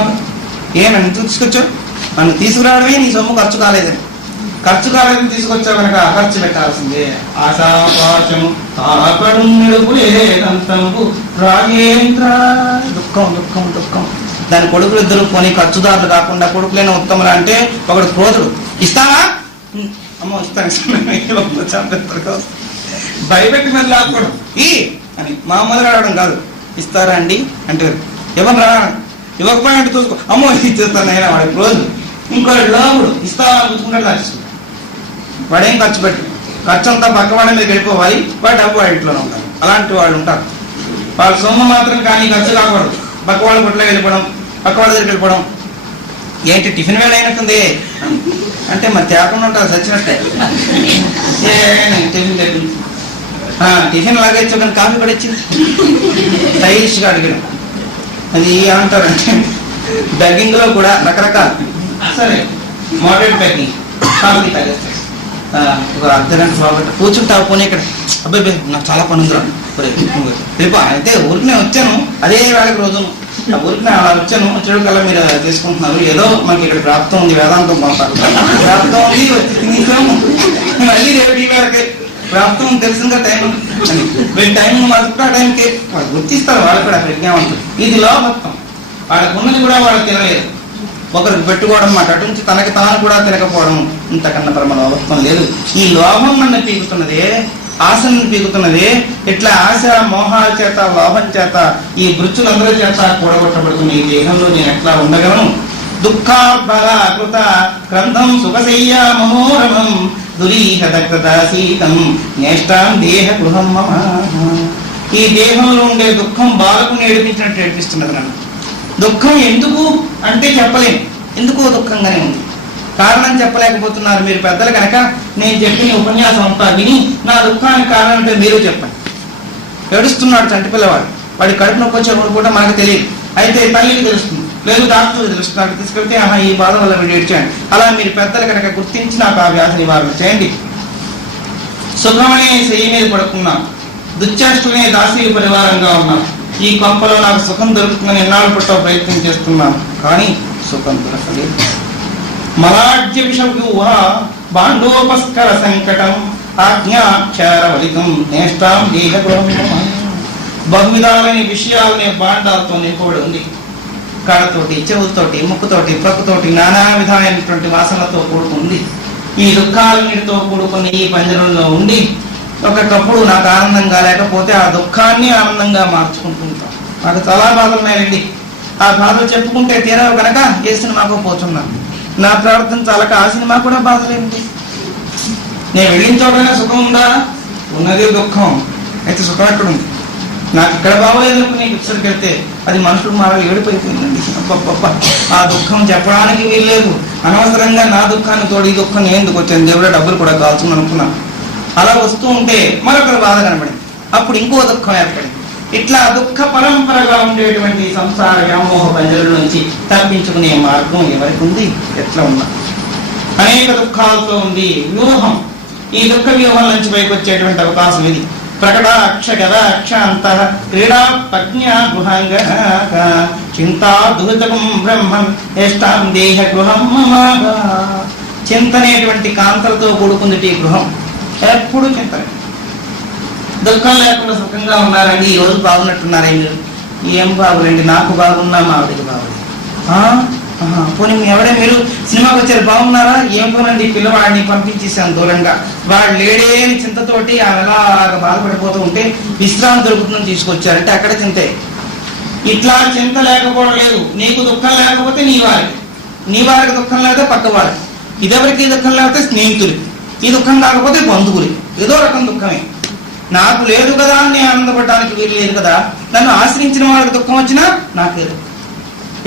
ఏమని తీసుకొచ్చావు, నన్ను తీసుకురావడమే నీ సొమ్ము ఖర్చు కాలేదని తీసుకొచ్చావు కనుక ఖర్చు పెట్టాల్సిందే. ఆశాపాచము రాజేంద్ర దుఃఖం దుఃఖం దుఃఖం. దాని కొడుకులు 2 పోనీ ఖర్చుదారులు కాకుండా కొడుకులైన ఉత్తములు అంటే ఒకడు క్రోధుడు, ఇస్తావా అమ్మో ఇస్తాను భయపెట్టి మీద లాక్కూడదు ఈ అని మామూలుగా రావడం కాదు. ఇస్తారా అండి అంటే ఎవరు రా, ఇవ్వకపోయినట్టు చూసుకో, అమ్మో ఇచ్చేస్తాను అయినా వాడి క్రోధుడు. ఇంకోటి లోపుడు, ఇస్తావా చూసుకుంటాడు దాచేసుకుంటాడు. వాడేం ఖర్చు పెట్టు, ఖర్చు అంతా పక్క వాడి మీద వెళ్ళిపోవాలి, వాడి డబ్బు వాడి ఇంట్లోనే ఉంటారు. అలాంటి వాళ్ళు ఉంటారు. వాళ్ళ సొమ్ము మాత్రం కానీ ఖర్చు కాకూడదు. పక్క వాళ్ళ గుట్లో వెళ్ళిపోవడం, పక్క వాళ్ళ దగ్గరికి వెళ్ళిపోవడం. ఏంటి టిఫిన్ వేళ అయినట్టుంది అంటే మరి తేకుండా ఉంటారు చచ్చినట్టే. టిఫిన్ లాగా ఇచ్చావు కానీ కాఫీ కూడా ఇచ్చింది స్టైలిష్గా అడిగాడు. అది ఏమంటారంటే బెగ్గింగ్ లో కూడా రకరకాల, సరే మోడరేట్ బెగ్గింగ్, కాఫీ తాగేస్తాడు. ఒక అర్ధగంట బాగుంట కూర్చుంటావు, పోనీ ఇక్కడ అబ్బాయి నాకు చాలా పని ఉందిరా వెళ్ళిపో. అయితే ఊరికనే వచ్చాను, అదే వేళకి రోజు ఊరికి అలా వచ్చాను, వచ్చేడు కల్లా మీరు తీసుకుంటున్నారు, ఏదో మనకి ఇక్కడ ప్రాప్తం ఉంది, వేదాంతం పంపాలి, ప్రాప్తం ఉంది వచ్చి తినేసాము, మళ్ళీ రేపు ఈ వేళకి ప్రాప్తం తెలిసిందిగా టైం టైం మాత్రం ఆ టైంకి వాళ్ళు గుర్తిస్తారు. వాళ్ళు కూడా ప్రజ్ఞావంతులు. ఇది లోభత్వం, వాళ్ళకు ఉన్నది కూడా వాళ్ళు తినలేదు, ఒకరికి పెట్టుకోవడం మాట, అటు నుంచి తనకి తాను కూడా తినకపోవడం, ఇంతకన్నా పరమ లోభత్వం లేదు. ఈ లోభం నన్ను పీకుతున్నదే, ఆశను పీకుతున్నదే. ఇట్లా ఆశ మోహాల చేత లోభం చేత ఈ మృత్యులందరి చేత కూడగొట్టబడుతున్న ఈ దేహంలో నేను ఎట్లా ఉండగలను? దుఃఖాకృత క్రంథం సుఖశయ్య మనోరమం దురీహదకృతాసీతం నేష్టాం దేహ గృహం మమ. ఈ దేహంలో ఉండే దుఃఖం బాలకు ఏడిపించినట్టు ఏడిపిస్తున్నది నన్ను. దుఃఖం ఎందుకు అంటే చెప్పలేను, ఎందుకో దుఃఖంగానే ఉంది. కారణం చెప్పలేకపోతున్నారు మీరు పెద్దలు కనుక నేను చెప్పిన ఉపన్యాసం అంతా విని నా దుఃఖానికి కారణం అంటే మీరు చెప్పండి. ఏడుస్తున్నాడు చంటి పిల్లవాడు, వాడి కడుపు నొప్పి వచ్చేప్పుడు కూడా మనకు తెలియదు, అయితే తల్లికి తెలుస్తుంది, లేదు డాక్టర్ తెలుస్తున్నాడు, తీసుకెళ్తే ఆహా ఈ బాధ వల్ల వీడు ఏడ్చాడు. అలా మీరు పెద్దలు కనుక గుర్తించి నాకు ఆ వ్యాధి నివారణ చేయండి. సుఖమనే శయ్య మీద పడుకున్నాం, దుశ్చేష్టనే దాసీ పరివారంగా ఉన్నాం. ఈ కొంపలో నాకు సుఖం దొరుకుతుందని ఎన్నాళ్ళు పుట్టో ప్రయత్నం చేస్తున్నాను, కానీ సుఖం దొరకలేదు. మలాఢ్య విషవ్యూహ బాండోపస్కర సంకటం ఆజ్ఞాక్షరవలికం నేష్టాం దేహగృహం. బహువిధాలైన విషయాలనే బాండాలతో నింపబడి ఉంది. కళ్ళతోటి, చెవులతోటి, ముక్కుతోటి, ప్రక్కుతోటి నానా విధమైనటువంటి వాసనలతో కూడుకుంది. ఈ దుఃఖాలన్నిటితో కూడుకుని ఈ పంజరంలో ఉండి ఒకప్పుడు నాకు ఆనందంగా లేకపోతే ఆ దుఃఖాన్ని ఆనందంగా మార్చుకుంటుంటాం. నాకు చాలా బాధలు ఉన్నాయండి. ఆ బాధలు చెప్పుకుంటే తీరవు కనుక ఏ సినిమాకు పోతున్నాను. నా ప్రార్థన చాలక ఆ సినిమా కూడా బాధలేండి. నేను వెళ్ళిన చోటైనా సుఖం ఉందా? ఉన్నది దుఃఖం. అయితే సుఖం ఎక్కడుంది? నాకు ఇక్కడ బాగోలేదు నీకు ఇక్కడికి వెళ్తే అది మనుషులకు మారాలి ఏడిపోయిపోయిందండి. ఆ దుఃఖం చెప్పడానికి వీల్లేదు. అనవసరంగా నా దుఃఖాన్ని తోడు ఈ దుఃఖం ఎందుకు వచ్చాను, దేవుడే డబ్బులు కూడా కాల్చుకుని అనుకున్నాను. అలా వస్తూ ఉంటే మరొకరు బాధ కనబడింది, అప్పుడు ఇంకో దుఃఖం ఏర్పడింది. ఇట్లా దుఃఖ పరంపరగా ఉండేటువంటి సంసార వ్యామోహ పంజరుల నుంచి తప్పించుకునే మార్గం ఎవరికి ఉంది? ఎట్లా ఉన్నా అనేక దుఃఖాలతో ఉంది వ్యూహం. ఈ దుఃఖ వ్యూహం నుంచి పైకి వచ్చేటువంటి అవకాశం ఇది. ప్రకట అక్ష గద అక్షాంత క్రీడా ప్రజ్ఞ గృహంగ చింతా దురితకం బ్రహ్మం ఏష్టాం దేహ గృహం మమాగా. చింతనేటువంటి కాంతలతో కూడుకుంది ఈ గృహం. ఎప్పుడు చింతనే. దుఃఖం లేకుండా సుఖంగా ఉన్నారండి, ఈ రోజు బాగున్నట్టున్నారే మీరు? ఏం బాగులేండి, నాకు బాగున్నా మా ఆవిడకి బాగుంది. పోనీ ఎవడే మీరు సినిమాకి వచ్చారు బాగున్నారా? ఏం పోనండి, పిల్లవాడిని పంపించేసాను దూరంగా, వాడు లేడేని చింతతోటి అలా బాధపడిపోతూ ఉంటే విశ్రాంతి దొరుకుతుందని తీసుకొచ్చారంటే అక్కడ చింతే. ఇట్లా చింత లేకపోవడం లేదు. నీకు దుఃఖం లేకపోతే నీ వారికి దుఃఖం లేకపోతే పక్క వారికి, ఇదెవరికి దుఃఖం లేకపోతే స్నేహితులు, ఈ దుఃఖం కాకపోతే బంధువులు, ఏదో రకం దుఃఖమే. నాకు లేదు కదా అని ఆనందపడడానికి వీలు లేదు కదా. నన్ను ఆశ్రయించిన వాళ్ళకి దుఃఖం వచ్చినా నాకేదు.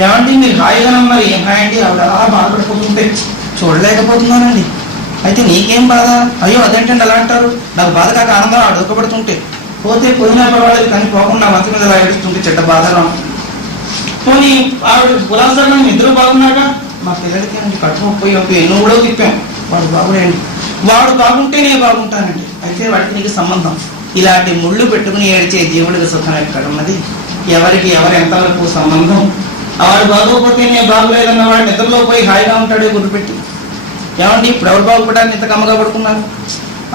ఏమండి మీరు హాయిగా మరి ఏం హాయ్ అండి, ఆవిడ అలా బాధపడిపోతుంటే చూడలేకపోతున్నానండి. అయితే నీకేం బాధ? అయ్యో అదేంటండి అలా అంటారు, నాకు బాధ కాక ఆనందం ఆవిడ దుఃఖపడుతుంటే. పోతే పోయినా పర్వాలేదు కానీ పోకుండా మంచి మీద ఏడుస్తుంటే చెడ్డ బాధగా. పోనీ ఆవిడ కులాసనం ఇద్దరు బాగున్నాక మా పిల్లలకి నుంచి కట్టుకోపోయి ఎన్నో కూడా తిప్పాం, వాడు బాగుండండి, వాడు బాగుంటే నేను బాగుంటానండి. అయితే వాడికి నీకు సంబంధం. ఇలాంటి ముళ్ళు పెట్టుకుని ఏడ్చే జీవుడికి సుఖం ఎక్కడ ఉన్నది? ఎవరికి ఎవరు ఎంతవరకు సంబంధం? వాడు బాగోకపోతే నేను బాగోలేదన్న వాడు నిద్రలో పోయి హాయిగా ఉంటాడు గుర్తుపెట్టి. ఏమండి ఇప్పుడు ఎవరు బాగుపడడానికి ఇంత కమ్మగా పడుకున్నారు?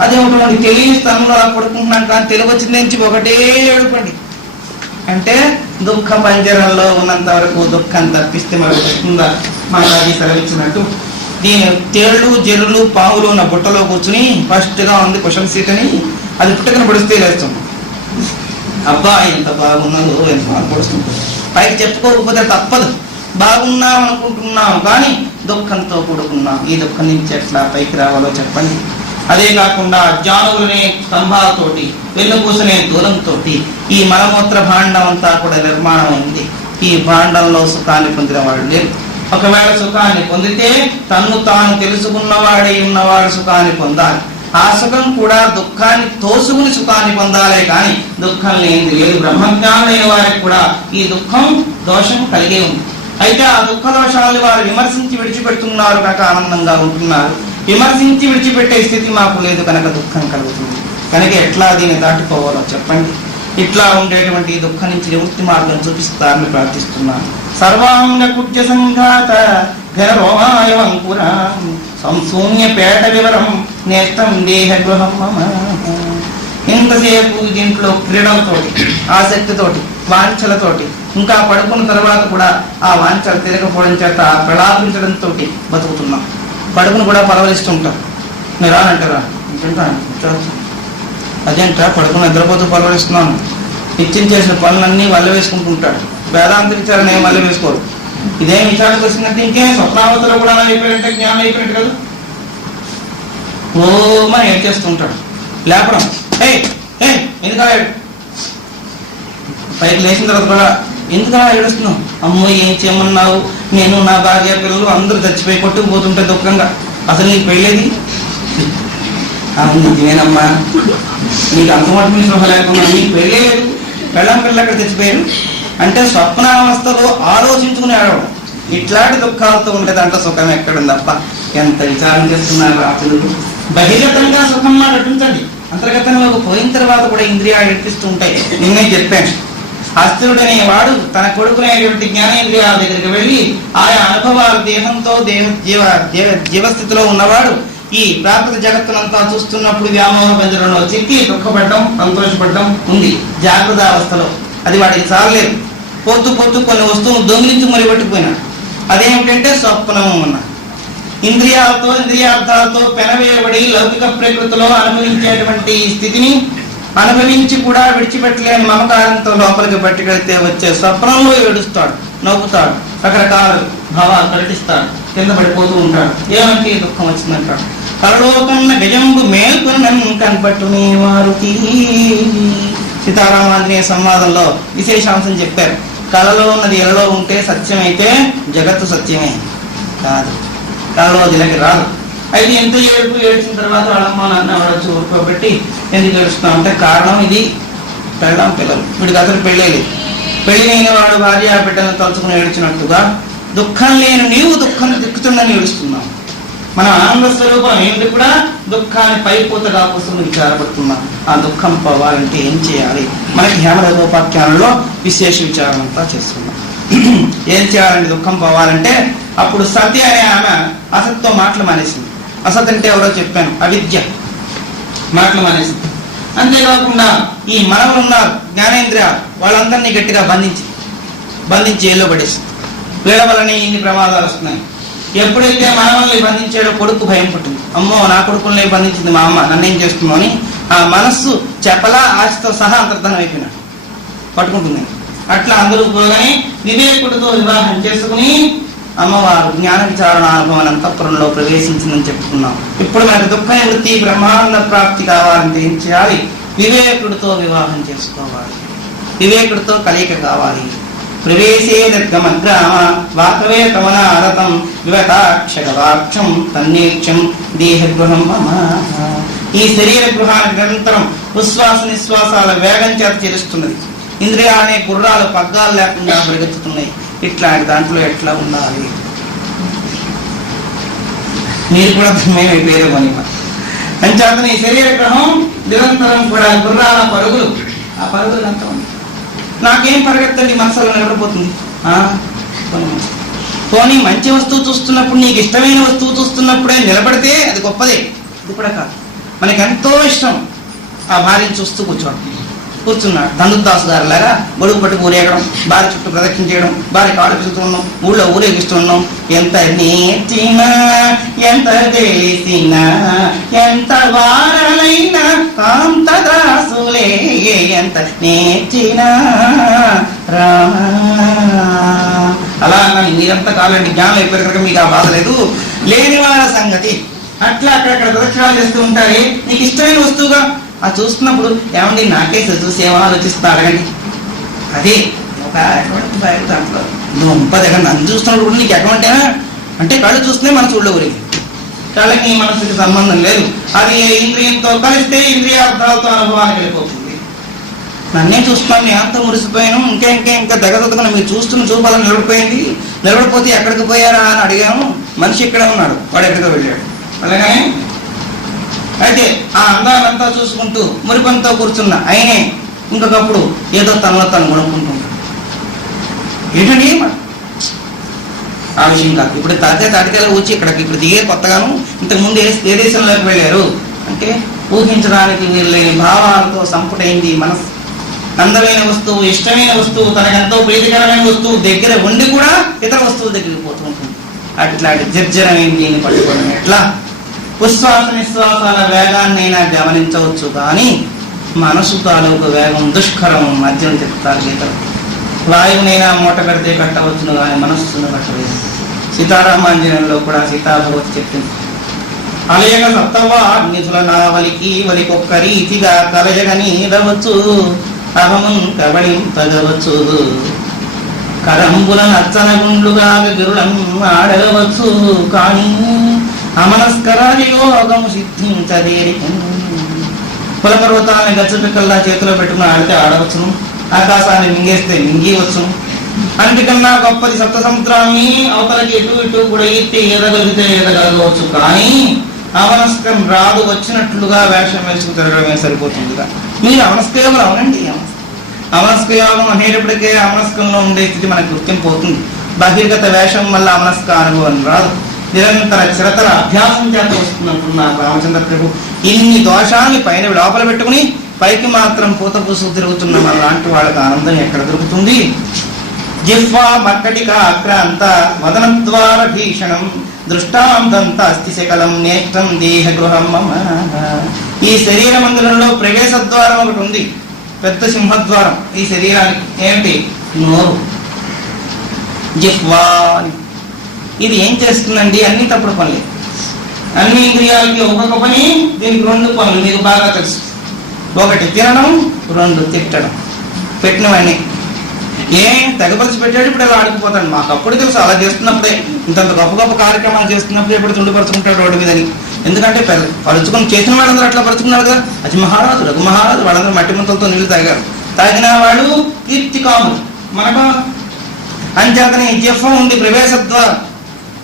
అదేమిటండి తెలియని స్థానంలో అలా పడుకుంటున్నాను, కానీ తెలుగు వచ్చింది నుంచి ఒకటే ఏడుపండి. అంటే దుఃఖ పంజరంలో ఉన్నంత వరకు దుఃఖం తప్పిస్తే మనకు వస్తుందా? మనకి సెలవిచ్చినట్టు దీని తేళ్లు జరులు పావులు ఉన్న బుట్టలో కూర్చుని ఫస్ట్గా ఉంది క్వశ్చన్ సీట్ అని, అది పుట్టకన పొడిస్తే లేస్తాం. అబ్బా ఎంత బాగున్నదో, ఎంత బాగా పొడుస్తుంటుంది. పైకి చెప్పుకోకపోతే తప్పదు. బాగున్నాం అనుకుంటున్నాం కానీ దుఃఖంతో కూడుకున్నాం. ఈ దుఃఖం నుంచి ఎట్లా పైకి రావాలో చెప్పండి. అదే కాకుండా జానువులనే స్తంభాలతోటి, వెన్నుపూసనే దూలంతో ఈ మలమూత్ర భాండం అంతా కూడా నిర్మాణమైంది. ఈ భాండంలో సుఖాన్ని పొందిన వాడు లేరు. ఒకవేళ సుఖాన్ని పొందితే తన్ను తాను తెలుసుకున్నవాడై ఉన్నవాడు సుఖాన్ని పొందాలి. ఆ సుఖం కూడా దుఃఖాన్ని తోసుకుని సుఖాన్ని పొందాలే కానీ దుఃఖం లేనిది లేదు. బ్రహ్మజ్ఞానులైన వారికి కూడా ఈ దుఃఖం దోషం కలిగే ఉంది. అయితే ఆ దుఃఖ దోషాలు వారు విమర్శించి విడిచిపెడుతున్నారు కనుక ఆనందంగా ఉంటున్నారు. విమర్శించి విడిచిపెట్టే స్థితి మాకు లేదు కనుక దుఃఖం కలుగుతుంది. కనుక ఎట్లా దీన్ని దాటిపోవాలో చెప్పండి. ఇట్లా ఉండేటువంటి దుఃఖం నుంచి నివృత్తి మార్గం చూపిస్తారని ప్రార్థిస్తున్నాను. సర్వాంగ కుట్య సంఘాత ఘనరోమాయవంకురా సంశూన్య పేట వివరం నేస్తం దేహ గృహం మమ. ఇంతసేపు దీంట్లో క్రీడలతోటి, ఆసక్తితోటి, వాంఛలతోటి, ఇంకా పడుకున్న తర్వాత కూడా ఆ వాంఛలు తిరగపోవడం చేత ప్రలాపించడంతో బతుకుతున్నాం. పడుకుని కూడా పరవలిస్తుంటాం. మీరు రానంటారా? అదేంటా పడుకుని నిద్రపోతూ పరవలిస్తున్నాను. నిత్యం చేసిన పనులన్నీ వల్ల వేసుకుంటుంటాడు. వేదాంత విచారణ ఏం వల్ల వేసుకోరు. ఇదేం విచారణకు వచ్చిందంటే ఇంకేం స్వప్నావతలో కూడా అయిపోయాడంటే జ్ఞానం అయిపోయినట్టు కదా. ఓ మరి ఏం చేస్తుంటాడు. లేపడం, ఎందుకలా పైకి లేచిన తర్వాత కూడా ఎందుకలా ఏడుస్తున్నావు? అమ్మో ఏం చేయమన్నావు, నేను నా భార్య పిల్లలు అందరూ చచ్చిపోయి కొట్టుకుపోతుంటే దుఃఖంగా, అసలు నీకు పెళ్ళేది? నిజమేనమ్మా, నీకు అంతమటు మీ సృహ లేకుండా నీకు పెళ్ళలేదు, పెళ్ళం పిల్లలు అక్కడ చచ్చిపోయారు అంటే స్వప్నావస్థలో ఆలోచించుకుని ఆడవడం. ఇట్లాంటి దుఃఖాలతో ఉండేదంట సుఖం ఎక్కడుందప్ప. ఎంత విచారం చేస్తున్నారు రాత్రులు. బహిర్గతంగా సుఖం మాట నటించండి, అంతర్గతంగా పోయిన తర్వాత కూడా ఇంద్రియాలు నడిపిస్తూ ఉంటాయి. నిన్నే చెప్పాను, అస్థిరుడనే వాడు తన కొడుకునేటువంటి జ్ఞానేంద్రియాల దగ్గరికి వెళ్ళి ఆయా అనుభవాలు దేహంతో జీవస్థితిలో ఉన్నవాడు ఈ ప్రాకృత జగత్తునంతా చూస్తున్నప్పుడు వ్యామోహ పంజరంలో చిక్కి దుఃఖపడడం, సంతోషపడడం ఉంది జాగ్రత్త అవస్థలో. అది వాడికి చాలలేదు. పొద్దు కొన్ని వస్తువులు దొంగిలించి మరి పట్టుకుపోయినాడు. అదేమిటంటే స్వప్నము అన్న. ఇంద్రియాలతో ఇంద్రియార్థాలతో పెనవేయబడి లౌకిక ప్రకృతిలో అనుభవించేటువంటి స్థితిని అనుభవించి కూడా విడిచిపెట్టలేని మమకారంతో లోపలికి పట్టుకెళ్తే వచ్చే స్వప్నంలో ఏడుస్తాడు, నవ్వుతాడు, రకరకాల భావాలు ప్రకటిస్తాడు, కింద పడిపోతూ ఉంటాడు. ఏమంటే దుఃఖం వచ్చిందంటాడు. కలలోకన్న గజంబు మేల్కొన్న కనపట్టునే వారుకి. సీతారామాంజనేయ సంవాదంలో విశేషాంశం చెప్పారు. కళలో ఉన్నది ఎలలో ఉంటే సత్యమైతే జగత్తు సత్యమే కాదు, కళలో జిలకి రాదు. అయితే ఎంత ఏడ్చిన తర్వాత వాళ్ళమ్మ నాన్న వాడొచ్చి ఊరుకోబెట్టి ఎందుకు ఏడుస్తున్నాం అంటే కారణం ఇది పెళ్ళాం పిల్లలు. వీడికి అసలు పెళ్ళేది. పెళ్లి లేని వాడు భార్య బిడ్డలను తలుచుకుని ఏడ్చినట్టుగా దుఃఖం లేని నీవు దుఃఖం దిక్కుతుందని ఏడుస్తున్నావు. మన ఆనంద స్వరూపం ఏమిటి కూడా దుఃఖాన్ని పైపోతగా కోసం విచారపడుతున్నాం. ఆ దుఃఖం పోవాలంటే ఏం చేయాలి? మనకి హేమరథోపాఖ్యానంలో విశేష విచారం అంతా చేస్తున్నాం. ఏం చేయాలంటే దుఃఖం పోవాలంటే అప్పుడు సత్య అనే ఆమె అసత్తో మాటలు మానేసింది. అసత్ అంటే ఎవరో చెప్పాను, అవిద్య మాటలు మానేసింది. అంతేకాకుండా ఈ మనవులు ఉన్నారు జ్ఞానేంద్రియాలు, వాళ్ళందరినీ గట్టిగా బంధించి ఏలో పడేసింది. వీళ్ళ వల్లనే ఇన్ని ప్రమాదాలు వస్తున్నాయి. ఎప్పుడైతే మనవల్ని బంధించాడో కొడుకు భయం పుట్టింది. అమ్మో నా కొడుకుల్ని బంధించింది మా అమ్మ, నన్నేం చేస్తుందో అని ఆ మనస్సు చెప్పలా ఆశతో సహా అంతర్ధనం అయిపోయినాడు, పట్టుకుంటుంది. అట్లా అందరూ పోగానే వివేకుడితో వివాహం చేసుకుని అమ్మవారు జ్ఞాన విచారణ అనుభవం అంతఃపురంలో ప్రవేశించిందని చెప్పుకున్నాం. ఇప్పుడు మనకు దుఃఖ నివృత్తి బ్రహ్మాండ ప్రాప్తి కావాలంటే ఏం చేయాలి? వివేకుడితో వివాహం చేసుకోవాలి, వివేకుడితో కలయిక కావాలి. ప్రవేశే నిర్గమగ్రామ వాకవే తమనారతం వివతాక్షగవాక్షం తన్నేక్షం దేహగృహం మమ. ఈ శరీర గృహానికి నిరంతరం ఉశ్వాస నిశ్వాసాల వేగం చేత చేరుస్తున్నది. ఇంద్రియాలనే గుర్రాలు పగ్గాలు లేకుండా పరిగెత్తుతున్నాయి. ఇట్లాంటి దాంట్లో ఎట్లా ఉండాలి? మీరు కూడా బ్రహ్మమైపోయారు అని. అంచేతన ఈ శరీర గ్రహం నిరంతరం కూడా గుర్రాల పరుగులు. ఆ పరుగులు అంతా ఉంది. నాకేం పరిగెత్తండి, మనసులో నిలబడిపోతుంది. పోనీ మంచి వస్తువు చూస్తున్నప్పుడు, నీకు ఇష్టమైన వస్తువు చూస్తున్నప్పుడే నిలబడితే అది గొప్పదే. ఇది కూడా కాదు. మనకి ఎంతో ఇష్టం ఆ భార్యను చూస్తూ కూర్చున్నాడు ధనుర్దాసు గారు లాగా గొడుగు పట్టుకు ఊరేగడం, భార్య చుట్టూ ప్రదక్షిణ చేయడం, భార్య కాడు పిలుతూ ఉన్నాం, ఊళ్ళో ఊరేగిస్తున్నాం. ఎంత నేర్చినా ఎంత తెలిసినా ఎంత వారలైనా కాంతదాసులే ఎంత నేర్చినా రామా. అలా అన్నాను. మీరంతా కాలండి, జ్ఞానం అయిపోయారు కనుక మీకు ఆ బాధ లేదు. లేని వాళ్ళ సంగతి అట్లా అక్కడక్కడ ప్రదక్షిణాలు చేస్తూ ఉంటారే. నీకు ఇష్టమైన వస్తువుగా అది చూస్తున్నప్పుడు ఏమండి నాకే చూసి ఏమో ఆలోచిస్తున్నా అడగండి. అదే ఒక అకౌంట్ దాంట్లో దగ్గర నన్ను చూస్తున్నప్పుడు కూడా నీకు అకౌంట్ అంటే కళ్ళు చూస్తేనే మన చూడలో ఊరికి కళ్ళకి మనసుకి సంబంధం లేదు. అది ఇంద్రియంతో కలిస్తే ఇంద్రియార్థాలతో అనుభవానికి వెళ్ళిపోతుంది. నన్నే చూస్తున్నాను, నేను అంతా మురిసిపోయాను, ఇంకా దగ్గర మీరు చూస్తున్న చూపాలని నిలబడిపోయింది. నిలబడిపోతే ఎక్కడికి పోయారా అని అడిగాను. మనిషి ఇక్కడే ఉన్నాడు, వాడు ఎక్కడికో వెళ్ళాడు. అలాగే అయితే ఆ అందాలంతా చూసుకుంటూ మురిపంతో కూర్చున్న ఆయనే ఇంకొకప్పుడు ఏదో తనలో తను కొనుక్కుంటుంటాడు. ఏంటండి ఆ విషయం కాదు. ఇప్పుడు తాటికాయలు వచ్చి ఇప్పుడు దిగే కొత్తగాను ఇంతకుముందు ఏ దేశంలోకి వెళ్ళారు అంటే ఊహించడానికి వీళ్ళని భావాలతో సంపుటైంది మనసు. అందమైన వస్తువు, ఇష్టమైన వస్తువు, తనకెంతో ప్రీతికరమైన వస్తువు దగ్గర ఉండి కూడా ఇతర వస్తువుల దగ్గరికి పోతూ ఉంటుంది. అట్లాంటి జర్జరమైన దీన్ని పట్టుకోవడం ఎట్లా? ఉశ్వాస నిశ్వాసాల వేగాన్నైనా గమనించవచ్చు, కానీ మనసు తాలూకు వేగం దుష్కరం, మద్యం తిప్పుతారు గీతలు. వాయువునైనా మూట కడితే కట్టవచ్చును, కానీ మనస్సును కట్టలేదు. సీతారామాంజనంలో కూడా సీతాభగవతి చెప్పింది. అలయగ సత్తవ నిధుల నావలికి వలికొక్క రీతిగా కలయగ నీడవచ్చు, అహమున్ కబళింపగవచ్చు, కరంబుల నచ్చన గుండ్లుగా గిరులం ఆడవచ్చు, కానీ అమనస్కరాది యోగము సిద్ధించదేరి. కులపర్వతాన్ని గచ్చపిక్కల్లా చేతిలో పెట్టుకుని ఆడితే ఆడవచ్చును, ఆకాశాన్ని మింగేస్తే మింగివచ్చును. అన్నిటికన్నా గొప్పది సప్త సముద్రాన్ని అవతలకి ఇటు కూడా ఎదగలిగితే ఎదగలగవచ్చు, కానీ అమనస్కం రాదు వచ్చినట్లుగా వేషం వేసుకు తిరగడమే సరిపోతుందిగా. మీరు అమనస్కయోగం అవునండి. అమనస్కయోగం అనేటప్పటికే అమనస్కంలో ఉండే స్థితి మనకు గుర్తింపు అవుతుంది. బహిర్గత వేషం వల్ల అమనస్క అనుభవం రాదు. నిరంతర చిరతర అభ్యాసం చేత వస్తుందంటున్నారు రామచంద్ర ప్రభు. ఇన్ని దోషాన్ని పైన లోపల పెట్టుకుని పైకి మాత్రం పూత పూసు తిరుగుతున్న మన లాంటి వాళ్ళకి ఆనందం ఎక్కడ దొరుకుతుంది? జిహ్వా మక్కటిక ఆక్రాంత వదనద్వార భీషణం దృష్టాంతంత అస్థి శకలం నేత్రం దేహ గృహం మమ. ఈ శరీర మందిరంలో ప్రవేశ ద్వారం ఒకటి ఉంది, పెద్ద సింహద్వారం ఈ శరీరానికి. ఏమిటి? నోరు, జిహ్వా. ఇది ఏం చేస్తుందండి? అన్ని తప్పుడు పనులు. అన్ని ఇంద్రియాలకి ఒక్కొక్క పని, దీనికి రెండు పనులు మీకు బాగా తెలుసు. ఒకటి తినడం, రెండు తిట్టడం. పెట్టినవన్నీ తెగపరిచి పెట్టాడు, ఇప్పుడు ఇలా ఆడుకుపోతాడు. మాకు అప్పుడు తెలుసు అలా చేస్తున్నప్పుడే, ఇంత గొప్ప గొప్ప కార్యక్రమాలు చేస్తున్నప్పుడే ఇప్పుడు తుండిపరుచుకుంటాడు రోడ్డు మీదని. ఎందుకంటే పరుచుకొని చేసిన వాళ్ళందరూ అట్లా పరుచుకున్నారు కదా. అజి మహారాజు, రఘు మహారాజు వాళ్ళందరూ మట్టి ముద్దలతో నీళ్లు తాగారు. తాగిన వాడు కీర్తికాములు. మనకు అంచేతనే జిహ్వ ఉంది, ప్రవేశ ద్వారం.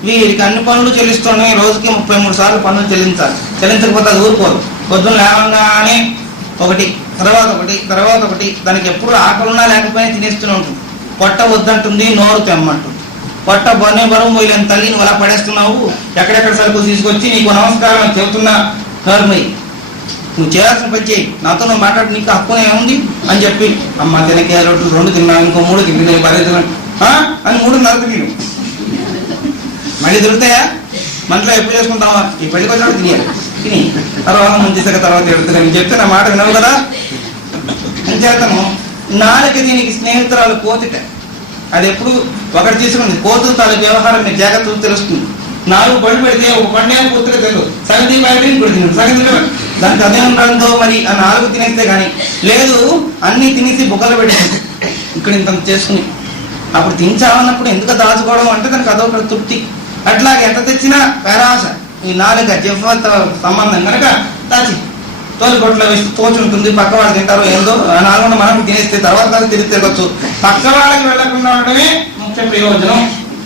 వీరికి అన్ని పనులు చెల్లిస్తున్నాయి. రోజుకి 33 సార్లు పనులు చెల్లించాలి. చెల్లించకపోతే అది ఊరుకోదు. పొద్దున్న లేవగానే ఒకటి, తర్వాత ఒకటి, తర్వాత ఒకటి. దానికి ఎప్పుడు ఆకలిన్నా లేకపోయినా తినేస్తూనే ఉంటుంది. పొట్ట వద్దంటుంది, నోరు తెమ్మంటుంది. పొట్ట బరువు మొయ్యలేని తల్లి నువ్వు అలా పడేస్తున్నావు, ఎక్కడెక్కడ సరుకులు తీసుకొచ్చి నీకు నమస్కారం చెబుతున్నా కర్మయ్యి, నువ్వు చేయాల్సిన పని చేయి, నాతో నువ్వు మాట్లాడు, నీకు హక్కునే ఉంది అని చెప్పి, అమ్మ తినకే రొట్టెలు 2 తిన్నా, ఇంకో 3 తిన్నా, అని 3 తిని మళ్ళీ దొరుకుతాయా? మనలో ఎప్పుడు చేసుకుంటావా? ఈ పెళ్లికి వచ్చినప్పుడు తిని తర్వాత మంచి తర్వాత ఎడుతుంది చెప్తే నా మాట వినవు కదా. అంచేతను నాలుక దీనికి స్నేహితురాలు కోతిట. అది ఎప్పుడు ఒకటి తీసుకుంది. కోతులు తాలూకు వ్యవహారం మీకు జాగ్రత్తలు తెలుస్తుంది. 4 పళ్ళు పెడితే ఒక పండే పూర్తిగా తెలియదు. సగతి బయట ఇప్పుడు తినదు, సగతి దానికి అదే ఉండడంతో మరి ఆ 4 తినేస్తే కానీ లేదు. అన్ని తినేసి బుగ్గలు పెట్టింది ఇక్కడ ఇంత చేసుకుని. అప్పుడు తించాలన్నప్పుడు ఎందుకు దాచుకోవడం అంటే దానికి అదొక తృప్తి. అట్లాగే ఎంత తెచ్చినా పేరాశ. ఈ నాలుక జిహ్వతో సంబంధం కనుక దాచి తోలుగొట్లో వేసి తోచుంటుంది. పక్క వాళ్ళు తింటారు ఏందో, నాలుగు మనం తినేస్తే తర్వాత తిరిగి తిరగచ్చు. పక్క వాళ్ళకి వెళ్లకుండా ఉండడమే ముఖ్య ప్రయోజనం.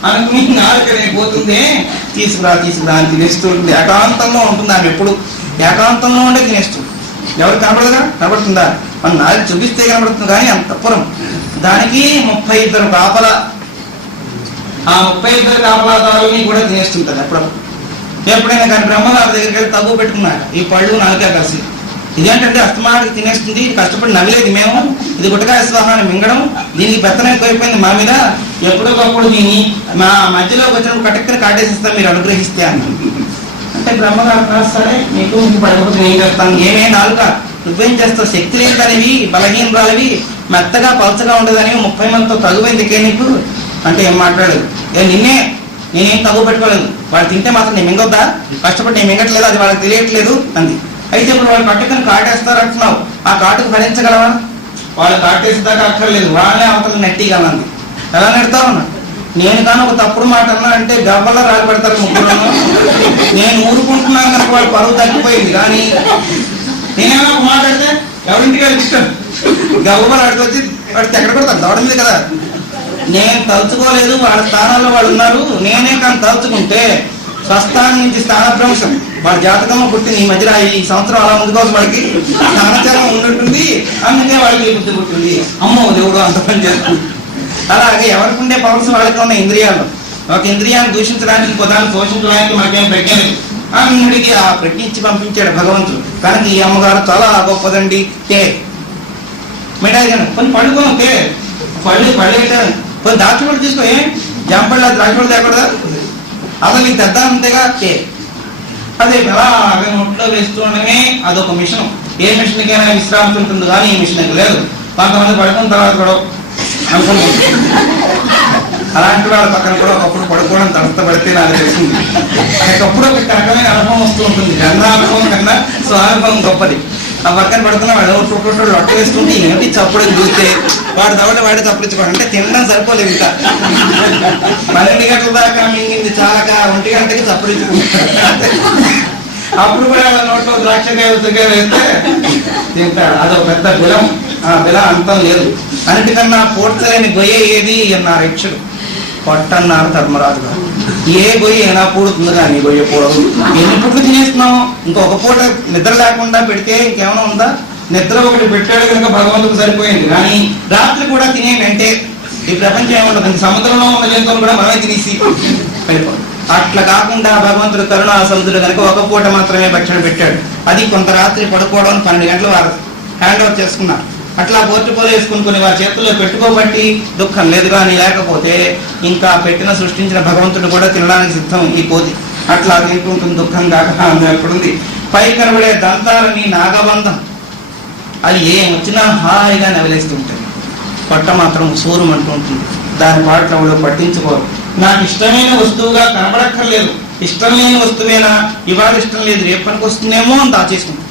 అనుకుని నాలుకనే పోతుంది, తీసుకురా తీసుకురా అని తినేస్తూ ఉంటుంది. ఏకాంతంలో ఉంటుంది ఆమె, ఎప్పుడు ఏకాంతంలో ఉండే తినేస్తుంది. ఎవరు కనపడదుగా? కనపడుతుందా? మన నాలుగు చూపిస్తే కనపడుతుంది, కానీ అంతఃపురం దానికి 32 కాపల. ఆ 32 కాపలాదారుని కూడా తినేస్తుంటుంది అప్పుడప్పుడు. ఎప్పుడైనా కానీ బ్రహ్మగారి దగ్గరికి వెళ్ళి తగ్గు పెట్టుకున్నాడు, ఈ పళ్ళు నాలుగే కలిసి. ఇదేంటంటే అస్తమాటికి తినేస్తుంది, ఇది కష్టపడి నవ్వలేదు మేము, ఇది గుట్టకాయ స్వాహాన్ని మింగడం, దీనికి పెత్తనం ఎక్కువైపోయింది మా మీద, ఎప్పుడొకప్పుడు దీన్ని మా మధ్యలోకి వచ్చినప్పుడు కటక్కని కాటేసిస్తాం మీరు అనుగ్రహిస్తే అని. అంటే బ్రహ్మగారు సరే మీకు పడిపోతే ఏం చేస్తాను, ఏమే నాలుక నువ్వేం చేస్తావు, శక్తి లేనివి బలహీనరాలవి మెత్తగా పలచగా ఉండదని 30 మందితో తగువైందికే నీకు అంటే ఏం మాట్లాడలేదు. నేనేం తగ్గు పెట్టుకోలేదు, వాళ్ళు తింటే మాత్రం నేను మింగొద్దా, కష్టపడి నేను మింగట్లేదు, అది వాళ్ళకి తెలియట్లేదు అంది. అయితే ఇప్పుడు వాళ్ళు కట్టుకుని కాటేస్తారు అంటున్నావు, ఆ కాటుకు భరించగలవా? వాళ్ళు కాటేసేదాకా అక్కర్లేదు, వాళ్ళే అవతల నెట్టిగలంది. ఎలా నెడతావు అన్నా? నేను కానీ ఒక తప్పుడు మాట అన్నా అంటే గవ్వల్లో రాలి పెడతారు ముగ్గురు. నేను ఊరుకుంటున్నాను కనుక వాళ్ళు పరువు తగ్గిపోయింది. కానీ నేనేమన్నా ఒక మాట్లాడితే ఎవరింటికి వెళ్ళి ఇష్టం గవ్వలు ఆడుకొచ్చి వాడికి ఎక్కడ కొడతాను, దవడ మీద కదా. నేను తలుచుకోలేదు, వాళ్ళ స్థానాల్లో వాళ్ళు ఉన్నారు. నేనే కానీ తలుచుకుంటే స్వస్థానం నుంచి స్థానభ్రంశం, వాళ్ళ జాతకంలో పుట్టింది ఈ మధ్యలో ఈ సంవత్సరం అలా ముందు కోసం వాడికి స్థానచారం ఉండుంటుంది, అందుకే వాళ్ళకి బుద్ధి పుట్టింది. అమ్మో దేవుడు అంత పని చేస్తుంది. అలాగే ఎవరికి ఉండే పవర్స్ వాళ్ళకి ఉన్న ఇంద్రియాలు. ఒక ఇంద్రియాన్ని దూషించడానికి ఇంకోదాన్ని పోషించడానికి మనకేం ప్రజ్ఞ లేదు. అన్నిటికీ ఆ ప్రజ్ఞ ఇచ్చి పంపించాడు భగవంతుడు. కనుక ఈ అమ్మగారు చాలా గొప్పదండి. మిఠాయి కొన్ని పడుకోను పళ్ళు కొన్ని ద్రాక్ష పళ్ళు తీసుకో, జాంపళ్ళు ద్రాక్ష పళ్ళు తేకూడదా? అసలు నీకు తెద్దా అంతేగా. అదే అలాగే నోట్లో వేస్తూ ఉండగానే అదొక మిషన్. ఏ మిషన్కైనా విశ్రాంతి ఉంటుంది, కానీ ఈ మిషన్ లేదు. కొంతమంది పడుకున్న తర్వాత కూడా అనుకుంటుంది. అలాంటి వాళ్ళ పక్కన కూడా ఒకప్పుడు పడుకోవడం తడపడితే నాకు తెలిసింది. ఒకప్పుడు ఒక రకమైన అనుభవం వస్తూ ఉంటుంది. గంధానుభవం కన్నా స్వానుభవం గొప్పది. ఆ పక్కన పడుతున్న వాడు లొట్ట వేసుకుంటే ఏమిటి చప్పుడు చూస్తే వాడు దవడ వాడి తప్పుకోవడం అంటే తినడం సరిపోలేదు. ఇంకా 12 గంటల దాకా మింగింది చాలక 1 గంటకి చప్పుడించుకుంటాడు. అప్పుడు కూడా వాళ్ళ నోట్లో ద్రాక్షకాయ వేస్తే తింటాడు. అదొక పెద్ద బిలం. ఆ బిల అంతం లేదు. అన్నిటికన్నా పూడ్చలేని గొయ్య ఏది అన్నారు యక్షుడు. పొట్టన్నారు ధర్మరాజు గారు. ఏ గొయ్య అయినా పూడుతుంది, కానీ గొయ్య పూడదు. ఎన్ని పుట్లు తినేస్తున్నాం? ఇంకొక పూట నిద్ర లేకుండా పెడితే ఇంకేమైనా ఉందా? నిద్ర ఒకటి పెట్టాడు కనుక భగవంతుడు సరిపోయింది. కానీ రాత్రి కూడా తినేయంటే ఈ ప్రపంచం ఏముండదు. సముద్రంలో ఉన్న జంతువులు కూడా మనమే తినేసి వెళ్ళిపోదు. అట్లా కాకుండా భగవంతుడు కరుణా సముద్రుడు కనుక ఒక పూట మాత్రమే భక్షణ పెట్టాడు. అది కొంత రాత్రి పడుకోవడం 12 గంటలు వారు హ్యాండ్ ఓవర్ చేసుకున్నారు. అట్లా పోర్టుపోలు వేసుకుని వారి చేతుల్లో పెట్టుకోబట్టి దుఃఖం లేదు. కానీ లేకపోతే ఇంకా పెట్టిన సృష్టించిన భగవంతుడు కూడా తినడానికి సిద్ధం ఈ కోతి. అట్లా తింటుంటుంది దుఃఖం కాక ఎక్కడుంది. పై కనబడే దంతాలని నాగబంధం, అది ఏం వచ్చినా హాయిగా నవిలేస్తుంటుంది. పొట్ట మాత్రం సూరం అంటూ ఉంటుంది. దాని పాటలు ఎవడో పట్టించుకోరు. నాకు ఇష్టమైన వస్తువుగా కనబడక్కర్లేదు, ఇష్టం లేని వస్తువేనా, ఇవాళ ఇష్టం లేదు రేపు పనికి వస్తుందేమో అని దాచేసుకుంటుంది.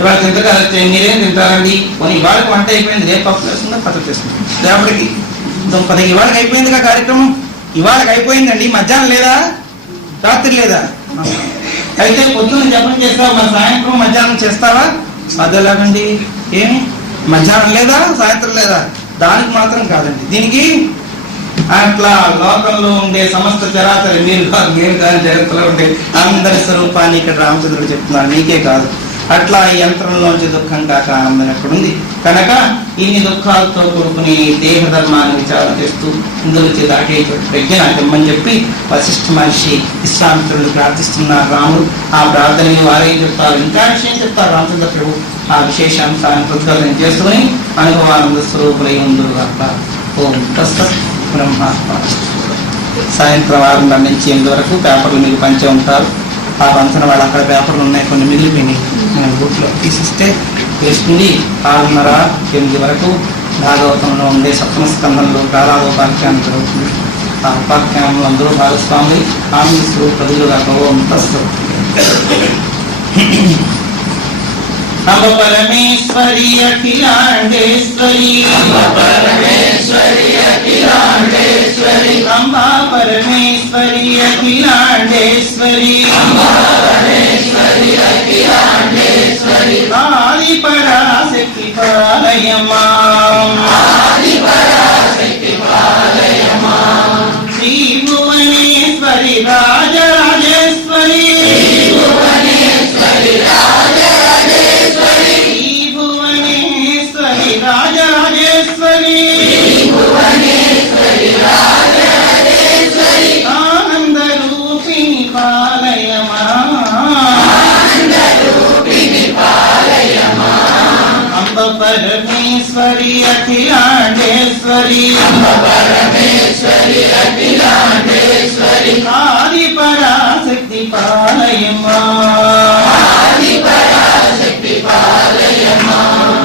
ఇవాళ తింటకాలంటే మీరేం తింటారండి, కొన్ని ఇవాళకి వంట అయిపోయింది, రేపు పప్పు వేస్తుందా పచ్చడి చేస్తుంది, రేపటికి దుంపది. ఇవాళకి అయిపోయిందిగా కార్యక్రమం, ఇవాళకి అయిపోయిందండి. మధ్యాహ్నం లేదా, రాత్రి లేదా? అయితే పొద్దున్న జపం చేస్తావా, మన సాయంత్రం మధ్యాహ్నం చేస్తావా? అదేలాగండి, ఏం మధ్యాహ్నం లేదా సాయంత్రం లేదా? దానికి మాత్రం కాదండి, దీనికి. అట్లా లోకంలో ఉండే సమస్త చరాచరి మీరు కాదు, మీరు కాదు, జగత్తులో ఉండే అందరి స్వరూపాన్ని ఇక్కడ రామచంద్రుడు చెప్తున్నారు, నీకే కాదు. అట్లా ఈ యంత్రంలోంచి దుఃఖం కాక ఆనందం ఎక్కడుంది? కనుక ఇన్ని దుఃఖాలతో కూడుకుని దేహ ధర్మాన్ని విచారణ చేస్తూ ఇందులో దాటే ప్రజ్ఞ నాకెమ్మని చెప్పి వశిష్ఠ మహర్షి విశ్వామిత్రుడు ప్రార్థిస్తున్నారు. రాముడు ఆ ప్రార్థనని వారేం చెప్తారు, ఇంకా విషయం చెప్తారు రామచంద్ర ప్రభు. ఆ విశేషాంశాన్ని ప్రతిపాదన చేసుకుని అనుభవానంద స్వరూపులై ఉందరు కాక. ఓం తత్సత్ బ్రహ్మాత్మ. సాయంత్రం 6 నుంచి 8 వరకు పేపర్లు మీకు పంచే ఉంటారు. ఆ పంచిన వాళ్ళు అక్కడ పేపర్లు ఉన్నాయి, కొన్ని మిగిలిపోయినాయి, నేను బుక్లో తీసిస్తే వేసుకుని 6:30 8 వరకు భాగవతంలో ఉండే సప్తమ స్కంధంలో ప్రారాధోపాఖ్యానం జరుగుతుంది. ఆ ఉపాఖ్యానంలో అందరూ భాగస్వాములు ఆనందిస్తూ ప్రజలుగా అంబ పరమేశ్వరి అఖిలాండేశ్వరి, అంబా పరమేశ్వరి అఖిలాండేశ్వరి, ఆది పరాశక్తి పాలయమా, ఆది పరాశక్తి పాలయమా. ఆది పరాశక్తి పాలయమ్మా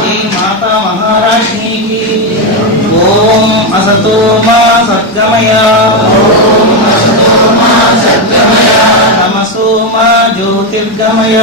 ఈ మాతా మహారాజ్నికి ఓం అసతో మా సద్గమయ నమసో మా జ్యోతిర్గమయ